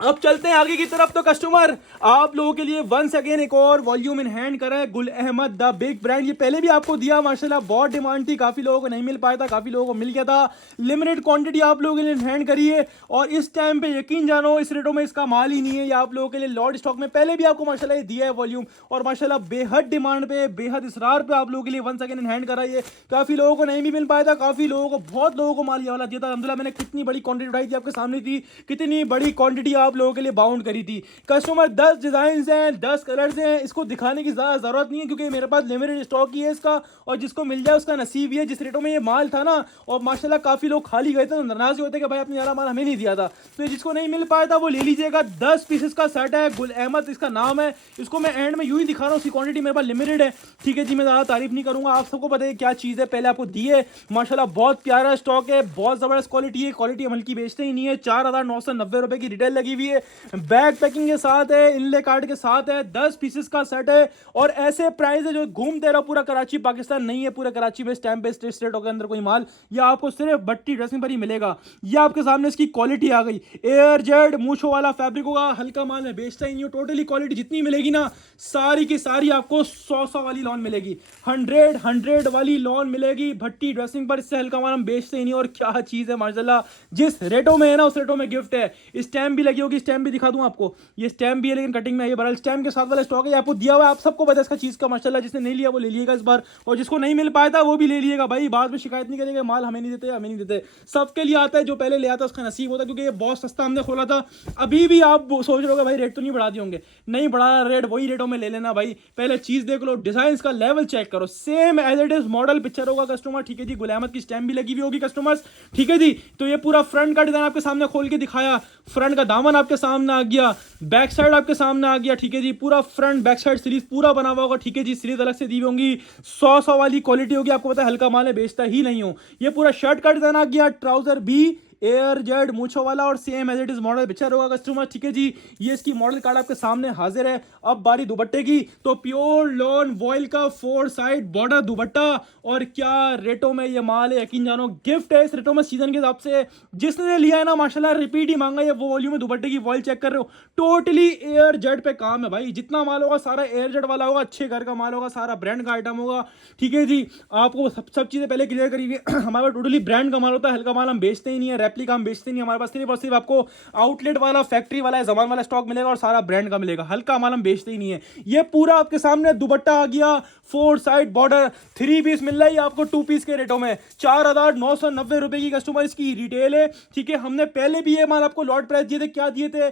अब चलते हैं आगे की तरफ। तो कस्टमर आप लोगों के लिए वंस अगेन एक और वॉल्यूम इन हैंड करा है Gul Ahmed the big brand. ये पहले भी आपको दिया, माशाल्लाह बहुत डिमांड थी, काफ़ी लोगों को नहीं मिल पाया था, काफ़ी लोगों को मिल गया था। लिमिटेड क्वांटिटी आप लोगों के लिए इन हैंड करी है और इस टाइम पे यकीन जानो इस रेटों में इसका माल ही नहीं है। ये आप लोगों के लिए लॉर्ड स्टॉक में पहले भी आपको माशाल्लाह ये दिया है वॉल्यूम, और माशाल्लाह बेहद डिमांड पे, बेहद इसरार पे आप लोगों के लिए वंस अगेन इन हैंड करा है। काफ़ी लोगों को नहीं भी मिल पाया था, काफ़ी लोगों को, बहुत लोगों को माल ये वाला दिया था। अलहमदुलिल्लाह मैंने कितनी बड़ी क्वांटिटी उठाई थी आपके सामने थी, कितनी बड़ी क्वांटिटी आप लोगों के लिए बाउंड करी थी। कस्टमर 10 डिजाइन हैं, 10 कलर्स हैं, इसको दिखाने की ज़्यादा ज़रूरत नहीं है क्योंकि मेरे पास लिमिटेड स्टॉक ही है इसका, और जिसको मिल जाए उसका नसीब ही है। जिस रेटों में ये माल था ना, और माशाल्लाह काफ़ी लोग खाली गए थे तो नाराज होते कि भाई अपने ज़्यादा माल हमें नहीं दिया था, तो जिसको नहीं मिल पाया था वो ले लीजिएगा। 10 पीसेस का सेट है, गुल अहमद इसका नाम है। इसको मैं एंड में यूँ ही दिखा रहा हूँ, उसकी क्वांटिटी मेरे पास लिमिटेड है, ठीक है जी। मैं ज़्यादा तारीफ नहीं करूँगा, आप सबको पता है क्या चीज़ है, पहले आपको दी है। माशाल्लाह बहुत प्यारा स्टॉक है, बहुत ज़बरदस्त क्वालिटी है, क्वालिटी हम हल्की बेचते ही नहीं है। 4,990 रुपये की रिटेल लगी हुई है, बैग पैकिंग के साथ है, इनले कार्ड के साथ है, 10 पीसेस का सेट है। और ऐसे प्राइस है जो घूमते रहो पूरा कराची पाकिस्तान, नहीं है पूरे कराची में स्टैम्प पे स्टेटों के अंदर कोई माल, या आपको सिर्फ भट्टी ड्रेसिंग पर ही मिलेगा। ये आपके सामने इसकी क्वालिटी आ गई, एयर जेड मूछो वाला फैब्रिक होगा, हल्का माल है, बेचता ही नहीं हो। टोटली क्वालिटी जितनी मिलेगी ना, सारी की सारी आपको 100 वाली लॉन मिलेगी, 100 वाली लॉन मिलेगी भट्टी ड्रेसिंग पर। इससे हल्का माल हम बेचते ही नहीं, और क्या चीज़ है माशाल्लाह, जिस रेटों में है ना उस रेटों में गिफ्ट है। स्टैम्प भी लगी होगी, स्टैम्प भी दिखा दूं आपको, ये स्टैम्प भी है लेकिन कटिंग में है, बरल स्टैम्प के साथ वाला स्टॉक है, आपको दिया हुआ है, आप सबको पता है इसका चीज़ का माशाल्लाह। जिसने नहीं लिया वो ले लिएगा इस बार, और जिसको नहीं मिल पाया था वो भी ले लिएगा भाई, बाद में शिकायत नहीं करेंगे माल हमें नहीं देते, हमें नहीं देते। सबके लिए आता है, जो पहले ले आता है उसका नसीब होता है, क्योंकि ये बहुत सस्ता हमने खोला था। अभी भी आप सोच रहे हो भाई रेट तो नहीं बढ़ा दिए होंगे, नहीं बढ़ा, रेट वही रेटों में ले लेना भाई। पहले चीज़ देख लो, डिजाइन का लेवल चेक करो, same as it is model picture होगा कस्टमर, ठीक है जी। गुल अहमद की स्टैम्प भी लगी हुई होगी कस्टमर्स, ठीक है जी। तो ये पूरा फ्रंट का डिजाइन आपके सामने खोल के दिखाया, फ्रंट का दामन आपके सामने आ गया, बैक साइड आपके सामने आ गया, ठीक है जी। पूरा फ्रंट बैक साइड सीरीज पूरा बना हुआ होगा, ठीक है जी। सीरीज अलग से दी होंगी, 100 वाली क्वालिटी होगी, आपको पता है हल्का माल है, बेचता ही नहीं हूं। ये पूरा शर्ट का डिजाइन आ गया, ट्राउजर भी एयर जेड मूछो वाला, और same as it is model picture होगा कस्टमर, ठीक है जी। ये इसकी मॉडल कार्ड आपके सामने हाजिर है। अब बारी दुपट्टे की, तो प्योर लॉन वॉयल का 4 साइड बॉर्डर दुपट्टा, और क्या रेटों में ये माल है, यकीन जानो गिफ्ट है इस रेटों में सीजन के हिसाब से। जिसने लिया है ना माशाल्लाह रिपीट ही मांगा है। वो वॉल्यूम में दुपट्टे की वॉयल चेक कर रहे हो, टोटली एयर जेड पे काम है भाई। जितना माल होगा सारा एयर जेड वाला होगा, अच्छे घर का माल होगा, सारा ब्रांड का आइटम होगा, ठीक है जी। आपको सब चीजें पहले क्लियर करिए, हमारे पास टोटली ब्रांड का माल होता है, हल्का माल हम बेचते ही नहीं है, रेप्लिका हम बेचते नहीं। हमारे पास सिर्फ और सिर्फ आपको आउटलेट वाला, फैक्ट्री वाला, जबान वाला स्टॉक मिलेगा, और सारा ब्रांड का मिलेगा, हल्का माल हम बेचते ही नहीं है। ये पूरा आपके सामने दुपट्टा आ गया, 4 साइड बॉर्डर, 3 पीस मिल रहा है आपको 2 पीस के रेटों में, 4,990 रुपए की कस्टमर इसकी रिटेल है, ठीक है। हमने पहले भी ये माल आपको लॉट प्राइस दिए थे, क्या दिए थे,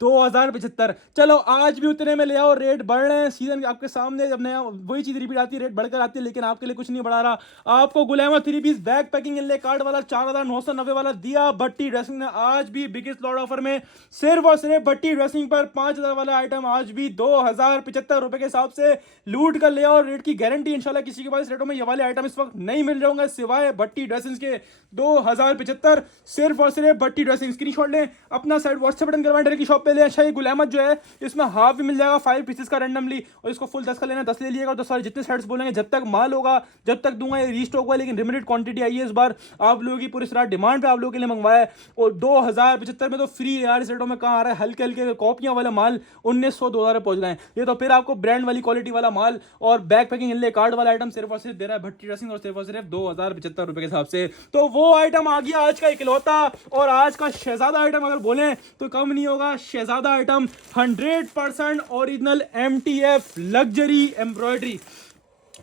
2,075। चलो आज भी उतने में ले आओ, रेट बढ़ रहे हैं, सीजन आपके सामने, जब नया वही चीज रिपीट आती है रेट बढ़कर आती है, लेकिन आपके लिए कुछ नहीं बढ़ा रहा। आपको Gul Ahmed 3 piece bag packing इनले कार्ड वाला 4,990 वाला दिया भट्टी ड्रेसिंग ने। आज भी बिगेस्ट लॉट ऑफर में सिर्फ और सिर्फ भट्टी ड्रेसिंग पर 5,000 वाला आइटम आज भी 2,075 रुपए के हिसाब से लूट कर ले आओ। रेट की गारंटी इंशाल्लाह किसी के पास रेटों में ये वाले आइटम इस वक्त नहीं मिल रहे होंगे सिवाय भट्टी ड्रेसिंग के। 2,075 सिर्फ और सिर्फ भट्टी ड्रेसिंग। स्क्रीनशॉट लें, अपना साइड व्हाट्सएप बटन करवाएं डायरेक्ट की शॉप पे ले। अच्छा ये गुल अहमद जो है इसमें हाफ भी मिल जाएगा 5 पीसेस का रैंडमली, और इसको फुल 10 का लेना 10 ले लिएगा। तो सारे जितने सेट्स बोलेंगे जब तक माल होगा जब तक दूंगा, ये रीस्टॉक हुआ लेकिन लिमिटेड क्वांटिटी आई है इस बार, आप लोगों की पूरी तरह डिमांड पे आप लोगों के लिए मंगवाया है। और 2,075 में तो फ्री यार, इस रेटों में कहाँ आ रहा है, हल्के हल्के कॉपियां वाला माल 1,900-2,000 में पहुंच रहे हैं। ये तो फिर आपको ब्रांड वाली क्वालिटी वाला माल और बैग पैकिंग इनले कार्ड वाला आइटम सिर्फ और सिर्फ दे रहा है भट्टी ड्रेसिंग, और सिर्फ और सिर्फ 2,075 रुपए के हिसाब से। तो वो आइटम आ गया आज का इकलौता और आज का शहजादा आइटम, अगर बोले तो कम नहीं होगा। शहजादा item 100% original MTF luxury embroidery,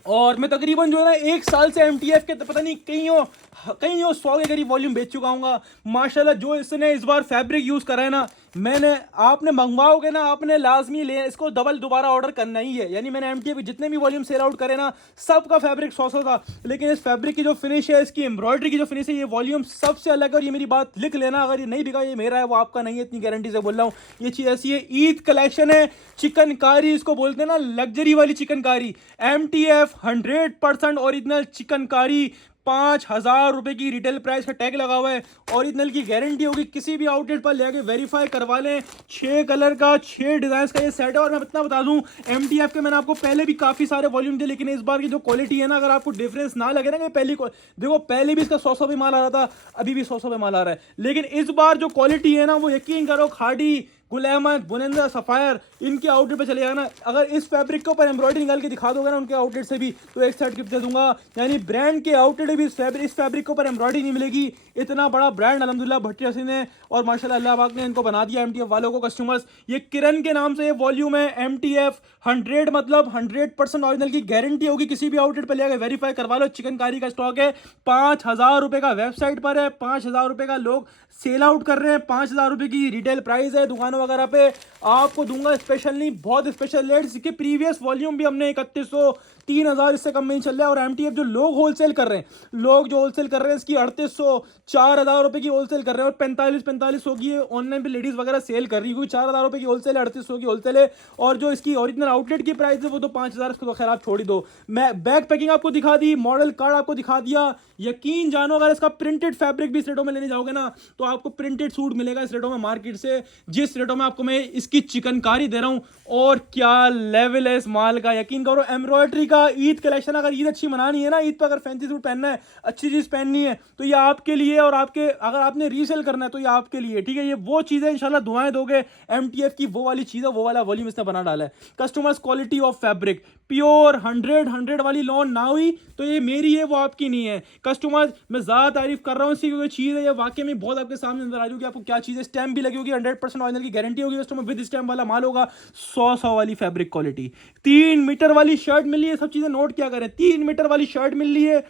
और मैं तकरीबन जो है ना 1 साल से MTF के पता नहीं कहीं हो 100 के करीब वॉल्यूम बेच चुका हूँ माशाल्लाह। जो इसने इस बार फैब्रिक यूज़ करा है ना, मैंने, आपने मंगवाओगे ना, आपने लाजमी ले इसको डबल दोबारा ऑर्डर करना ही है। यानी मैंने MTF जितने भी वॉल्यूम सेल आउट करे ना, सबका फैब्रिक 100 था, लेकिन इस फैब्रिक की जो फिनिश है, इसकी एम्ब्रॉयडरी की जो फिनिश है, ये वॉल्यूम सबसे अलग है। और ये मेरी बात लिख लेना, अगर ये नहीं बिका ये मेरा है, वो आपका नहीं है, इतनी गारंटी से बोल रहा हूँ। ये चीज़ ऐसी है, ईद कलेक्शन है, चिकनकारी इसको बोलते हैं ना, लग्जरी वाली चिकनकारी। MTF 100% ओरिजिनल चिकनकारी, 5,000 रुपए की रिटेल प्राइस का टैग लगा हुआ है। ओरिजिनल की गारंटी होगी, किसी भी आउटलेट पर लेके वेरीफाई करवा लें। 6 कलर का 6 डिजाइन का ये सेट है। और मैं इतना बता दूं, MTF के मैंने आपको पहले भी काफी सारे वॉल्यूम दिए, लेकिन इस बार की जो क्वालिटी है ना, अगर आपको डिफरेंस ना लगे ना कि पहली देखो पहले भी इसका 100 पे माल आ रहा था, अभी भी 100 पे माल आ रहा है, लेकिन इस बार जो क्वालिटी है ना, वो यकीन करो खाड़ी गुल अहमद, बुलंदा, सफ़ायर, इनके आउटलेट पे चले जाना। अगर इस फैब्रिक के ऊपर एम्ब्रॉयडरी निकाल के दिखा दोगे ना उनके आउटलेट से भी, तो एक सेट गिफ्ट दे दूंगा। यानी ब्रांड के आउटलेट भी इस फैब्रिक के ऊपर एम्ब्रॉयडरी नहीं मिलेगी। इतना बड़ा ब्रांड अल्हम्दुलिल्लाह भट्टी रसीद ने और माशाल्लाह अल्लाह पाक ने इनको बना दिया एमटीएफ वालों को कस्टमर्स। ये किरण के नाम से ये वॉल्यूम है एमटीएफ 100, मतलब 100% ऑरिजिनल की गारंटी होगी। किसी भी आउटलेट पर लेकर वेरीफाई करवा लो। चिकनकारी का स्टॉक है, 5,000 रुपए का वेबसाइट पर है, 5,000 रुपए का लोग सेल आउट कर रहे हैं, 5,000 रुपए की रिटेल प्राइस है दुकानों वगैरह पे। आपको दूंगा स्पेशल, नहीं बहुत स्पेशल रेट। इसके प्रीवियस वॉल्यूम भी हमने 3100, 3,000 इससे कम में नहीं चल रहा है। और एमटीएफ जो लोग होलसेल कर रहे हैं, लोग जो होलसेल कर रहे हैं इसकी 3,800, 4,000 रुपए की होलसेल कर रहे हैं। और 4500 की ऑनलाइन पे लेडीज वगैरह सेल कर रही है, क्योंकि 4,000 रुपए की होलसेल है, 3,800 की होलसेल है। और जो इसकी ओरिजिनल आउटलेट की प्राइस है वो तो 5,000, इसको तो खैर आप छोड़ ही दो। मैं बैक पैकिंग आपको दिखा दी, मॉडल कार्ड आपको दिखा दिया। यकीन जानो अगर इसका प्रिंटेड फैब्रिक भी इस रेटों में लेने जाओगे ना, तो आपको प्रिंटेड सूट मिलेगा इस रेटों में मार्केट से, जिस रेटों में आपको मैं इसकी चिकनकारी दे रहा हूं। और क्या लेवल है इस माल का, यकीन करो। एम्ब्रॉयडरी का ईद कलेक्शन, अगर ईद अच्छी मनानी है ना, ईद पर अगर फैंसी सूट पहनना है, अच्छी चीज पहननी है, तो ये आपके लिए। और आपके अगर आपने रीसेल करना है तो ये आपके लिए, ठीक है। ये वो चीजें इंशाल्लाह दुआएं दोगे। एमटीएफ की वो वाली चीज है, वो वाला वॉल्यूम इसने बना डाला है। Customers quality of fabric pure 100 वाली लॉन ना हुई तो ये मेरी है, वो आपकी नहीं है। कस्टमर्स मैं ज़्यादा तारीफ कर रहा हूँ इसी कोई चीज़ है, ये वाकई में बहुत आपके सामने नजर आ रही होगी। आपको क्या चीज़ है, स्टैम्प भी लगी होगी, 100% ऑरिजिनल की गारंटी होगी कस्टमर, विद स्टैम्प वाला माल होगा। 100 वाली फैब्रिक क्वालिटी, 3 मीटर वाली शर्ट मिल रही है। सब चीज़ें नोट क्या करें, 3 मीटर वाली शर्ट मिल रही है,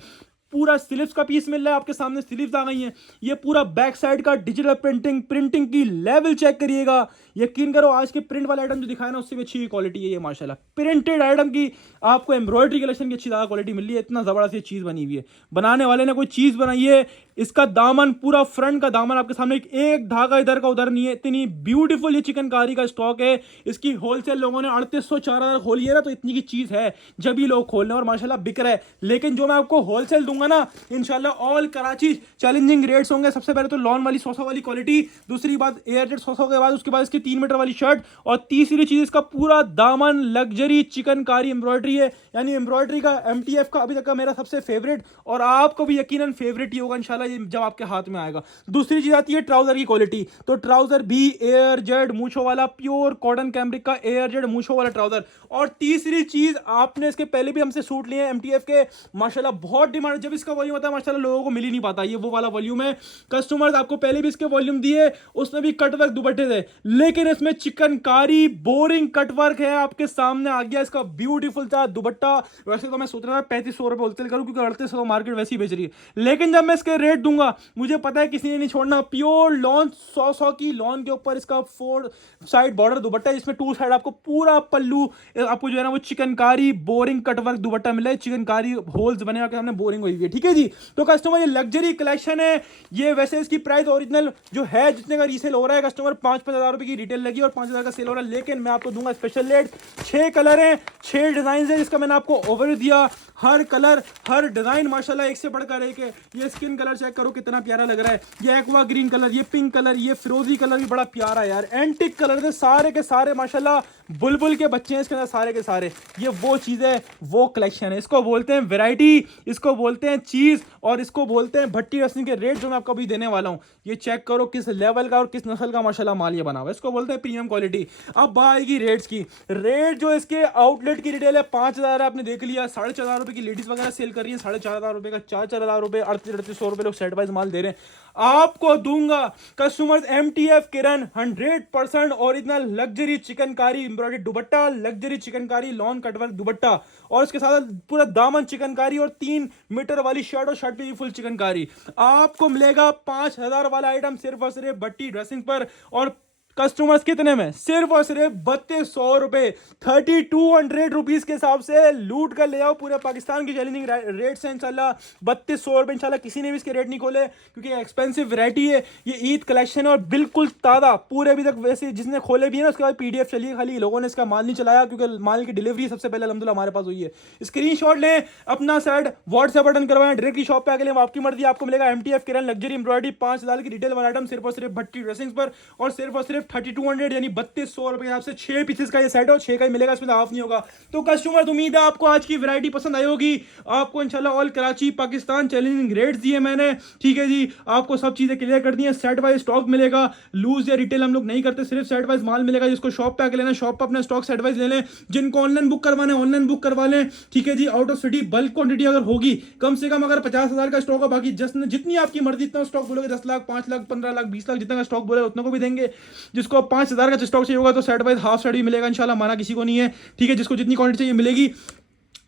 पूरा स्लीव्स का पीस मिल रहा है आपके सामने, स्लीव्स आ गई हैं। ये पूरा बैक साइड का डिजिटल प्रिंटिंग की लेवल चेक करिएगा। यकीन करो आज के प्रिंट वाला आइटम जो दिखाया ना, उससे भी अच्छी क्वालिटी है ये माशाल्लाह। प्रिंटेड आइटम की आपको एम्ब्रॉयडरी कलेक्शन की अच्छी ज़्यादा क्वालिटी मिल रही है। इतना ज़बरदस्त ये चीज़ बनी हुई है, बनाने वाले ने कोई चीज़ बनाई है। इसका दामन, पूरा फ्रंट का दामन आपके सामने, एक धागा इधर का उधर नहीं है। इतनी ब्यूटीफुल ये चिकनकारी का स्टॉक है। इसकी होलसेल लोगों ने 3,800, 4,000 खोली है ना, तो इतनी की चीज़ है जब भी लोग खोल रहे हैं और माशाल्लाह बिक रहा है। लेकिन जो मैं आपको होलसेल दूंगा ना, इंशाल्लाह ऑल कराची चैलेंजिंग रेट्स होंगे। सबसे पहले तो लॉन वाली 100 वाली क्वालिटी, दूसरी बात एयरजेट 100 के बाद, उसके बाद इसकी 3 मीटर वाली शर्ट, और तीसरी चीज इसका पूरा दामन लग्जरी चिकनकारी एम्ब्रॉयडरी है। यानी एम्ब्रॉयडरी का एमटीएफ का अभी तक का मेरा सबसे फेवरेट, और आपको भी यकीनन फेवरेट ही होगा इंशाल्लाह ये जब आपके हाथ में आएगा। दूसरी चीज आती है ट्राउजर की क्वालिटी। तो ट्राउजर भी एयर जेड मूछो वाला, प्योर कॉटन कैम्ब्रिक का एयर जेड मूछो वाला ट्राउजर। और तीसरी चीज, आपने इसके पहले भी हमसे सूट लिए एमटीएफ के, माशाल्लाह बहुत डिमांड। जब इसका वॉल्यूम आता है माशाल्लाह लोगों को मिल ही नहीं पाता, ये वो वाला वॉल्यूम है। कस्टमर्स आपको पहले भी इसके वॉल्यूम दिए, उसमें भी कटवर्क दुपट्टे थे, लेकिन इसमें चिकनकारी बोरिंग कटवर्क है। आपके सामने आ गया इसका ब्यूटीफुल सा दुपट्टा। वैसे तो मैं सोच रहा था 3,500 रुपए होलसेल करूं, क्योंकि 3,800 मार्केट वैसी बेच रही है, लेकिन जब मैं इसके रेट दूंगा, मुझे पता है किसी ने नहीं छोड़ना। प्योर लॉन 100 की लॉन के ऊपर इसका 4 साइड बॉर्डर दुपट्टा है, जिसमें 2 साइड आपको पूरा पल्लू आपको जो है ना वो चिकनकारी बोरिंग कटवर्क दुपट्टा मिला है। चिकनकारी होल्स बने आपके सामने, बोरिंग हुई है, ठीक है जी। तो कस्टमर ये लग्जरी कलेक्शन है। ये वैसे इसकी प्राइस ओरिजिनल जो है जितने का रीसेल हो रहा है कस्टमर, 5,000 रुपए की रिटेल लगी और 5,000 का सेल हो रहा है। लेकिन मैं आपको दूंगा स्पेशल रेट। 6 कलर हैं, 6 डिजाइन है, जिसका मैंने आपको ओवरव्यू दिया। हर कलर हर डिजाइन माशाल्लाह एक से बढ़कर एक है। ये स्किन कलर चेक करो कितना प्यारा लग रहा है, ये एक्वा ग्रीन कलर, ये पिंक कलर, ये फिरोजी कलर भी बड़ा प्यारा है यार। एंटिक कलर है सारे के सारे माशाल्लाह, बुलबुल के बच्चे हैं इसके अंदर सारे के सारे। ये वो चीज़ है, वो कलेक्शन है, इसको बोलते हैं वैरायटी, इसको बोलते हैं चीज़, और इसको बोलते हैं भट्टी रस्सिंग के रेट जो मैं आपको अभी देने वाला हूँ। ये चेक करो किस लेवल का और किस नस्ल का माशाल्लाह माल ये बना हुआ है। इसको बोलते हैं प्रीमियम क्वालिटी। अब बात आएगी रेट्स की। रेट जो इसके आउटलेट की रिटेल है 5,000 है, आपने देख लिया। 4,500 रुपए की लेडीज वगैरह सेल कर रही है, 4,500 रुपए का, 4,000 रुपए, 3,800 रुपए लोग सेट वाइज माल दे रहे हैं। आपको दूंगा कस्टमर्स एमटीएफ किरण 100% ओरिजिनल लग्जरी चिकनकारी एम्ब्रॉयडरी दुपट्टा, लग्जरी चिकनकारी लॉन कटवर्क दुपट्टा, और इसके साथ पूरा दामन चिकनकारी, और 3 मीटर वाली शर्ट, और शर्ट पे भी फुल चिकनकारी। आपको मिलेगा 5,000 वाला आइटम सिर्फ और सिर्फ भट्टी ड्रेसिंग पर। और कस्टमर्स कितने में, सिर्फ और सिर्फ 3,200 रुपए, 3,200 रुपीज के हिसाब से लूट कर ले आओ। पूरे पाकिस्तान की चैलेंजिंग रेट से इंशाल्लाह 3,200 रुपए। इंशाल्लाह किसी ने भी इसके रेट नहीं खोले, क्योंकि एक्सपेंसिव वैरायटी है, ये ईद कलेक्शन है और बिल्कुल ताज़ा। पूरे अभी तक वैसे जिसने खोले भी है ना, उसके बाद पीडीएफ चली है, खाली लोगों ने इसका माल नहीं चलाया, क्योंकि माल की डिलीवरी सबसे पहले अल्हम्दुलिल्लाह हमारे पास हुई है। स्क्रीनशॉट लें, अपना सेट व्हाट्सएप बटन करवाएं, डायरेक्टली शॉप पे आके लें, आपकी मर्जी। आपको मिलेगा एमटीएफ किरण लग्जरी एम्ब्रॉयडरी 5,000 की रिटेल वाला आइटम सिर्फ और सिर्फ भट्टी ड्रेसिंग्स पर, और सिर्फ सिर्फ 3200 यानी 3200 रुपये आपसे 6 पीसेस का ये सेट हो, 6 का ही मिलेगा, इसमें हाफ नहीं होगा। तो कस्टमर उम्मीद है आपको आज की वैरायटी पसंद आई होगी। आपको इंशाल्लाह all Karachi Pakistan challenging rates दिए मैंने, ठीक है जी। आपको सब चीज़ें क्लियर कर दी हैं। सेट वाइज स्टॉक मिलेगा, लूज या रिटेल हम लोग नहीं करते, सिर्फ सेट वाइज माल मिलेगा। जिसको शॉप पे आके लेना, शॉप पे अपना स्टॉक सेट वाइज ले लें। जिनको ऑनलाइन बुक करवाना है ऑनलाइन बुक करवा लें, ठीक है जी। Out of city bulk quantity अगर होगी, कम से कम अगर 50,000 का स्टॉक हो, बाकी जितनी आपकी मर्जी इतना स्टॉक बोलोगे, 10 लाख 5 लाख 15 लाख 20 लाख जितना का स्टॉक बोले उतना को भी देंगे। जिसको 5,000 का स्टॉक चाहिए होगा तो सेट वाइज हाफ सेट भी मिलेगा इंशाल्लाह, माना किसी को नहीं है, ठीक है। जिसको जितनी क्वांटिटी चाहिए मिलेगी।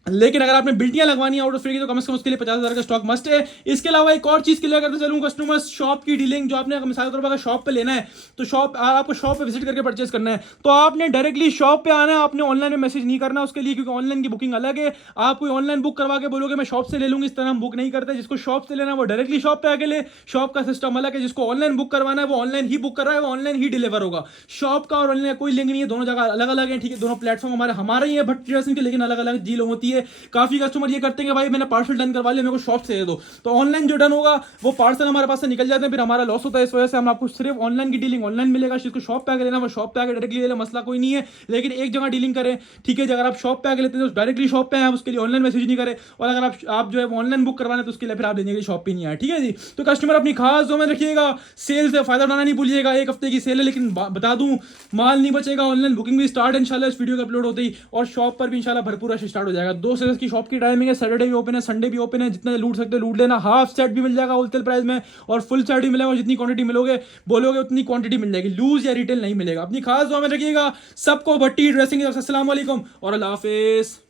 लेकिन अगर आपने बिल्टियां लगवानी है आउट ऑफ फ्री की, तो कम से कम उसके लिए 50,000 का स्टॉक मस्ट है। इसके अलावा एक और चीज क्लियर करते चलूँ कस्टमर्स, शॉप की डीलिंग जो आपने मिसाल के तौर पर अगर शॉप पे लेना है तो आपको शॉप पे विजिट करके परचेस करना है, तो आपने डायरेक्टली शॉप पे आना है। आपने ऑनलाइन में मैसेज नहीं करना उसके लिए, क्योंकि ऑनलाइन की बुकिंग अलग है। आप कोई ऑनलाइन बुक करवा के बोलोगे मैं शॉप से ले लूंगी, इस तरह हम बुक नहीं करते। जिसको शॉप से लेना है वो डायरेक्टली शॉप पे आके ले, शॉप का सिस्टम अलग है। जिसको ऑनलाइन बुक करवाना है वो ऑनलाइन ही बुक कर रहा है, वो ऑनलाइन ही डिलीवर होगा। शॉप का और ऑनलाइन कोई लिंक नहीं है, दोनों जगह अलग अलग है, ठीक है। दोनों प्लेटफॉर्म हमारे ही है भट्टी ड्रेसिंग के, लेकिन अलग अलग डील होती है। काफी कस्टमर ये करते हैं कि भाई मैंने पार्सल डन करवा लिया, मेरे को शॉप से दे दो, तो ऑनलाइन जो डन होगा वो पार्सल हमारे पास से निकल जाते हैं, फिर हमारा लॉस होता है। इस वजह से हम आपको सिर्फ ऑनलाइन की डीलिंग ऑनलाइन मिलेगा। जिसको शॉप पे आके लेना वो शॉप पे आके डायरेक्टली ले ले, मसला कोई नहीं है। लेकिन एक जगह डीलिंग करें, ठीक है। अगर आप शॉप पे आके लेते हैं तो डायरेक्टली शॉप पे आए, उसके लिए ऑनलाइन मैसेज नहीं करें। और अगर आप जो है ऑनलाइन बुक करवाना है तो उसके लिए फिर आप लेने के लिए शॉप पे नहीं आए, ठीक है जी। तो कस्टमर अपनी खास जो में रखिएगा, सेल से फायदा उठाना नहीं भूलिएगा। एक हफ्ते की सेल है, लेकिन बता दूं माल नहीं बचेगा। ऑनलाइन बुकिंग भी स्टार्ट है इंशाल्लाह इस वीडियो का अपलोड होते ही, और शॉप पर भी इंशाल्लाह भरपूर रश स्टार्ट हो जाएगा। 2 से 10 की शॉप की टाइमिंग है, सैटरडे भी ओपन है, संडे भी ओपन है। जितना लूट सकते हो लूट लेना। हाफ सेट भी मिल जाएगा होलसेल प्राइस में, और फुल सेट भी मिलेगा। जितनी क्वांटिटी मिलोगे बोलोगे उतनी क्वांटिटी मिल जाएगी, लूज या रिटेल नहीं मिलेगा। अपनी खास दुआ में रखिएगा। सबको भट्टी ड्रेसिंग की तरफ से अस्सलाम वालेकुम और अल्लाह हाफिज़।